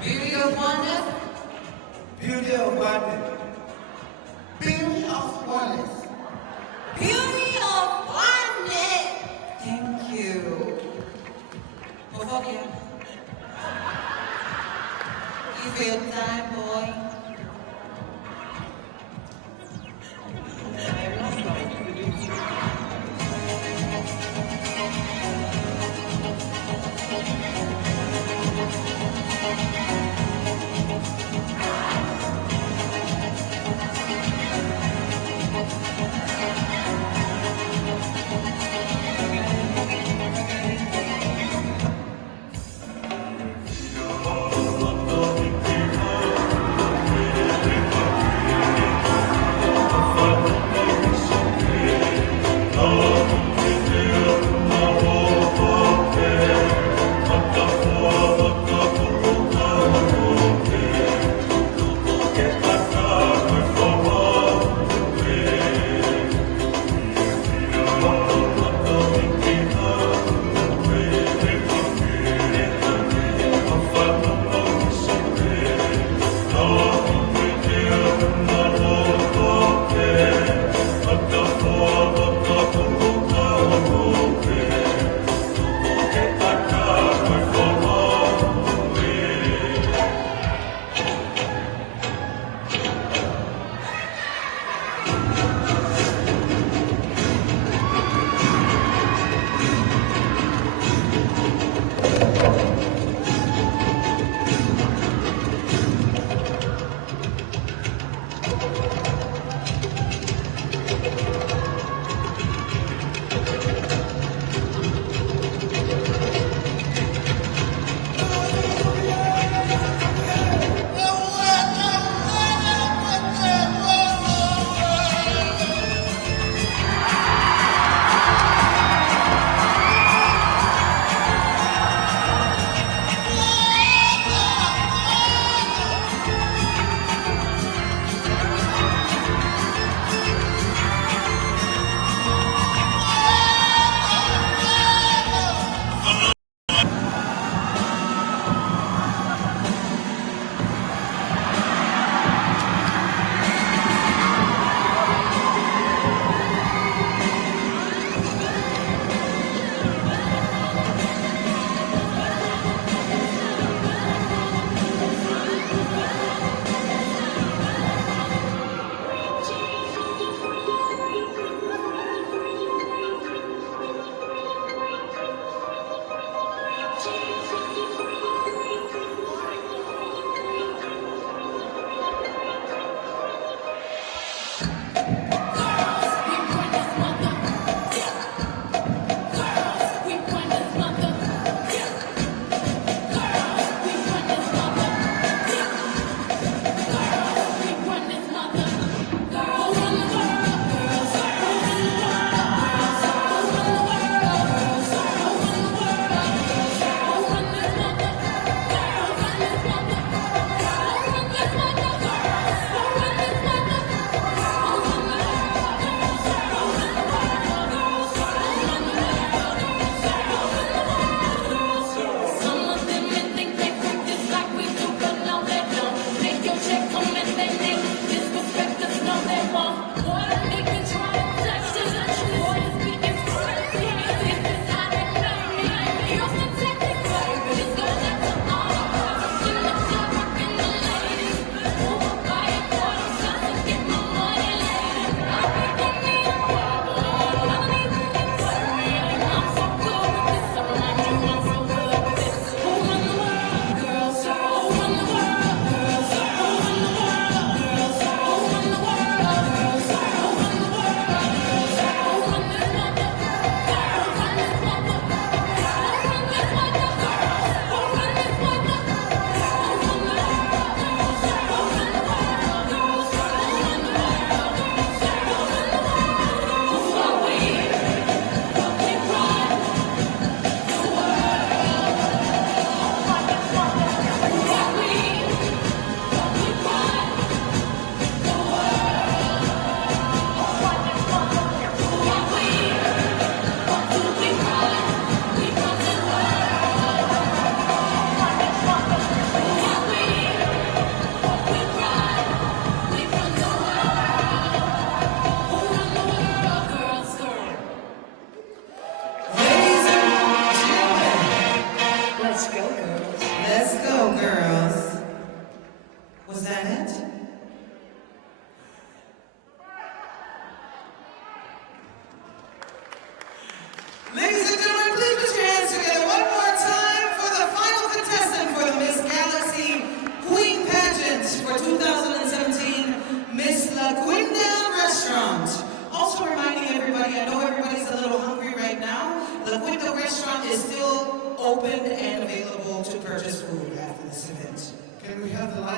Beauty of oneness. Beauty of oneness. Beauty of oneness. Beauty of oneness. Thank you. Homophobia. You feel time, boy.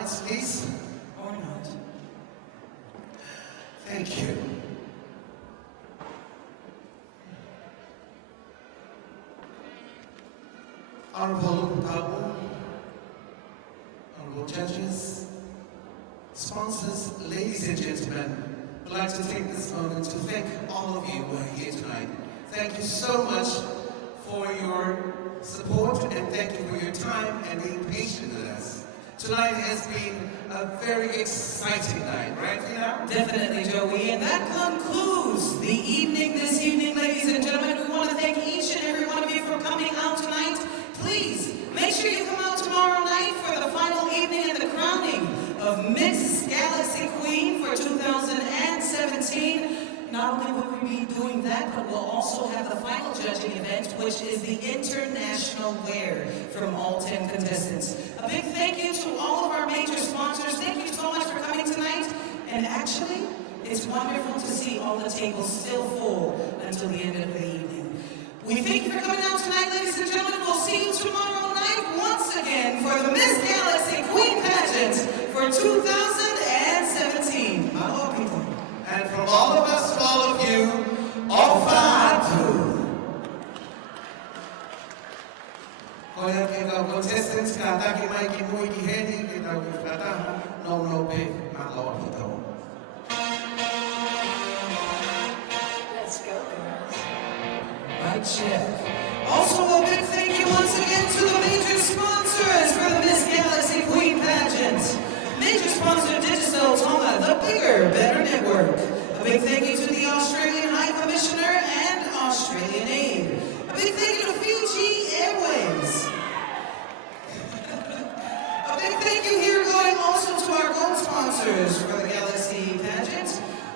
lights, please? Or not. Thank you. Honorable Pabu, honorable judges, sponsors, ladies and gentlemen, I'd like to take this moment to thank all of you who are here tonight. Thank you so much for your support and thank you for your time and being patient with us. Tonight has been a very exciting night, right, Tina? Definitely, Joey. And that concludes the evening this evening, ladies and gentlemen. We want to thank each and every one of you for coming out tonight. Please, make sure you come out tomorrow night for the final evening and the crowning of Miss Galaxy Queen for 2017. Not only will we be doing that, but we'll also have the final judging event, which is the International Wear from all 10 contestants. A big thank you to all of our major sponsors. Thank you so much for coming tonight. And actually, it's wonderful to see all the tables still full until the end of the evening. We thank you for coming out tonight, ladies and gentlemen. We'll see you tomorrow night once again for the Miss Galaxy Queen Pageant for 2017. Mahalo, people. And from all of us to all of you, Ofatu. Kaya kita contestants kata kita kimui kiheni kita kata no pe mahalo kita. Let's go, girls. Mic check. Also, a big thank you once again to the major sponsors for the Miss Galaxy Queen Pageant. Major sponsor Digicel Tonga, the bigger, better network. A big thank you to the Australian High Commissioner and Australian Aid. A big thank you to Fiji Airways. A big thank you here going also to our gold sponsors for the Galaxy Pageant.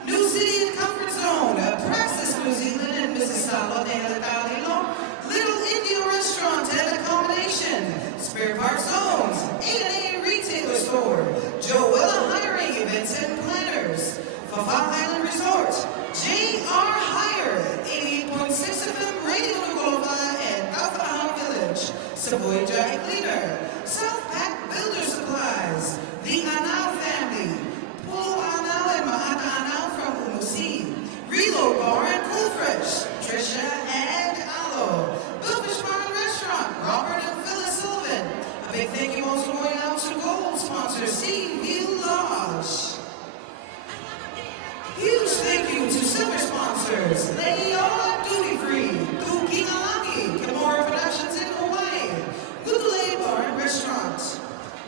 New City and Comfort Zone, Praxis New Zealand and Mississauga de Alcalilo, Little India Restaurant and Accommodation, Spare Parts Zones, A&A Retailer Store, Joella Hiring Events and Planners, Fafa Island Resort, JR Hire, 88.6 FM Radio Nukulova and Kaufahau Village, Savoy Dry Cleaner, South Pack Builder Supplies, The Anau Family, Pulu Anau and Mahaka Anau from Umusi, Reload Bar and Cool Fresh, Trisha and Alo, Billfish Bar and Restaurant, Robert and Phyllis Sullivan. A big thank you also going out to gold sponsor Sea View Lodge. Huge thank you to silver sponsors Leon Duty Free, Kukinalaki, Kimura Productions in Hawaii, Google Bar and Restaurant,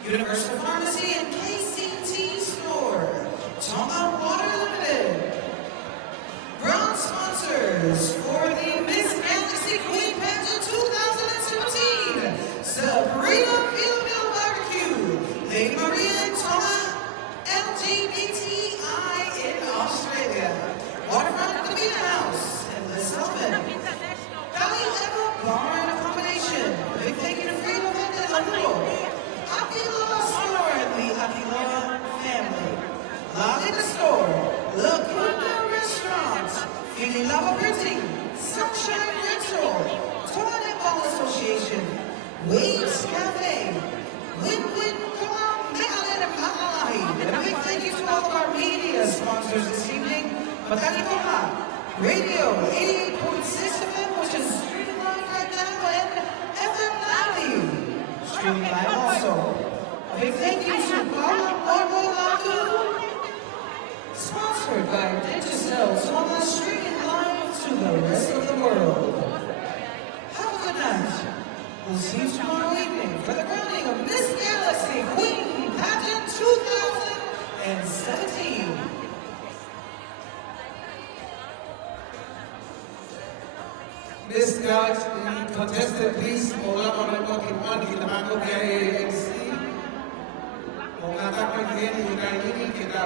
Universal Pharmacy and KCT Store, Tonga Water Limited. Bronze sponsors for the Miss Galaxy Queen Pageant 2017, Sabrina Ville Barbecue, Lady Maria and Tonga, LGBTI in Australia, Waterfront Cabina House, and Liz Sullivan, Valley Echo Bar and Accommodation, big thank you to Freedom and Lanulo, Akiloa Store and the Akiloa family, La Linda Store, La Kunda Restaurant, Feeling Lava Printing, Sunshine Rental, Toa Netball Association, Waves Cafe, Win-Win Koa Me'alen and Ma'alahi. And a big thank you to all of our media sponsors this evening. Makani Koha, Radio 88.6 FM, which is streaming live right now, and FM Lali, streaming live also. A big thank you to Bala Ormo Latu, sponsored by Digicel Tonga, streaming live to the rest of the world. Have a good night. We'll see you tomorrow evening for the crowning of Miss Galaxy Queen Pageant 2017. Miss Galaxy contestant, please, hola con el Pokemon y la mano que MC. Con la tapa que viene y la línea que da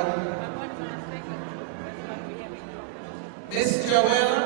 Miss Joella.